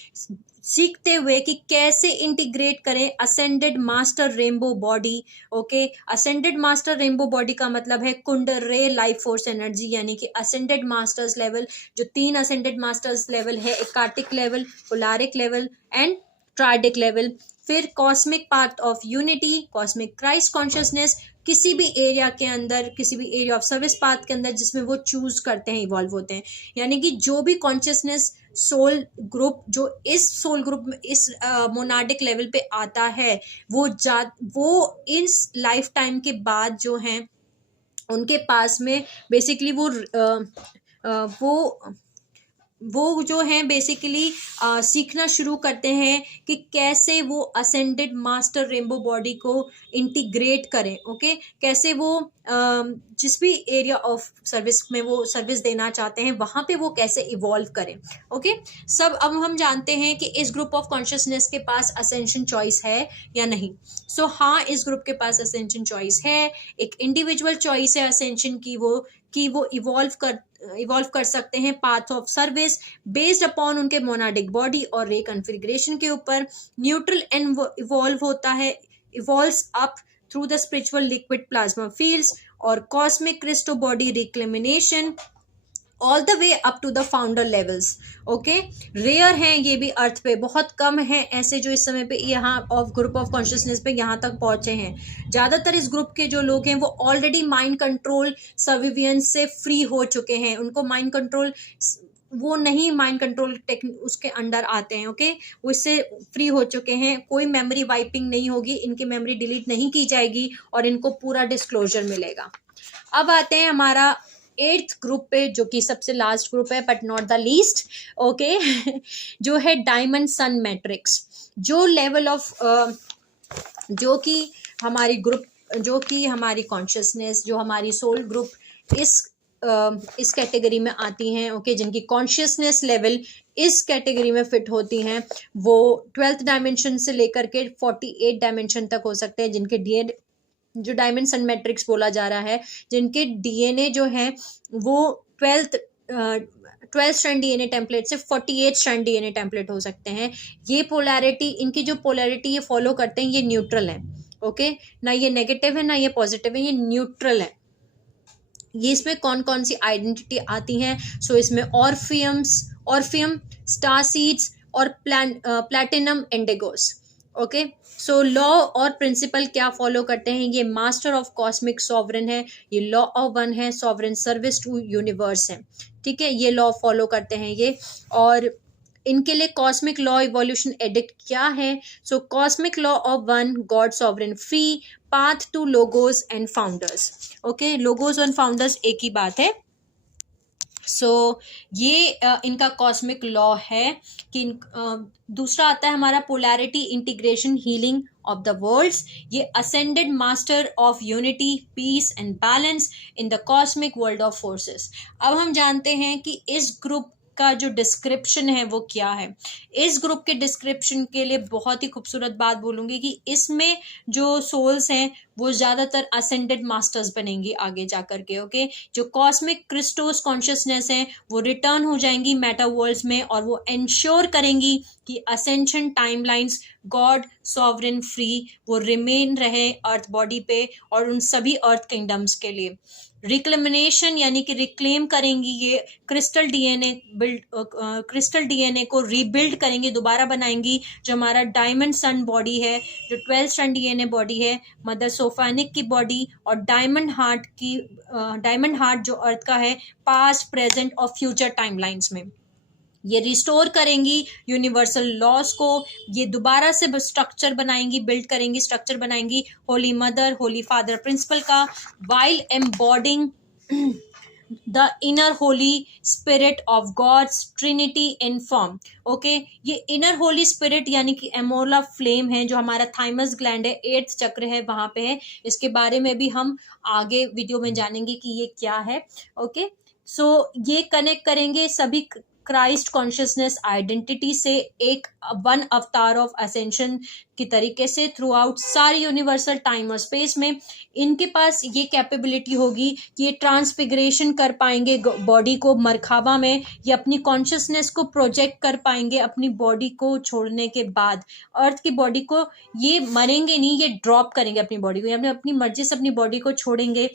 सीखते हुए कि कैसे इंटीग्रेट करें ascended master rainbow body. Okay, ascended master rainbow body का मतलब है कुंडल रे लाइफ फोर्स एनर्जी, यानी कि असेंडेड मास्टर्स लेवल, जो 3 असेंडेड मास्टर्स लेवल है, ecartic level, polaric level and triadic level. फिर cosmic path of unity, cosmic Christ consciousness, किसी भी एरिया के अंदर, किसी भी एरिया ऑफ सर्विस पाथ के अंदर जिसमें वो चूज करते हैं, इवॉल्व होते हैं। यानी कि जो भी कॉन्शियसनेस सोल ग्रुप जो इस सोल ग्रुप में इस मोनाडिक लेवल पे आता है, वो इस लाइफ टाइम के बाद जो हैं उनके पास में बेसिकली वो जो है बेसिकली सीखना शुरू करते हैं कि कैसे वो असेंडेड मास्टर रेनबो बॉडी को इंटीग्रेट करें। ओके, कैसे वो जिस भी एरिया ऑफ सर्विस में वो सर्विस देना चाहते हैं वहाँ पे वो कैसे इवॉल्व करें। ओके, सब अब हम जानते हैं कि इस ग्रुप ऑफ कॉन्शियसनेस के पास असेंशन चॉइस है या नहीं। सो हाँ, इस ग्रुप के पास असेंशन चॉइस है, एक इंडिविजुअल चॉइस है असेंशन की, वो इवॉल्व कर सकते हैं path of service based upon उनके मोनाडिक बॉडी और रे कॉन्फ़िगरेशन के ऊपर। Neutral evolves up through the spiritual liquid plasma fields और cosmic Christo body reclamation all the way up to the founder levels. Okay, rare हैं ये भी अर्थ पे, बहुत कम हैं ऐसे जो इस समय पे यहाँ ऑफ ग्रुप ऑफ कॉन्शियसनेस पे यहाँ तक पहुंचे हैं। ज़्यादातर इस ग्रुप के जो लोग हैं वो ऑलरेडी माइंड कंट्रोल सर्विवियंस से फ्री हो चुके हैं, उनको माइंड कंट्रोल टेक्निक उसके अंडर आते हैं। ओके, वो इससे फ्री हो चुके हैं, कोई मेमोरी वाइपिंग नहीं होगी, इनकी मेमोरी डिलीट नहीं की जाएगी और इनको पूरा डिस्क्लोजर मिलेगा। अब आते हैं हमारा 8th ग्रुप पे, जो कि सबसे लास्ट ग्रुप है but not the least. Okay, जो है डायमंड सन मैट्रिक्स, जो लेवल ऑफ जो कि हमारी कॉन्शियसनेस, जो हमारी सोल ग्रुप इस कैटेगरी में आती हैं। ओके, जिनकी कॉन्शियसनेस लेवल इस कैटेगरी में फिट होती हैं, वो 12th डायमेंशन से लेकर के 48 डायमेंशन तक हो सकते हैं, जिनके डीएनए जो डायमंड सन मैट्रिक्स बोला जा रहा है, जिनके डीएनए जो है वो 12 स्ट्रैंड डीएनए टेम्पलेट से 48 स्ट्रैंड डीएनए टेम्पलेट हो सकते हैं। ये पोलैरिटी, इनकी जो पोलैरिटी ये फॉलो करते हैं, ये न्यूट्रल है। ओके, ना ये नेगेटिव है ना ये पॉजिटिव है, ये न्यूट्रल है। ये इसमें कौन कौन सी आइडेंटिटी आती हैं? सो इसमें ऑर्फियम, स्टार सीड्स और platinum Indigos. Okay, so law और प्रिंसिपल क्या फॉलो करते हैं? ये मास्टर ऑफ कॉस्मिक सॉवरेन है, ये लॉ ऑफ वन है, सॉवरेन सर्विस टू यूनिवर्स है। ठीक है, ये लॉ फॉलो करते हैं ये। और इनके लिए कॉस्मिक लॉ इवोल्यूशन एडिक्ट क्या है? So cosmic law of one, God sovereign free, path to Logos and founders. Okay, Logos and founders एक ही बात है। सो ये इनका कॉस्मिक लॉ है कि दूसरा आता है हमारा polarity integration healing of the worlds. ये ascended master of unity, peace and balance in the cosmic world of forces. अब हम जानते हैं कि इस ग्रुप का जो डिस्क्रिप्शन है वो क्या है। इस ग्रुप के डिस्क्रिप्शन के लिए बहुत ही खूबसूरत बात बोलूँगी कि इसमें जो सोल्स हैं वो ज़्यादातर असेंडेड मास्टर्स बनेंगी आगे जा कर के। ओके, जो कॉस्मिक क्रिस्टोस कॉन्शियसनेस हैं वो रिटर्न हो जाएंगी मेटा वर्ल्ड्स में और वो इंश्योर करेंगी कि ascension timelines God sovereign free वो रिमेन रहे अर्थ बॉडी पे और उन सभी अर्थ किंगडम्स के लिए। रिक्लेमिनेशन यानी कि रिक्लेम करेंगी, ये क्रिस्टल डीएनए को रीबिल्ड करेंगी, दोबारा बनाएंगी। जो हमारा डायमंड सन बॉडी है, जो 12 स्ट्रैंड डीएनए बॉडी है, मदर सोफानिक की बॉडी और डायमंड हार्ट जो अर्थ का है, पास्ट प्रेजेंट और फ्यूचर टाइमलाइंस में ये रिस्टोर करेंगी यूनिवर्सल लॉस को। ये दोबारा से स्ट्रक्चर बनाएंगी holy mother, holy father principle का, while embodying the inner holy spirit of God's trinity in form. Okay, ये इनर होली स्पिरिट यानी कि एमोला फ्लेम है, जो हमारा थाइमस ग्लैंड है, 8th चक्र है, वहां पे है। इसके बारे में भी हम आगे वीडियो में जानेंगे कि ये क्या है। ओके, सो ये कनेक्ट करेंगे सभी क्राइस्ट कॉन्शियसनेस आइडेंटिटी से, एक वन अवतार ऑफ असेंशन की तरीके से थ्रू आउट सारे यूनिवर्सल टाइम और स्पेस में। इनके पास ये कैपेबिलिटी होगी कि ये ट्रांसफिगरेशन कर पाएंगे बॉडी को मरखाबा में, ये अपनी कॉन्शियसनेस को प्रोजेक्ट कर पाएंगे अपनी बॉडी को छोड़ने के बाद। अर्थ की बॉडी को ये मरेंगे नहीं, ये ड्रॉप करेंगे अपनी बॉडी को, यानी अपनी मर्जी से अपनी बॉडी को छोड़ेंगे।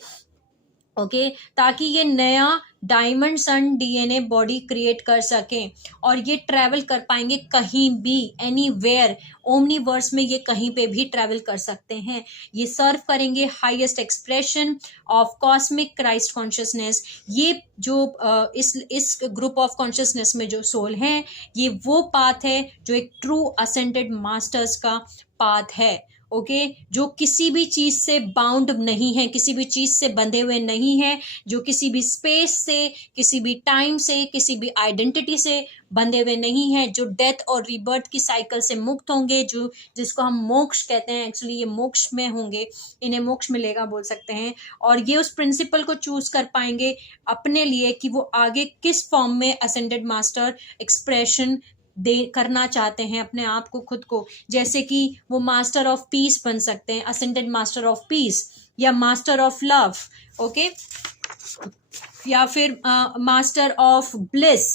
ओके, ताकि ये नया डायमंड सन डीएनए बॉडी क्रिएट कर सकें और ये ट्रैवल कर पाएंगे कहीं भी, एनीवेयर, ओमनीवर्स में ये कहीं पे भी ट्रैवल कर सकते हैं। ये सर्व करेंगे highest expression of cosmic Christ consciousness. ये जो इस ग्रुप ऑफ कॉन्शियसनेस में जो सोल हैं, ये वो पाथ है जो एक ट्रू असेंडेड मास्टर्स का पाथ है। ओके, जो किसी भी चीज से बाउंड नहीं है, किसी भी चीज से बंधे हुए नहीं है, जो किसी भी स्पेस से, किसी भी टाइम से, किसी भी आइडेंटिटी से बंधे हुए नहीं है, जो डेथ और रीबर्थ की साइकिल से मुक्त होंगे, जो जिसको हम मोक्ष कहते हैं, एक्चुअली ये मोक्ष में होंगे, इन्हें मोक्ष मिलेगा बोल सकते हैं। और ये उस प्रिंसिपल को चूज कर पाएंगे अपने लिए कि वो आगे किस फॉर्म में असेंडेड मास्टर एक्सप्रेशन दे करना चाहते हैं अपने आप को, खुद को। जैसे कि वो मास्टर ऑफ पीस बन सकते हैं, असेंडेड मास्टर ऑफ पीस, या मास्टर ऑफ लव, ओके, या फिर मास्टर ऑफ ब्लिस,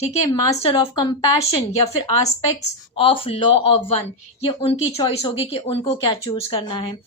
ठीक है, मास्टर ऑफ कंपैशन, या फिर aspects of law of one. ये उनकी चॉइस होगी कि उनको क्या चूज करना है।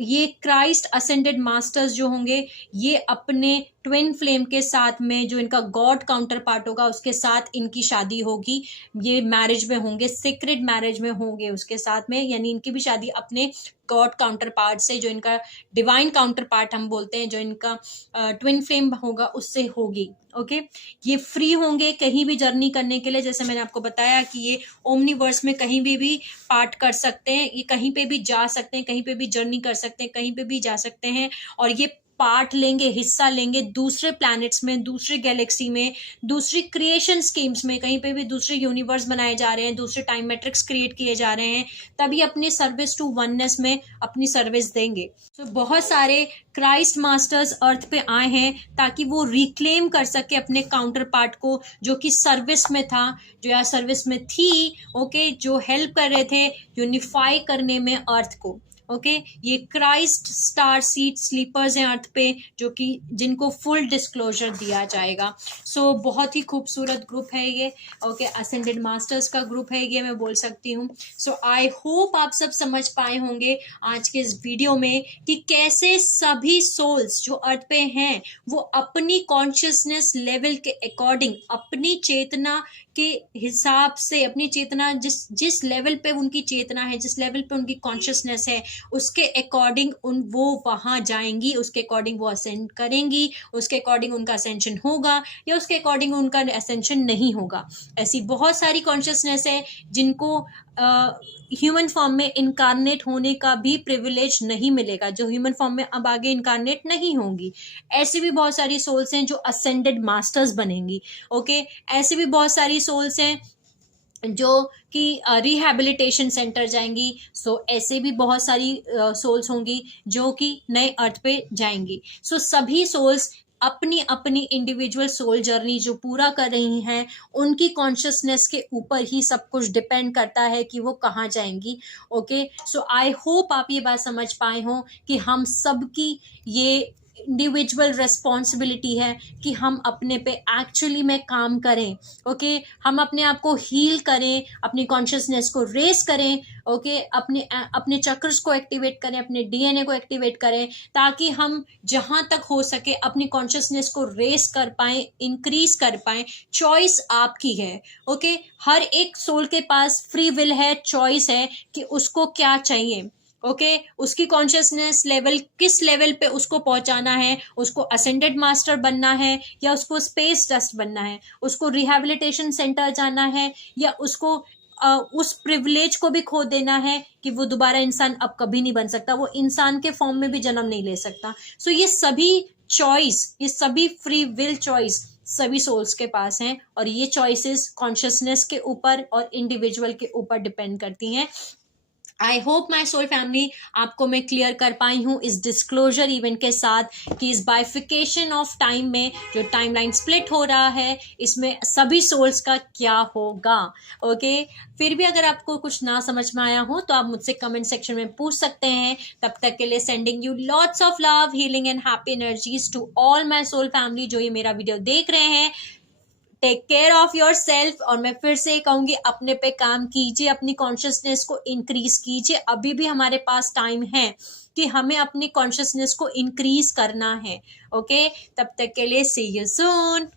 ये क्राइस्ट असेंडेड मास्टर्स जो होंगे, ये अपने ट्विन फ्लेम के साथ में, जो इनका गॉड काउंटर पार्ट होगा, उसके साथ इनकी शादी होगी। ये मैरिज में होंगे, सीक्रेट मैरिज में होंगे उसके साथ में, यानी इनकी भी शादी अपने गॉड काउंटर पार्ट से, जो इनका डिवाइन काउंटर पार्ट हम बोलते हैं, जो इनका ट्विन फ्लेम होगा, उससे होगी। ओके, ये फ्री होंगे कहीं भी जर्नी करने के लिए, जैसे मैंने आपको बताया कि ये ओमनीवर्स में कहीं भी पार्ट कर सकते हैं, ये कहीं पे भी जा सकते हैं, कहीं पे भी जर्नी कर सकते हैं, कहीं पे भी जा सकते हैं। और ये पार्ट लेंगे, हिस्सा लेंगे दूसरे प्लैनेट्स में, दूसरे गैलेक्सी में, दूसरी क्रिएशन स्कीम्स में, कहीं पे भी दूसरे यूनिवर्स बनाए जा रहे हैं, दूसरे टाइम मैट्रिक्स क्रिएट किए जा रहे हैं, तभी अपनी सर्विस टू वननेस में अपनी सर्विस देंगे। तो बहुत सारे क्राइस्ट मास्टर्स अर्थ पे आए हैं ताकि वो रिक्लेम कर सके अपने काउंटर पार्ट को, जो कि सर्विस में था, जो या सर्विस में थी, ओके, जो हेल्प कर रहे थे यूनिफाई करने में अर्थ को। ओके, ये क्राइस्ट स्टार सीड स्लीपर्स हैं अर्थ पे, जो कि जिनको फुल डिस्क्लोजर दिया जाएगा। सो बहुत ही खूबसूरत ग्रुप है ये। ओके, असेंडेड मास्टर्स का ग्रुप है ये, मैं बोल सकती हूँ। सो आई होप आप सब समझ पाए होंगे आज के इस वीडियो में कि कैसे सभी सोल्स जो अर्थ पे हैं, वो अपनी कॉन्शियसनेस लेवल के अकॉर्डिंग, अपनी चेतना के हिसाब से, अपनी चेतना जिस लेवल पे उनकी चेतना है, जिस लेवल पे उनकी कॉन्शियसनेस है, उसके अकॉर्डिंग वो वहां जाएंगी, उसके अकॉर्डिंग वो असेंड करेंगी, उसके अकॉर्डिंग उनका असेंशन होगा या उसके अकॉर्डिंग उनका असेंशन नहीं होगा। ऐसी बहुत सारी कॉन्शियसनेस है जिनको ह्यूमन फॉर्म में इनकारनेट होने का भी प्रिविलेज नहीं मिलेगा, जो ह्यूमन फॉर्म में अब आगे इनकारनेट नहीं होंगी। ऐसी भी बहुत सारी सोल्स हैं जो असेंडेड मास्टर्स बनेंगी। ओके, ऐसे भी बहुत सारी सोल्स हैं जो कि रिहैबिलिटेशन सेंटर जाएंगी। सो ऐसे भी बहुत सारी सोल्स होंगी जो कि नए अर्थ पे जाएंगी। सो सभी सोल्स अपनी अपनी इंडिविजुअल सोल जर्नी जो पूरा कर रही हैं, उनकी कॉन्शियसनेस के ऊपर ही सब कुछ डिपेंड करता है कि वो कहाँ जाएंगी। ओके, सो आई होप आप ये बात समझ पाए हो कि हम सबकी ये इंडिविजुअल रेस्पॉन्सिबिलिटी है कि हम अपने पे एक्चुअली में काम करें। ओके, हम अपने आप को हील करें, अपनी कॉन्शियसनेस को रेस करें। ओके, अपने चक्र्स को एक्टिवेट करें, अपने डीएनए को एक्टिवेट करें, ताकि हम जहां तक हो सके अपनी कॉन्शियसनेस को रेस कर पाएं, इंक्रीज कर पाएं। चॉइस आपकी है। ओके, हर एक सोल के पास फ्री विल है, चॉइस है कि उसको क्या चाहिए। ओके, उसकी कॉन्शियसनेस लेवल किस लेवल पे उसको पहुंचाना है, उसको असेंडेड मास्टर बनना है या उसको स्पेस डस्ट बनना है, उसको रिहैबिलिटेशन सेंटर जाना है या उसको उस प्रिविलेज को भी खो देना है कि वो दोबारा इंसान अब कभी नहीं बन सकता, वो इंसान के फॉर्म में भी जन्म नहीं ले सकता। सो ये सभी चॉइस, ये सभी फ्री विल चॉइस सभी सोल्स के पास हैं, और ये चॉइसेस कॉन्शियसनेस के ऊपर और इंडिविजुअल के ऊपर डिपेंड करती हैं। I hope my soul family आपको मैं क्लियर कर पाई हूँ इस डिस्क्लोजर इवेंट के साथ कि इस बाइफिकेशन ऑफ टाइम में जो टाइमलाइन स्प्लिट हो रहा है, इसमें सभी सोल्स का क्या होगा। ओके, फिर भी अगर आपको कुछ ना समझ में आया हो तो आप मुझसे कमेंट सेक्शन में पूछ सकते हैं। तब तक के लिए sending you lots of love, healing and happy energies to all my soul family जो ये मेरा वीडियो देख रहे हैं। Take care of yourself, और मैं फिर से कहूंगी अपने पे काम कीजिए, अपनी कॉन्शियसनेस को इंक्रीज कीजिए। अभी भी हमारे पास टाइम है कि हमें अपनी कॉन्शियसनेस को इंक्रीज करना है। ओके, तब तक के लिए सी यू सून।